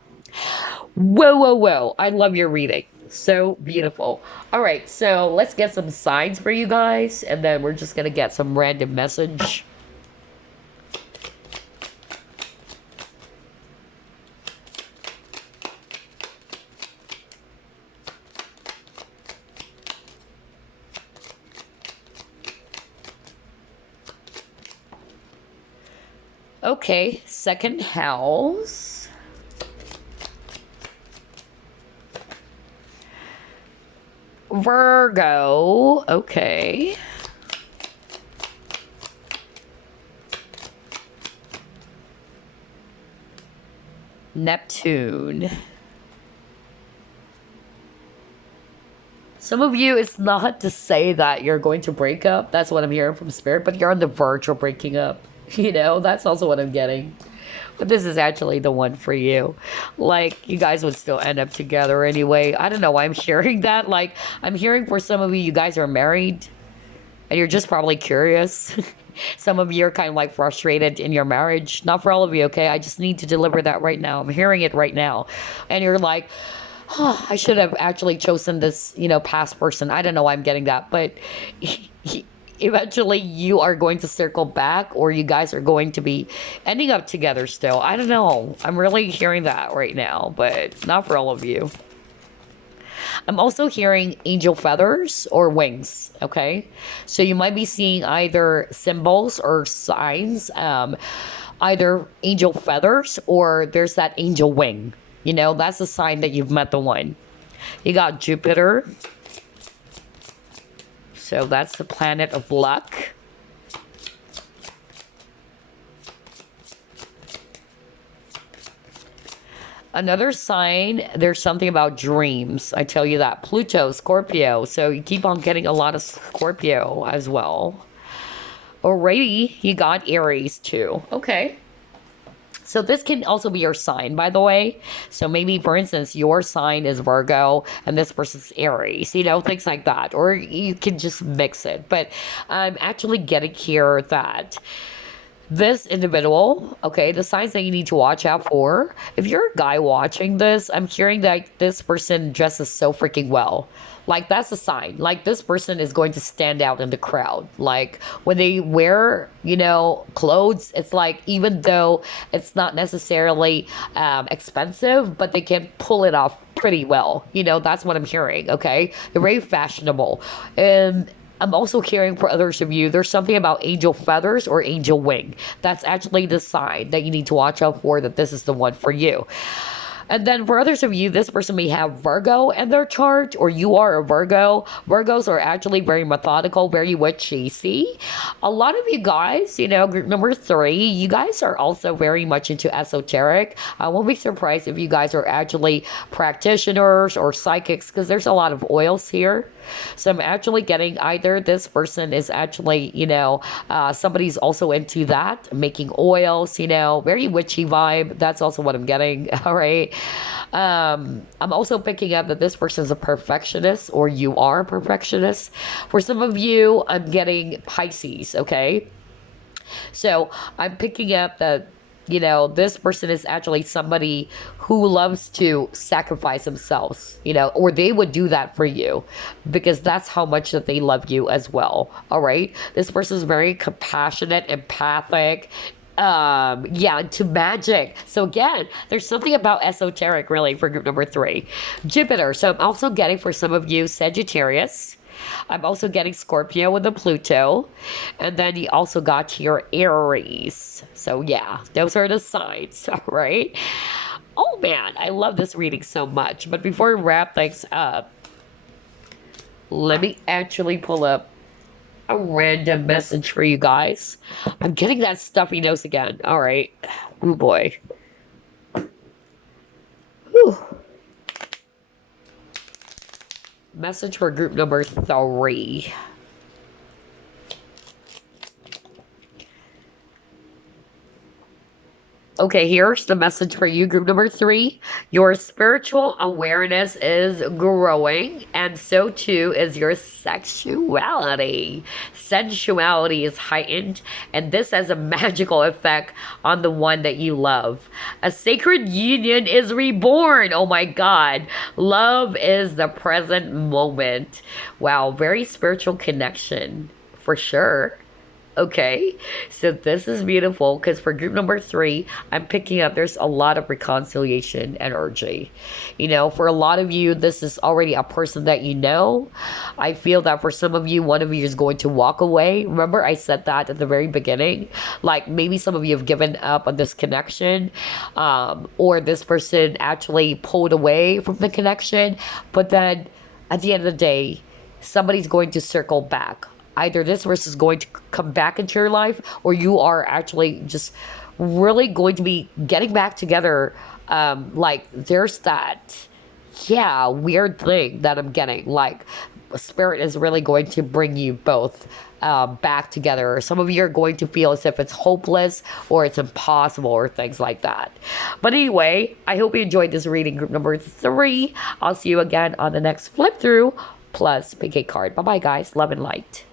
Whoa, whoa, whoa. I love your reading. So beautiful. All right, so let's get some signs for you guys, and then we're just going to get some random message. Okay, second house. Virgo. Okay. Neptune. Some of you, it's not to say that you're going to break up. That's what I'm hearing from Spirit, but you're on the verge of breaking up. You know, that's also what I'm getting. But this is actually the one for you. Like, you guys would still end up together anyway. I don't know why I'm hearing that. Like, I'm hearing for some of you, you guys are married. And you're just probably curious. Some of you are kind of like frustrated in your marriage. Not for all of you, okay? I just need to deliver that right now. I'm hearing it right now. And you're like, oh, I should have actually chosen this, you know, past person. I don't know why I'm getting that. But eventually you are going to circle back, or you guys are going to be ending up together still. I don't know. I'm really hearing that right now, but not for all of you. I'm also hearing angel feathers or wings, okay? So you might be seeing either symbols or signs, either angel feathers or there's that angel wing. You know, that's a sign that you've met the one. You got Jupiter. So that's the planet of luck. Another sign, there's something about dreams. I tell you that. Pluto, Scorpio. So you keep on getting a lot of Scorpio as well. Alrighty, you got Aries too. Okay. So this can also be your sign, by the way. So maybe, for instance, your sign is Virgo and this person's Aries, you know, things like that. Or you can just mix it. But I'm actually getting here that this individual, okay, the signs that you need to watch out for. If you're a guy watching this, I'm hearing that this person dresses so freaking well. Like, that's a sign. Like, this person is going to stand out in the crowd. Like, when they wear, you know, clothes, it's like, even though it's not necessarily expensive, but they can pull it off pretty well. You know, that's what I'm hearing, okay? They're very fashionable. I'm also hearing for others of you, there's something about angel feathers or angel wing. That's actually the sign that you need to watch out for, that this is the one for you. And then for others of you, this person may have Virgo in their chart, or you are a Virgo. Virgos are actually very methodical, very witchy. See, a lot of you guys, you know, group number 3, you guys are also very much into esoteric. I won't be surprised if you guys are actually practitioners or psychics, because there's a lot of oils here. So I'm actually getting either this person is actually, you know, somebody's also into that, making oils, you know, very witchy vibe. That's also what I'm getting. All right. I'm also picking up that this person is a perfectionist, or you are a perfectionist. For some of you, I'm getting Pisces. Okay. So I'm picking up that, you know, this person is actually somebody who loves to sacrifice themselves, you know, or they would do that for you because that's how much that they love you as well. All right. This person is very compassionate, empathic, yeah, to magic. So again, there's something about esoteric really for group number 3. Jupiter. So I'm also getting for some of you Sagittarius. I'm also getting Scorpio with the Pluto. And then you also got your Aries. So yeah, those are the signs, all right? Oh man, I love this reading so much. But before we wrap things up, let me actually pull up a random message for you guys. I'm getting that stuffy nose again. All right. Oh boy. Whew. Message for group number 3. Okay, here's the message for you, group number 3. Your spiritual awareness is growing, and so too is your sexuality. Sensuality is heightened, and this has a magical effect on the one that you love. A sacred union is reborn. Oh my God. Love is the present moment. Wow, very spiritual connection, for sure. Okay, so this is beautiful because for group number 3, I'm picking up there's a lot of reconciliation energy. You know, for a lot of you, this is already a person that you know. I feel that for some of you, one of you is going to walk away. Remember, I said that at the very beginning. Like maybe some of you have given up on this connection, or this person actually pulled away from the connection. But then at the end of the day, somebody's going to circle back. Either this person is going to come back into your life, or you are actually just really going to be getting back together. Like there's that, yeah, weird thing that I'm getting. Like spirit is really going to bring you both back together. Some of you are going to feel as if it's hopeless or it's impossible or things like that. But anyway, I hope you enjoyed this reading, group number 3. I'll see you again on the next flip through plus pick a card. Bye bye guys, love and light.